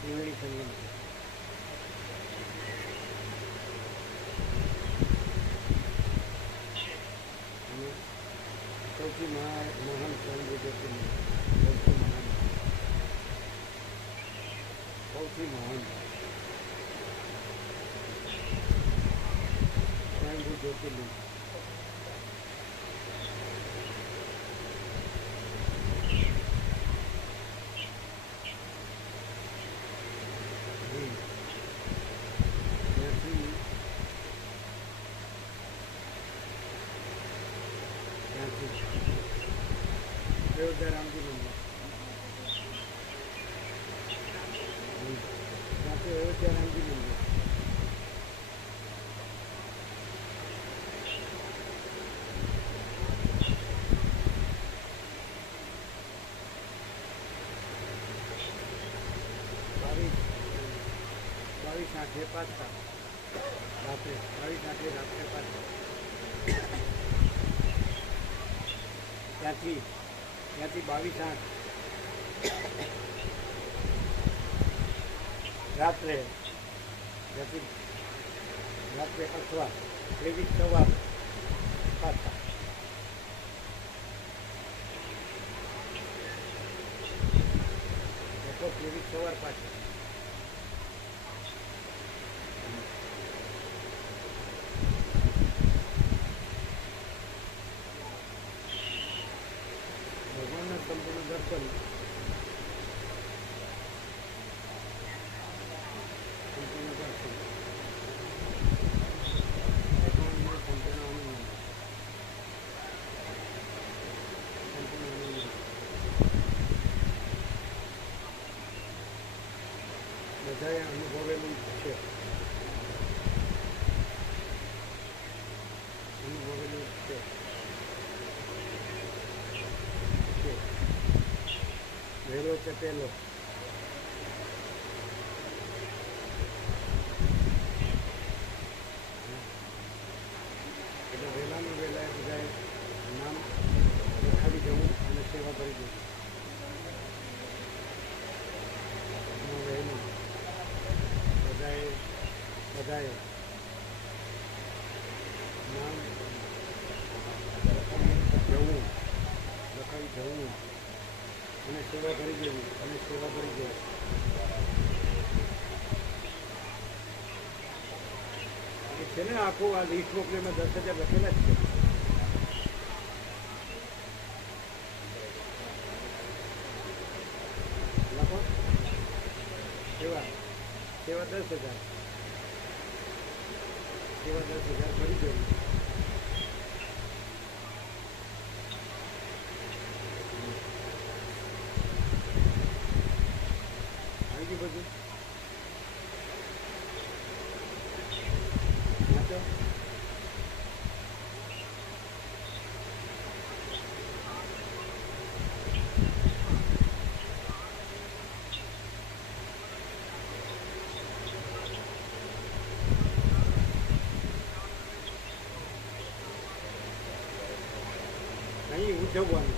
ત્રિવેણી સંગમ છે અને સૌથી મહાન સ્વયંભૂ જ્યોતિર્લિંગ સૌથી મહાન સ્વયંભૂ જ્યોતિર્લિંગ અયોધ્યા રામજી મંદિર ત્યાંથી અયોધ્યા રામજી મંદિર બાવીસ આઠે પાછા રાત્રે 22 આઠે રાત્રે પાછા ત્યાંથી 22 આઠ રાત્રે ત્યાંથી રાત્રે અથવા 23 સવાર પાછા અથવા 23 સવાર પાછા ભગવાનના સંપૂર્ણ દર્શન ભગવાનને સંપૂર્ણ આનંદ બધાએ અનુભવેલું છે વહેલો ચપેલો બધાએ નામ જવું લખાઈ જવું અને સેવા કરી દેવી અને સેવા કરી દેવી. એ છે ને આખું આ લિસ્ટ મોકલીમાં 10,000 લખેલા જ છે. લખો સેવા સેવા 10,000 સેવા 10,000 કરી દેવી. આવી ગયું બધું વાંચો. અહીં ઉજવવાનું.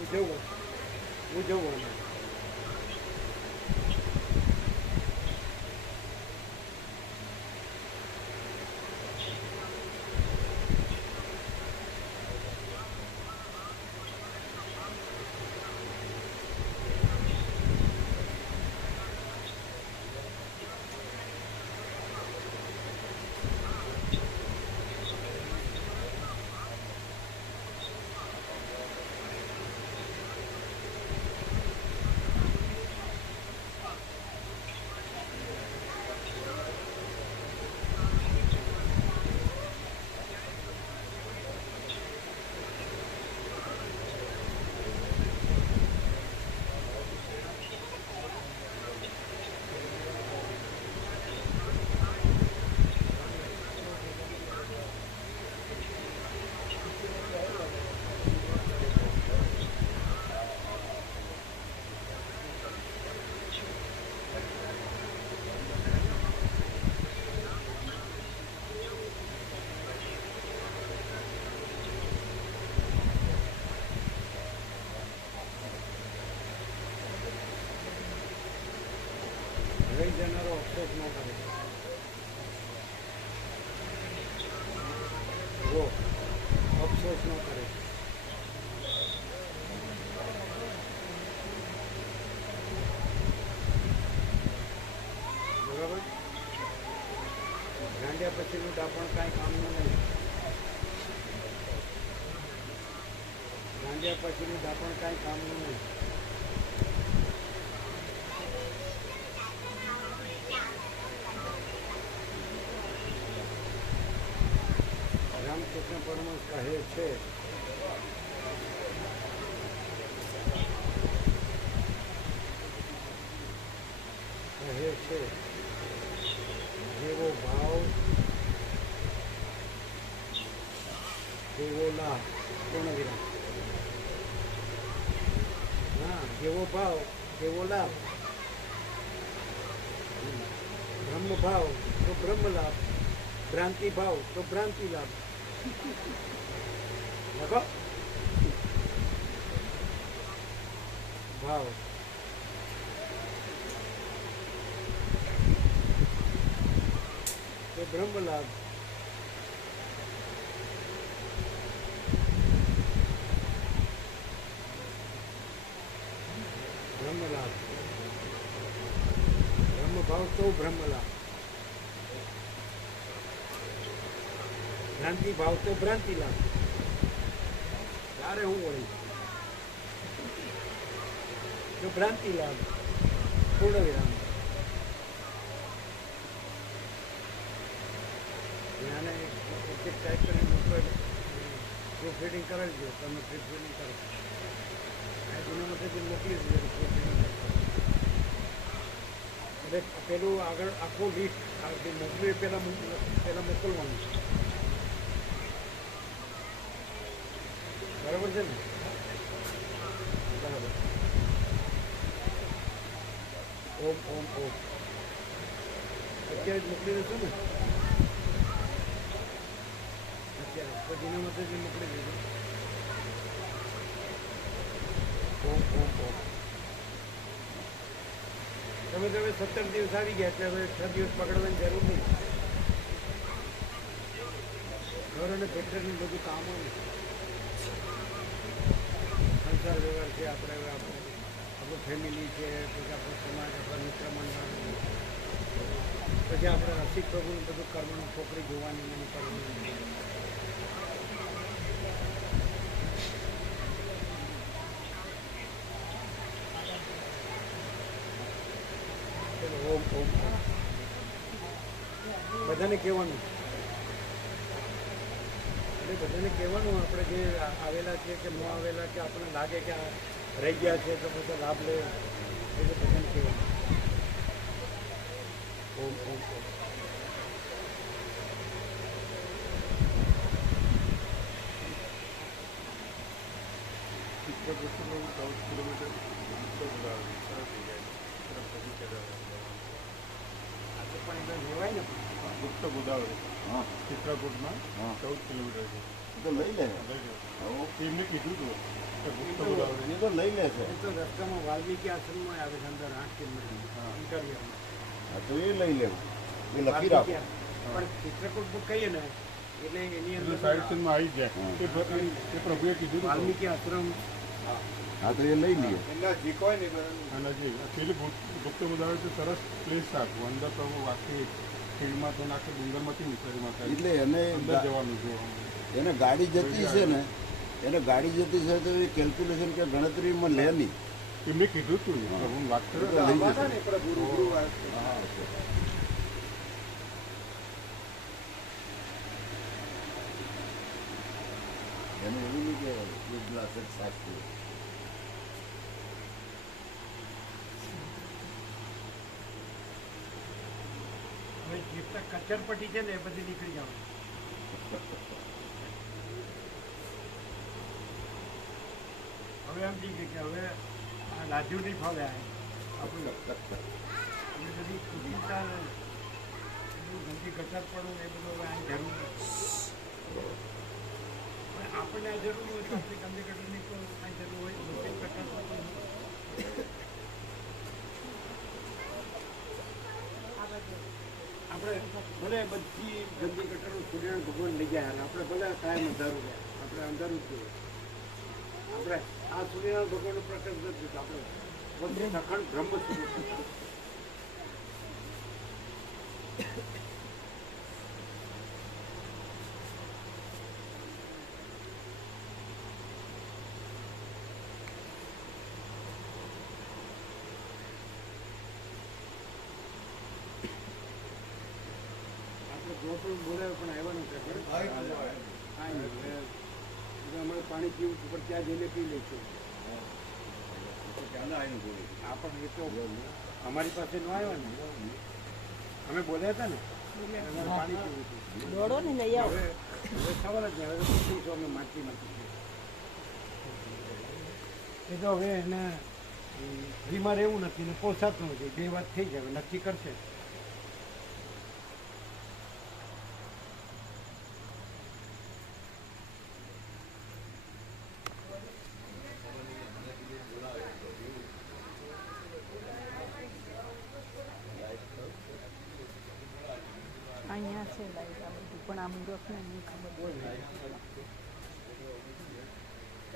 ઉજવવાનું ઉજવવાનું. રહી જનારો અફસોસ ન કરે. જો અફસોસ ન કરે. બરાબર. ગાંડિયા પછીનું દાપણ કાંઈ કામનું નહીં. ગાંડિયા પછીનું દાપણ કાંઈ કામનું નહીં. રામકૃષ્ણ પરમહંસ કહે છે જેવો ભાવ તેવો લાભ. પૂર્ણ વિરામ. હા, જેવો ભાવ તેવો લાભ. બ્રહ્મ ભાવ તો બ્રહ્મ લાભ, ભ્રાંતિ ભાવ તો ભ્રાંતિ લાભ. લખો. ભાવ તો બ્રહ્મ લાભ, બ્રહ્મ લાભ. બ્રહ્મ ભાવ તો બ્રહ્મ લાભ, ભ્રાંતિ ભાવ તો ભ્રાંતિ લાભ. ત્યારે હું વળી તો ભ્રાંતિ લાભ. પૂર્ણ વિરામ. આને એક ટાઈપ કરીને પ્રૂફ રીડિંગ કરાવી દો. તમે પ્રૂફ રીડિંગ કરો એનામાંથી મોકલી દીધું પ્રૂફ રીડિંગ એટલે પેલું આગળ આખું લિસ્ટ મોકલી પહેલાં મોકલવાનું છે. બરાબર છે ને? ઓમ ઓમ અત્યારે જ મોકલી દેશો ને અત્યારે પછીના મતે મોકલી દેજો ઓમ ઓમ ઓમ તમે તો હવે 17 દિવસ આવી ગયા એટલે હવે 6 દિવસ પકડવાની જરૂર નહીં ઘર અને ફેક્ટરીનું બધું કામ હોય સંસાર વ્યવહાર છે આપણે હવે આપણું ફેમિલી છે પછી આપણો સમાજ આપણા મિત્ર મંડળ પછી આપણે રસિક પ્રભુનું બધું કર્મનું છોકરી જોવાની એનું કરવાનું ઓમ ઓમ બધાને કહેવાનું એટલે બધાને કહેવાનું આપણે જે આવેલા છે કે ન આવેલા કે આપણને લાગે કે આ રહી ગયા છે તો પછી લાભ લે એટલે બધાને કહેવાનું ઓમ ઓમ ઓમ પણ એને લેવાય ને ગુપ્ત ગોદાવરી હા ચિત્રકૂટમાં હા 14 કિલોમીટર છે તો લઈ લે એમને કીધું હતું કે ગુપ્ત ગોદાવરી એ તો લઈ લે છે એ તો રસ્તામાં વાલ્મીકી આશ્રમમાં આવે છે અંદર 8 કિલોમીટર ઇન્ટરવ્યુ હા તો એ લઈ લેવું એ લખી રાખો પણ ચિત્રકૂટ બુક કહીએ ને એટલે એની અંદર સાહિત્યમાં આવી જાય એ પ્રભુએ કીધું હતું. વાલ્મીકી આશ્રમ હા તો એ લઈ લઈએ અને જે પેલી ગુપ્ત ગોદાવરી તો સરસ પ્લેસ આખું અંદર તો આખી ખીણમાં તો આખી ડુંગરમાંથી નીકળી માતા એટલે એને અંદર જવાનું છે એને ગાડી જતી છે ને એને ગાડી જતી છે તો એ કેલ્ક્યુલેશન કે ગણતરીમાં લે નહીં એમને કીધું હતું પ્રભુ વાત એ કરે તો લઈ જશે. ને પ્રભુ રૂબરૂ આવે. હા. એને એવું નહીં કે એક ગ્લાસ જ છાશ પીવો. હવે જેટલા કચરપટ્ટી છે ને એ બધી નીકળી જવાનું હવે એમ થઈ ગયું કે હવે આ લાજુ નહીં ફાવે આપણું એ બધી કુશળતા ગંદી કચર પડવું એ બધું હવે આ જરૂર નથી. પણ આપણને આ જરૂર હોય તો આપણી ગંદી કચરની તો આ જરૂર હોય મોટી કચર પડવું આપણે ભલે બધી ગંદી કટરો સૂર્યનારાયણ ભગવાન લઈ જાય અને આપણે ભલે કાયમ અંધારું રહે આપણે અંધારું જ જોઈએ આપણે આ સૂર્યનારાયણ ભગવાનનો પ્રકાશ નથી આપણે બધે અખંડ બ્રહ્મ સ્વરૂપ આપણે બોલાવે પણ આવ્યા નથી કાંઈ નહીં અમારે પાણી પીવું છે પણ ત્યાં જઈને પી લઈશું આ પણ એ તો અમારી પાસે ન આવ્યો ને અમે બોલ્યા હતા ને અમારે પાણી પીવું હતું દોડો ને લઈ આવો હવે સવાલ જ નહીં હવે તો પૂછીશું અમે માનતી નથી એ તો હવે એને ફ્રીમાં રહેવું નથી ને પોસાતું નથી બે વાત થઈ જાય નક્કી કરશે અહીંયા છે લાઈટ આ બધું પણ આ મુહૂર્તને નહીં ખબર